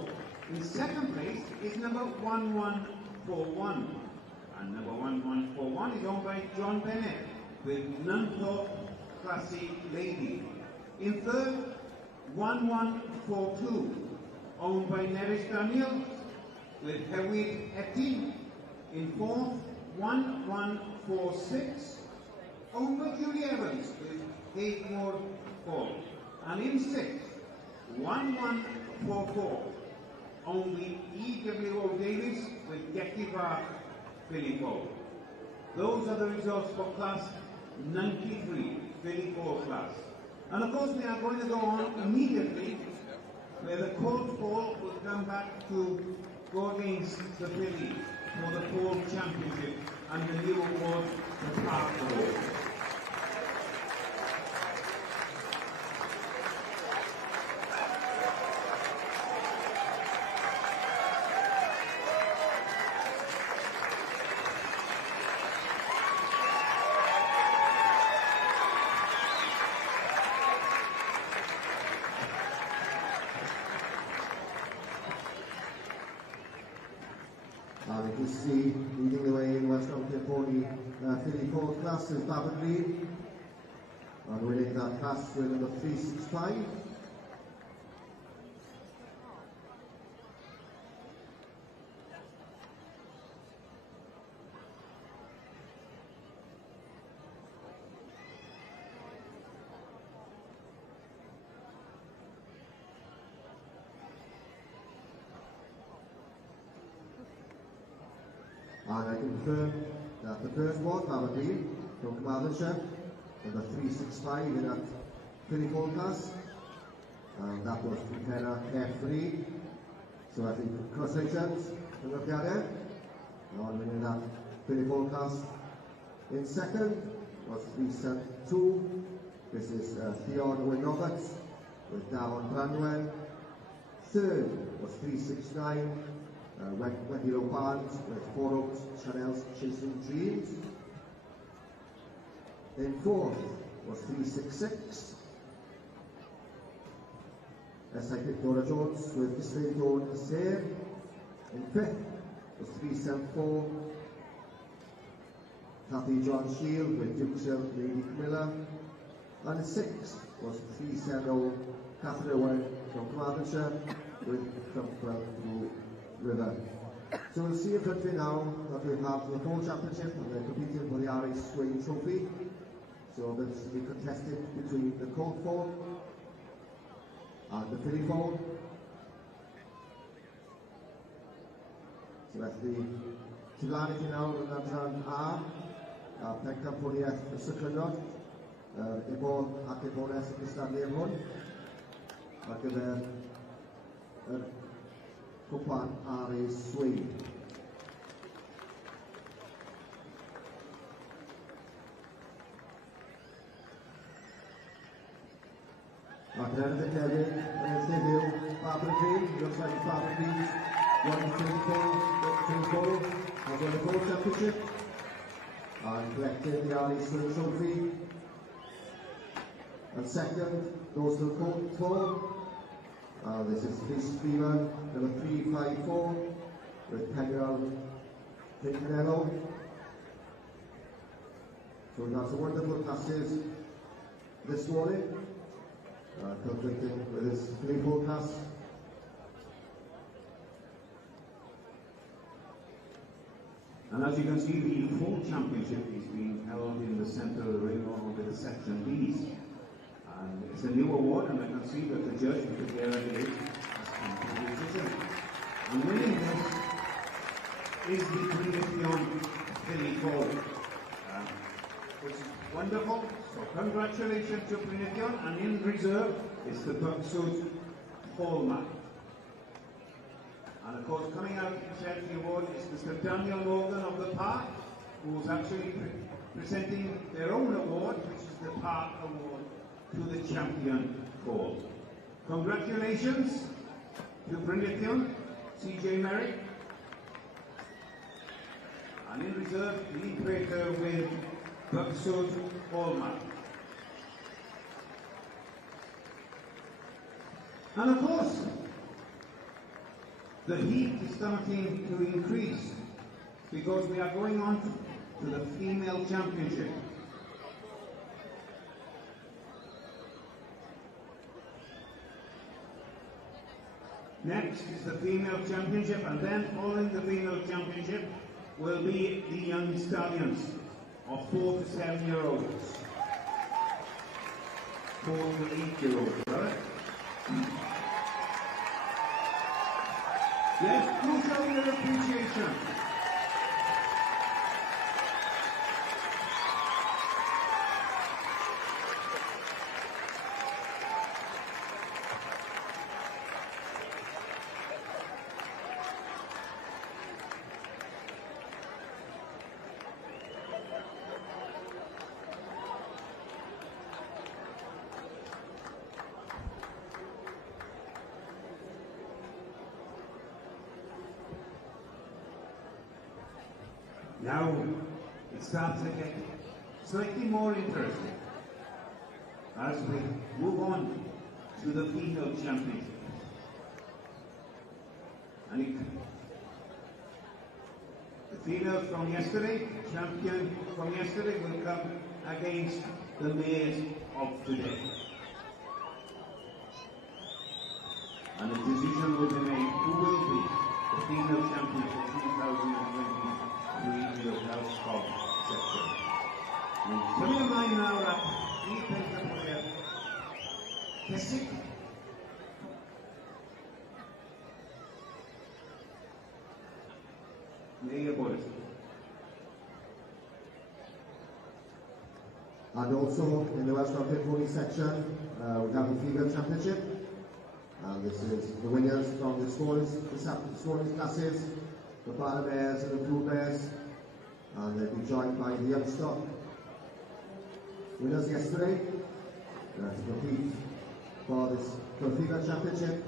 In second place is number 1141. And number 1141 is owned by John Bennett with Nunthorpe Classy Lady. In third, 1142, owned by Neris Daniel with Hewid Etty. In fourth, 1146, owned by Julie Evans with Haigmore Hall. And in sixth, 1144, only E.W.O. Davis with Getty Park, Philippo. Those are the results for class 93, Philippo class. And of course we are going to go on immediately where the court ball will come back to go against the Philly for the Pole Championship and the new award, the Park Award. And you see, leading the way in West County Pony, 34th class is Babin Reid. And winning that class with number 365. And I confirm that the first one, Babin Reid, from Carmarthenshire, number 365 in that 34 class. And that was Kenna F3. So I think congratulations to look at it. On winning that 34 class. In second was 372. This is Theon Wyn Roberts with Davon Branwell. Third was 369. Wendy Barnes with Four Oaks Chanel's Chasing Dreams. Then fourth was 366. Cyclic Nora Jones with Ghislaine Dawn Asair. In fifth was 374. Kathy John Shield with Dukeshire Lady Camilla. And in sixth was 370 Catherine Owen from Carmarthenshire with Crumwell Blue River. So we'll see in front of you now that we have the whole championship and they're competing for the RA Swing Trophy. So this will be contested between the Colt 4 and the Filly 4. So that's the Tilanity now yn adran A, pencampwriaeth y Syclynod, Ebon ac Ebones yn gystadlu am hwn, ar gyfer y cwpan RA Swing. Ac yn ennill y Kevin, yn y Llyfyw, Barbara Green, looks like Barbara Green, 1-2-4, has won the Gold Championship, and collected the RA Swing Trophy. And second goes to the Colt 4. This is Chris Freeman, number 354, with Penguel Pincanello. So we have some wonderful classes this morning. Completing with his Filly 4 class. And as you can see, the full championship is being held in the centre of the ring on with the section B's. And it's a new award, and I can see that the judge, Mr. Geraint, has come to the decision. And winning this is the Brynhild Filly 4, which is wonderful. So congratulations to Brynhild, and in reserve is the Buxwood Hallmark. And of course, coming out to accept the award is Mr. Daniel Morgan of the Park, who is actually presenting their own award, which is the Park Award, to the champion call. Congratulations to Brynhild, CJ Merrick, and in reserve, the equator with Buxwood Hallmark. And of course, the heat is starting to increase because we are going on to the female championship. Next is the female championship, and then following the female championship will be the young stallions of 4 to 7 year olds. 4 to 8 year olds, right? Yes, do show your appreciation. Now it starts to get slightly more interesting as we move on to the female championship. And the females from yesterday, champion from yesterday, will come against the mares of today. And the decision will be made who will be the female champion for 2023 in the House of Section. Coming to mind now at the Pencampwriaeth Keswick. And also in the Welsh Rocket Pony section, we have the female championship. And this is the winners from this morning's classes, the Banner Bears and the Blue Bears. And they'll be joined by the Youngstock winners yesterday to compete for the female championship,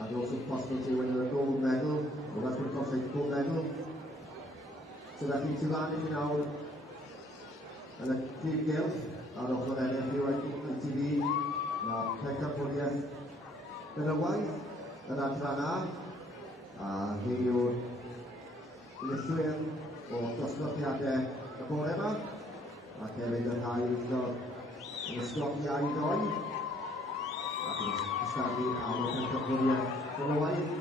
and also possible to win a gold medal, or Western Cross gold medal. So that means Tilanity now, and a Cleve Gill, and also then FUI TV, Pencampwriaeth Yn y waith, yn adranna, a hyn yw'r illwyr o dosbarthiadau y bore yma, ac hefyd yn rhai yn ysgogiau doi, ac yn ystadlu am y pencampwriaeth yn y waith.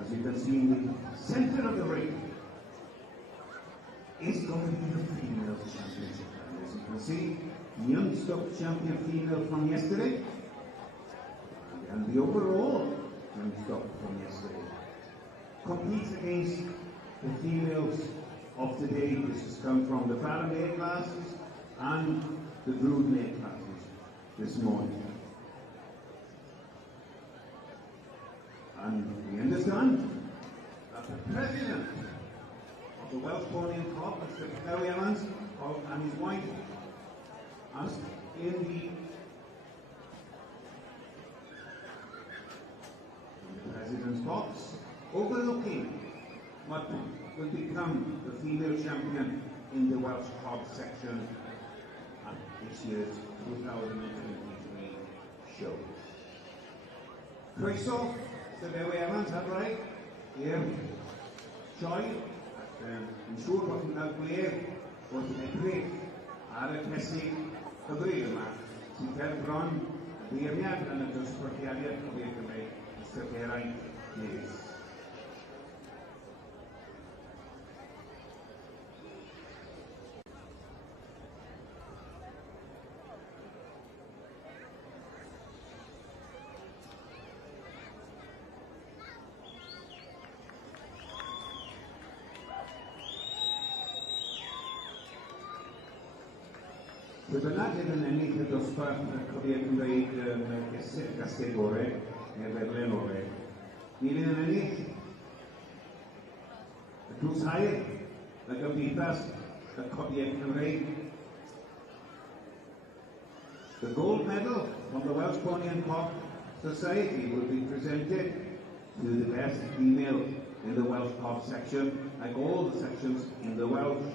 As you can see in the center of the ring is going to be the female championship. And as you can see, Youngstock champion female from yesterday and the overall Youngstock from yesterday competes against the females of today. This has come from the Faraday classes and the Broodmate classes this morning. And we understand that the president of the Welsh Pony and Cob, Mr. Kerry Evans, and his wife, asked in the president's box, overlooking what will become the female champion in the Welsh Cob section at this year's 2023 show. Croeso, Mr. Dewi Evans, have right? I'r sioe, ac yn siŵr bod chi'n cael gwir wrth edrych ar y cysig hyfryd yma sy'n cael bron beirniad yn y dosbarthiadau Cymru Cymru, Mr. Geraint Davies. Pwy bynnag yn ennill y dosbarth y Cymru Cymreig gasgeg orau, neu fedlen orau, ni fydd yn ennill y drwsair y gymdeithas y Cymru Cymreig. The gold medal from the Welsh Pony and Cob Society will be presented to the best female in the Welsh Cob section, like all the sections in the Welsh.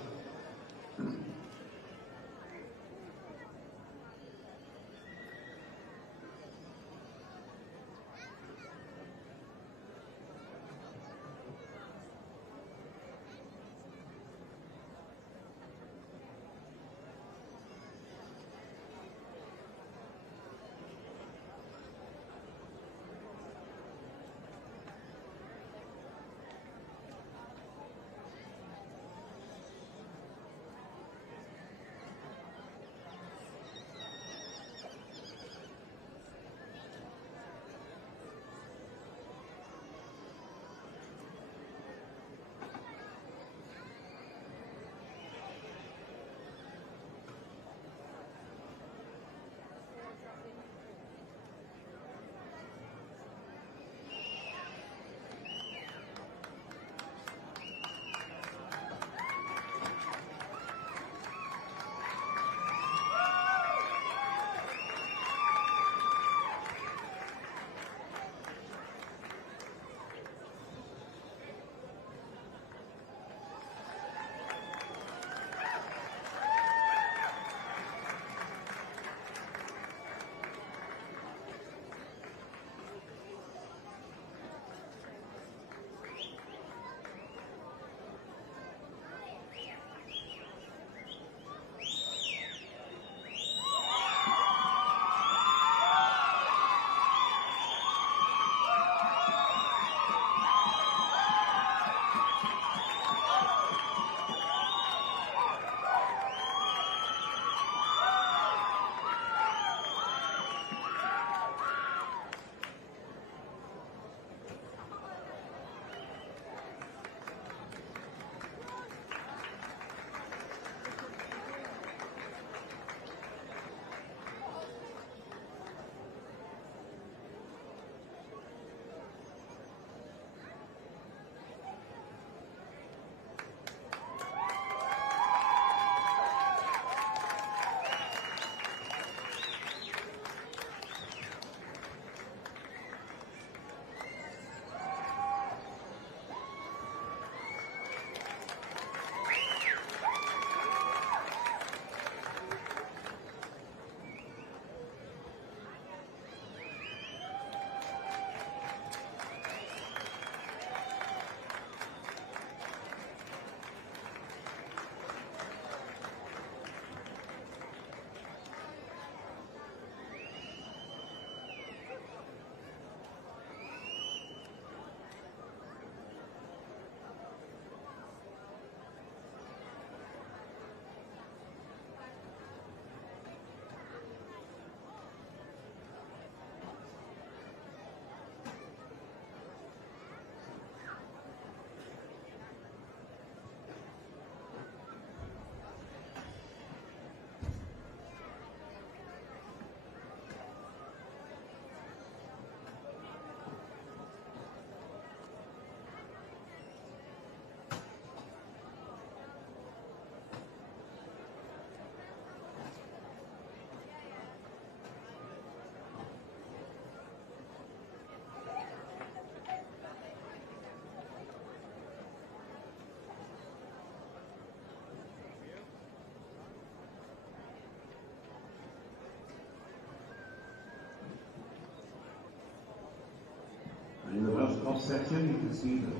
top section, you can see that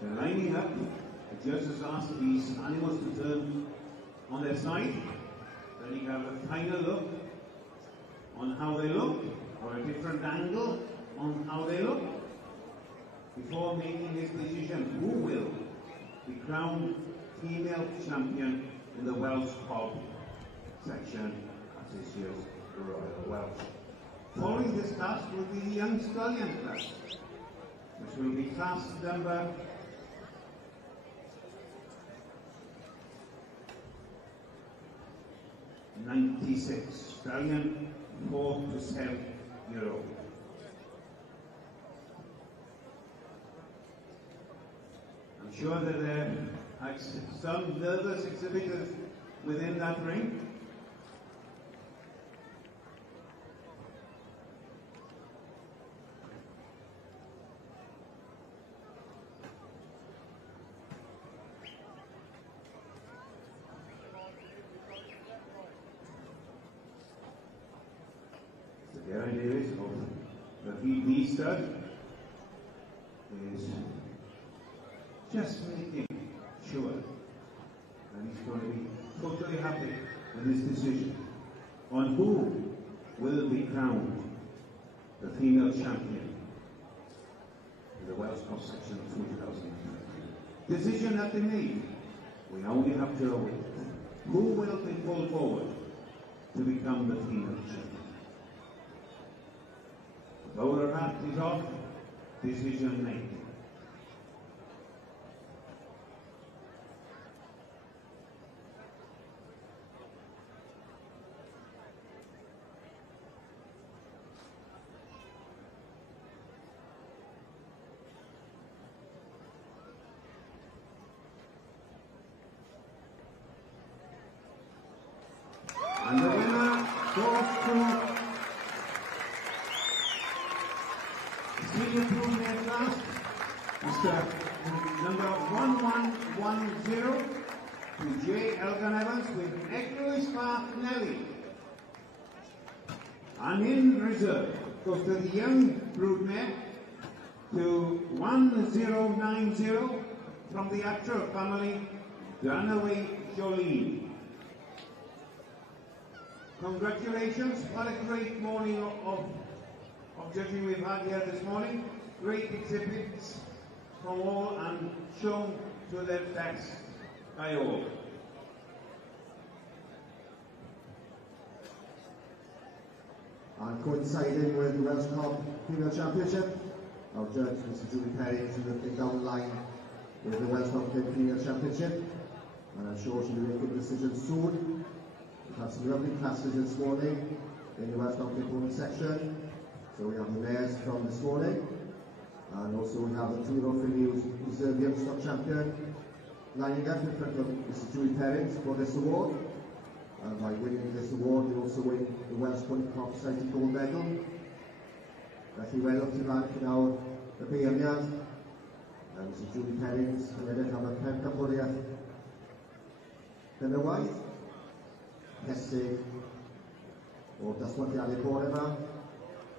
they're lining up. The judge has asked these animals to turn on their side. Then you have a final look on how they look, or a different angle on how they look, before making his decision who will be crowned female champion in the Welsh Cob section at this year's Royal Welsh. Following this class will be the Young Stallion class, which will be class number 96, stallion 4 to 7 year old. I'm sure that there are some nervous exhibitors within that ring. The idea is of the VB stud is just making sure that he's going to be totally happy with his decision on who will be crowned the female champion in the Welsh Cup section of 2020. Decision has been made. We only have to wait. Who will be pulled forward to become the female champion? Lower hat is off, decision made. And the winner goes to senior pro-man class, Mr. number 1110 to J. Elgin Evans with Echoes Park Nelly. And in reserve goes to the young broodmare to 1090 from the Actor family, Danaway Jolene. Congratulations, what a great morning of judging we've had here this morning. Great exhibits from all and shown to their best by all. And coinciding with the Welsh Cob Female Championship, our judge, Mr. Julie Perry, is looking down the line with the Welsh Cob Female Championship, and I'm sure she'll be making a decision soon. We've had some lovely classes this morning in the Welsh Cob Pony section. So we have the mares from this morning, and also we have the 2-year-old filly who's the Youngstock champion, lining up in front of Mr. Julie Perry for this award. And by winning this award, they also win the Welsh Pony Cob Society Gold Medal. Felly welwch chi fan now y beirniad, Mr. Julie Perry yn edrych am y pencampwriaeth benywaidd, hesig o'r dosbarthiadau bore yma.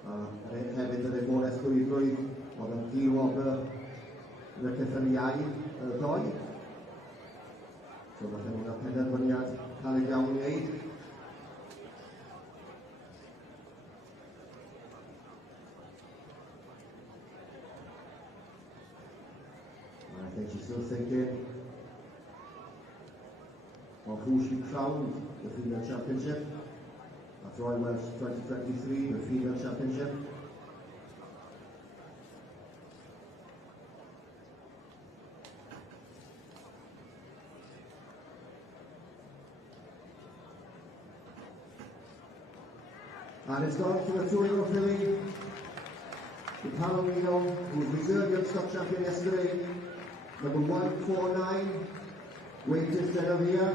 Hefyd yr egolaeth llwybrwydd oedd yn ddiwobr yn y cyffiniau y ddoi. So falle hwnna penderfyniad caled iawn i wneud. And I think she's still thinking of who should be crowned the Female Championship. At Royal Welsh 2023, the Female Championship. And it's gone to the 2-year-old filly, the Palomino, who was reserve Youngstock champion yesterday, number 149, Waited Genovia.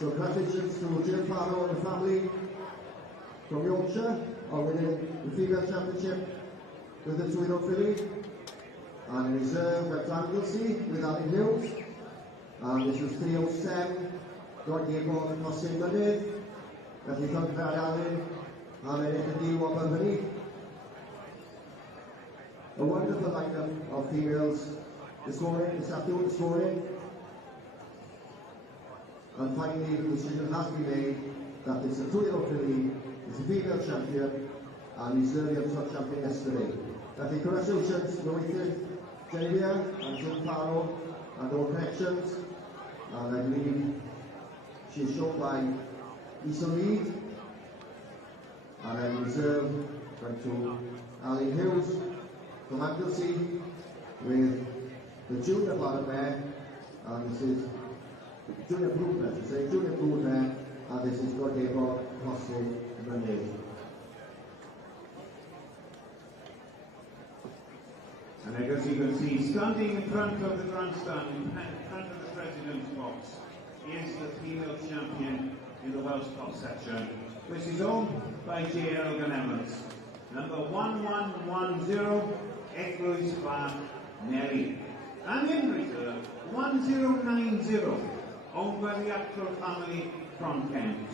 So congratulations to Jim Farrow and the family from Yorkshire on winning the Female Championship with the 2-year-old filly. And in reserve at Anglesey with Alan Hughes. And this was 307, got the ball across the mynydd. Felly congratulations Alan, a mynd i diw o Byrhynny. a wonderful lineup of females this afternoon this morning. And finally, the decision has been made that it's a 2-year-old filly, it's a female champion, and he's earlier top champion yesterday. Felly, congratulations, Roithi, Genevieve, and Jill Farrow, and all connections. And I believe she is shown by Issa Reid, and then reserve went to Ali Hughes from Anglesey with the junior part there, and this is junior brood mare, junior brood mare, and this is Godhaber Crossing Monday. And as you can see, standing in front of the grandstand, in front of the President's box, is the female champion in the Welsh Top section, which is owned by J. Elgin Evans. Number 1110, Eglwys Fach, Nelly. And in reserve, 1090, owned by the actual family from Kent,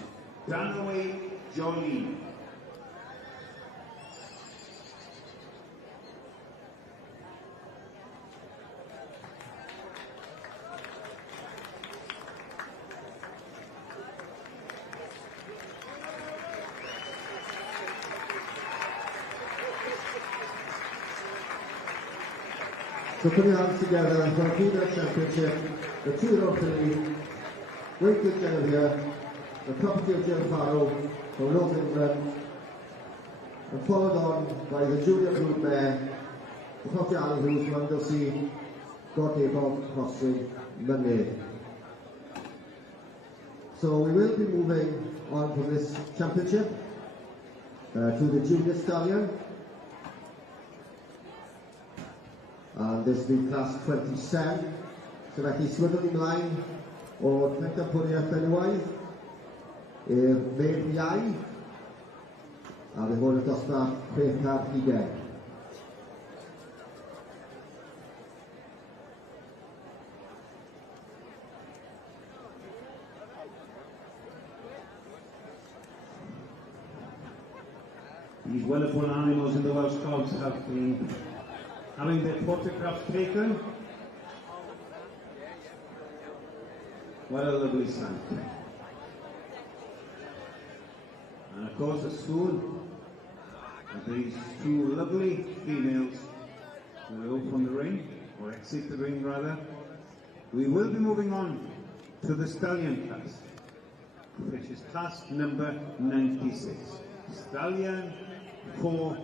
Danaway Jolene. So put your hands together for a female championship, the 2-year-old filly, Great Good Genevieve, the property of Jill Farrow from North England, and followed on by the junior brood mare, the property of Ali Hughes from Anglesey, Godhaber Crossing Monday. So we will be moving on from this championship to the junior stallion. And this will be class 27. So felly swyddodd ymlaen o pencampwriaeth Benywaidd i'r Medd Iau, a fe hwn y dosbarth 60. These wonderful animals in the Welsh Cogs have been having their photographs taken. What a lovely sight. And of course, as soon as these two lovely females will go from the ring, or exit the ring rather, we will be moving on to the stallion class, which is class number 96. Stallion for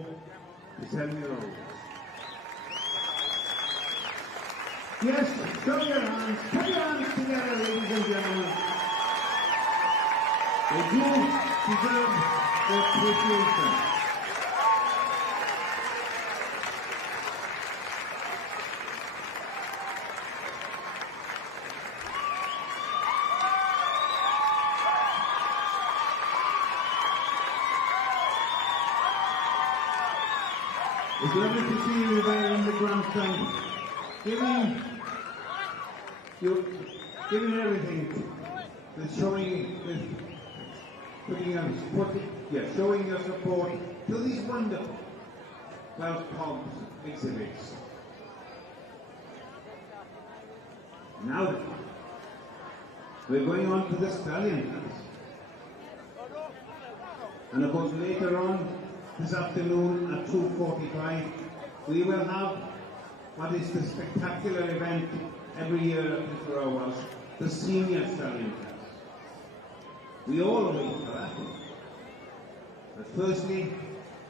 the 10-year-olds. Yes, show your hands, put your hands together, ladies and gentlemen. They do deserve their appreciation. It's lovely to see you there in the grandstand, giving everything, showing your support to these wonderful Welsh Cogs exhibits. Now then, we're going on to the stallion class. And of course later on this afternoon at 2:45 we will have what is the spectacular event every year at the Royal Welsh, the senior stallion class. We all wait for that. But firstly,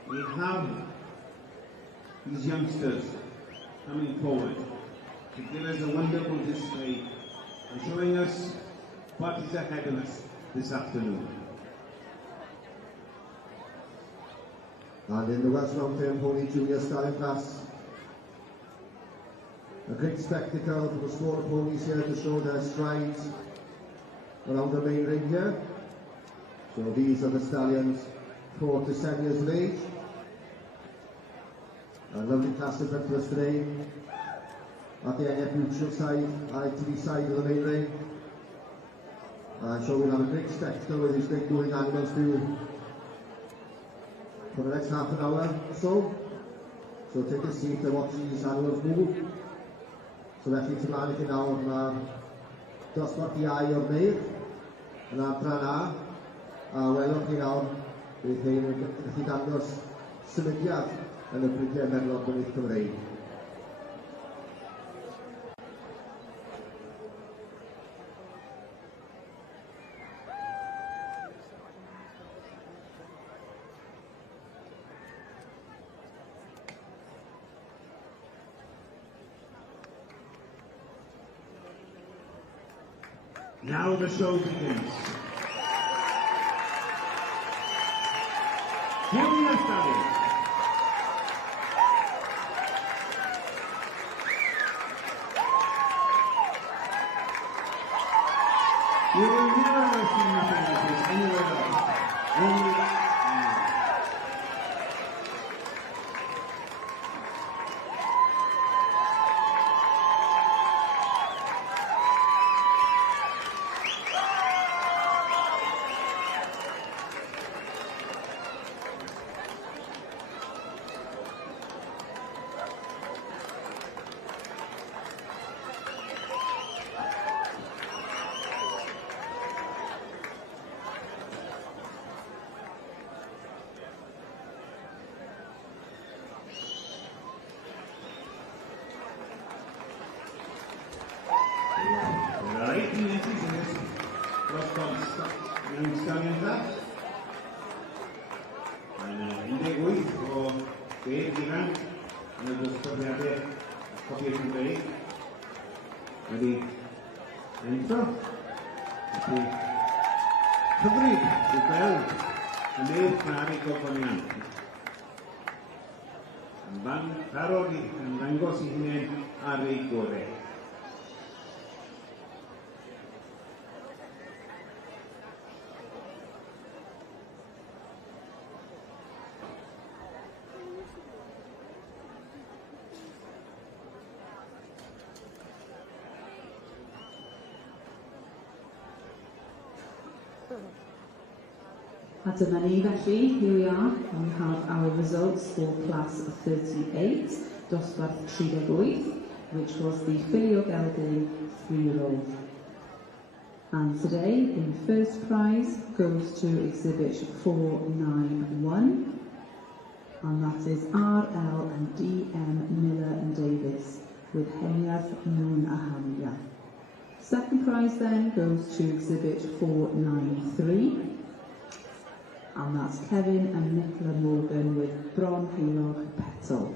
we have these youngsters coming forward to give us a wonderful display and showing us what is ahead of us this afternoon. And in the Welsh Long-Term Pony Junior Stallion class, a great spectacle for the smaller ponies here to show their strides around the main ring here. So these are the stallions 4 to 7 years of age. A lovely class event for us today at the NF neutral side, ITV side of the main ring. So we'll have a great spectacle with these great going animals for the next half an hour or so. So So take a seat and watch these animals move. So felly ti mlaen I chi nawr mae dosbarth iau o'r meir yn adran A, a welwch chi nawr bydd hyn yn gallu dangos symudiad yn y Brigau Merlod Mynydd Cymreig. Now the show begins. Julia Stalin. You will never see anything like this anywhere else. Only A dyma ni felly, here we are, we have our results for class 38, dosbarth 38, which was the Filio Gelding 3-year-old. And today, in first prize, goes to exhibit 491, and that is RL and DM Miller and Davis, with Henriath Noon Ahamia. Second prize then goes to exhibit 493, and that's Kevin and Nicola Morgan with Bron Heilog Petal.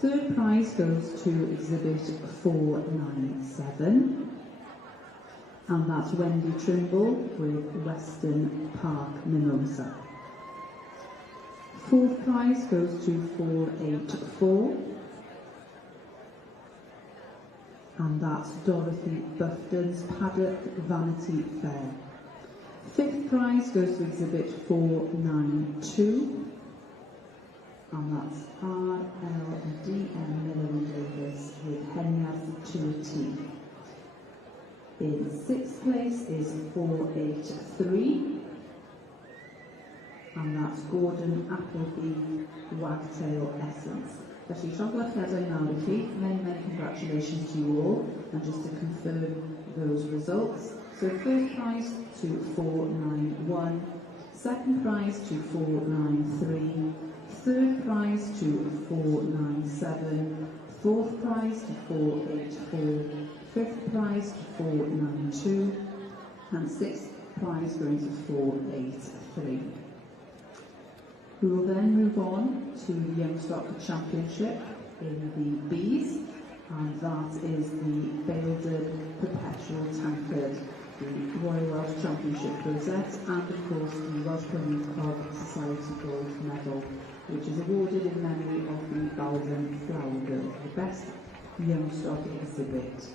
Third prize goes to exhibit 497, and that's Wendy Trimble with Western Park Mimosa. Fourth prize goes to 484, and that's Dorothy Bufton's Paddock Vanity Fair. Fifth prize goes to exhibit 492, and that's RL and DM Miller and Davis with Henriath Tuati. In sixth place is 483, and that's Gordon Appleby Wagtail Essence. Felly, llongyfarchiadau nawr I chi. Many congratulations to you all, and just to confirm those results. So first prize to 491, second prize to 493, third prize to 497, fourth prize to 484, fifth prize to 492, and sixth prize going to 483. We will then move on to the Youngstock Championship in the Bs, and that is the Baildon Perpetual Tankard, the Royal Welsh Championship Rosette, and of course the Welsh Premier Club Society Gold Medal, which is awarded in memory of the Baldwin Flower Girl, the best Youngstock exhibit.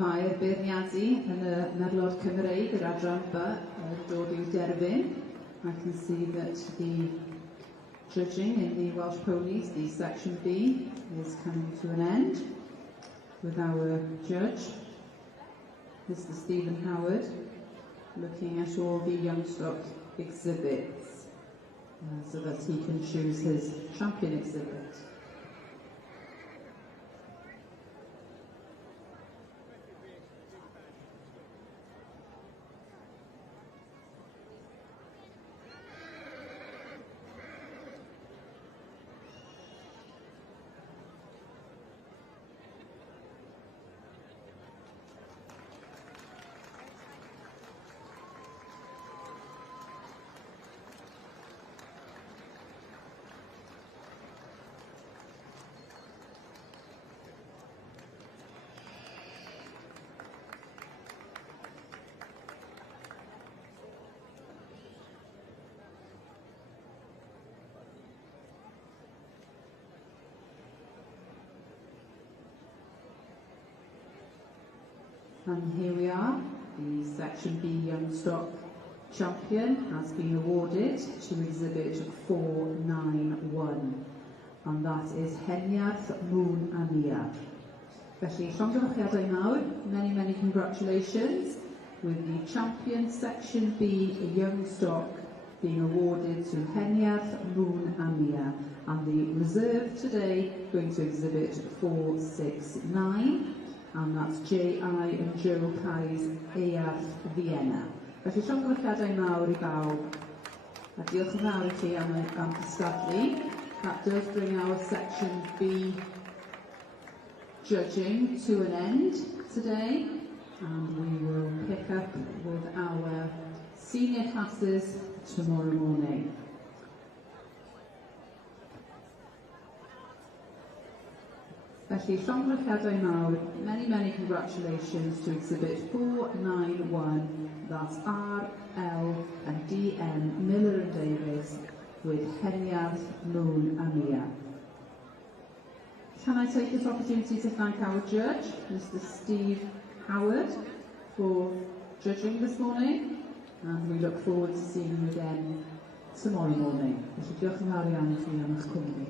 Mae'r beirniadu yn y Merlod Cymreig, yr adran B, yn dod i'w derbyn. I can see that the judging in the Welsh ponies, the section B, is coming to an end with our judge, Mr. Stephen Howard, looking at all the Youngstock exhibits so that he can choose his champion exhibit. And here we are, the Section B Youngstock champion has been awarded to exhibit 491, and that is Henyath Moon Ania. Felly, llongyfarchiadau mawr, many congratulations, with the champion Section B Youngstock being awarded to Henyath Moon Ania, and the reserve today going to exhibit 469. And that's J.I. and Joe Kai's Earth Vienna. Felly llongyfarchiadau mawr I bawb. A diolch yn fawr I chi am cystadlu. That does bring our Section B judging to an end today. And we will pick up with our senior classes tomorrow morning. Felly, llongyfarchiadau mawr, many congratulations to exhibit 491, that's R, L and DM, Miller and Davis, with Henyath Moon Ania. Can I take this opportunity to thank our judge, Mr. Steve Howard, for judging this morning, and we look forward to seeing you again tomorrow morning. Felly, diolch yn fawr iawn I chi am eich cwmni.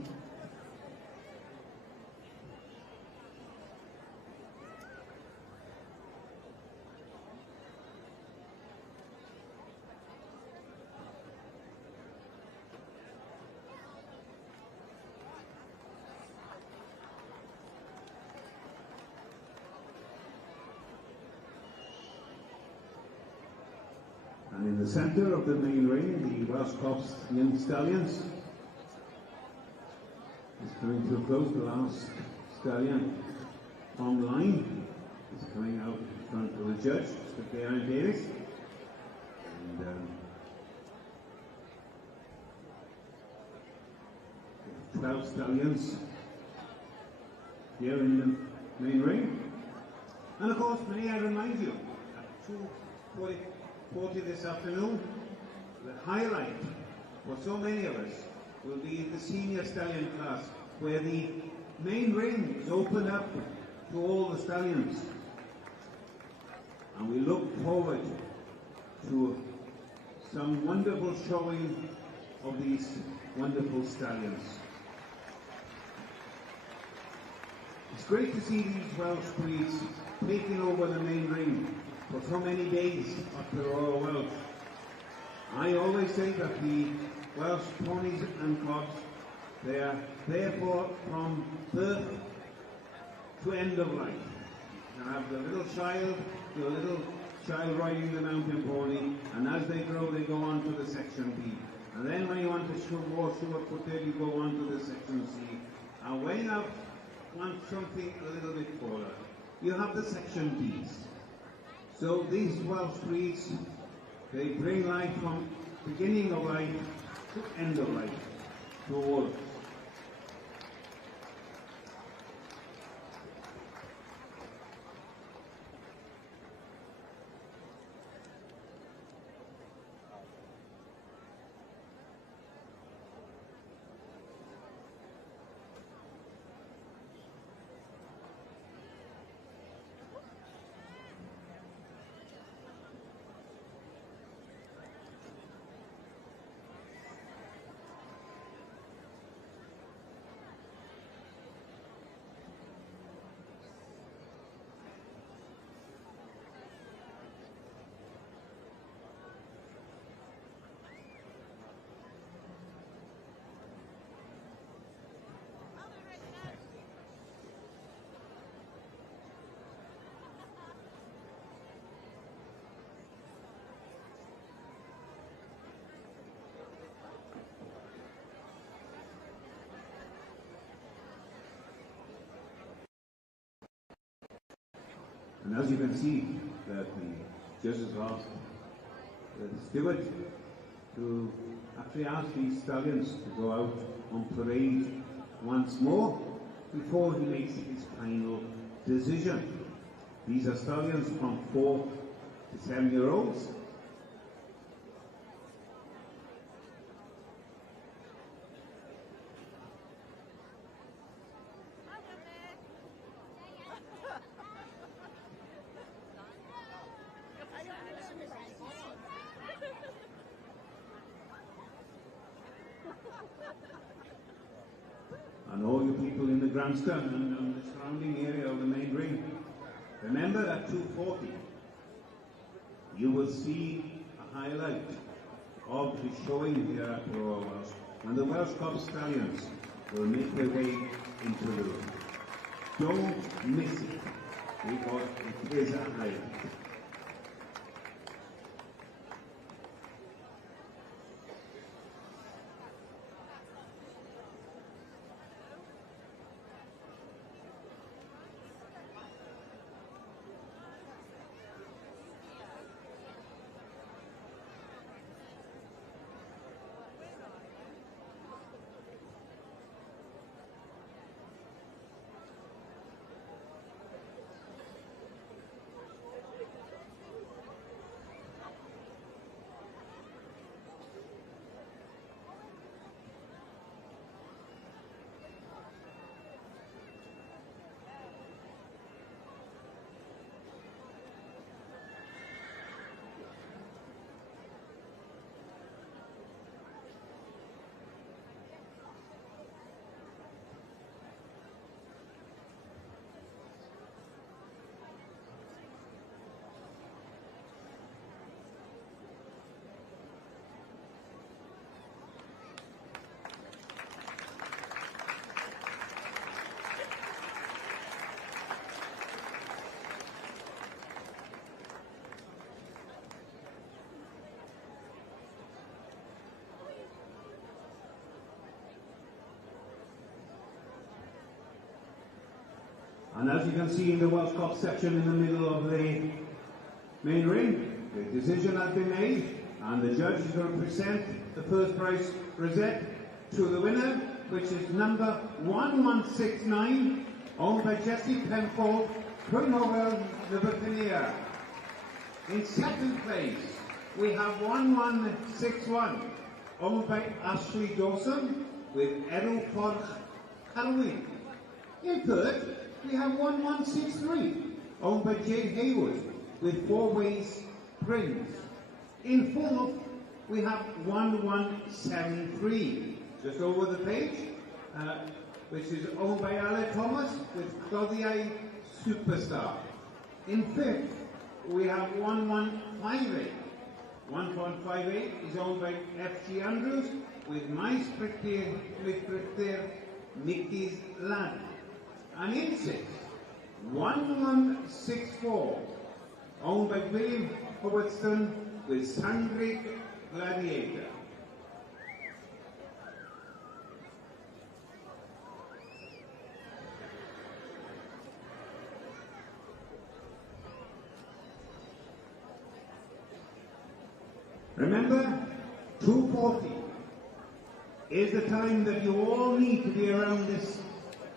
And in the centre of the main ring, the Welsh Cops Young Stallions is coming to a close. The last stallion on line is coming out in front of the judge, Mr. Darren Davis. And 12 stallions here in the main ring. And of course, may I remind you, at 2:40 this afternoon, the highlight for so many of us will be the senior stallion class, where the main ring is opened up to all the stallions. And we look forward to some wonderful showing of these wonderful stallions. It's great to see these Welsh breeds taking over the main ring for so many days up the Royal Welsh. I always say that the Welsh ponies and cobs, they are therefore from birth to end of life. You have the little child riding the mountain pony, and as they grow they go on to the Section B. And then when you want to show more short footed, you go on to the Section C. And when you want something a little bit taller, you have the Section Ds. So these Welsh breeds, they bring life from beginning of life to end of life to all of us. And as you can see, that the judges asked the steward to actually ask these stallions to go out on parade once more before he makes his final decision. These are stallions from 4 to 7-year-olds. And all you people in the grandstand and the surrounding area of the main ring, remember at 2:40 you will see a highlight of the showing here at Royal Welsh, and the Welsh Cup Stallions will make their way into the ring. Don't miss it, because it is a highlight. And as you can see in the Welsh Cup section in the middle of the main ring, the decision has been made, and the judge is going to present the first prize rosette to the winner, which is number 1169, owned by Jesse Penfold, Crynhowell, Liverpool. In second place, we have 1161, owned by Ashley Dawson, with Errol Forch Carwyn. In third, we have 1163, owned by Jane Haywood, with Four Ways Prince. In fourth, we have 1173, just over the page, which is owned by Alec Thomas, with Claudia Superstar. In fifth, we have 1158. 1158 is owned by F.G. Andrews, with My Sprittir Mickey's Lad. And in sixth, 1164, owned by William Howardson, with Sandrick Gladiator. Remember, 2:40 is the time that you all need to be around this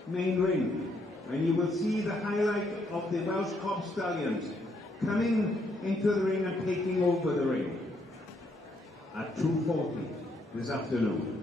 main ring, when you will see the highlight of the Welsh Cup Stallions coming into the ring and taking over the ring at 2:40 this afternoon.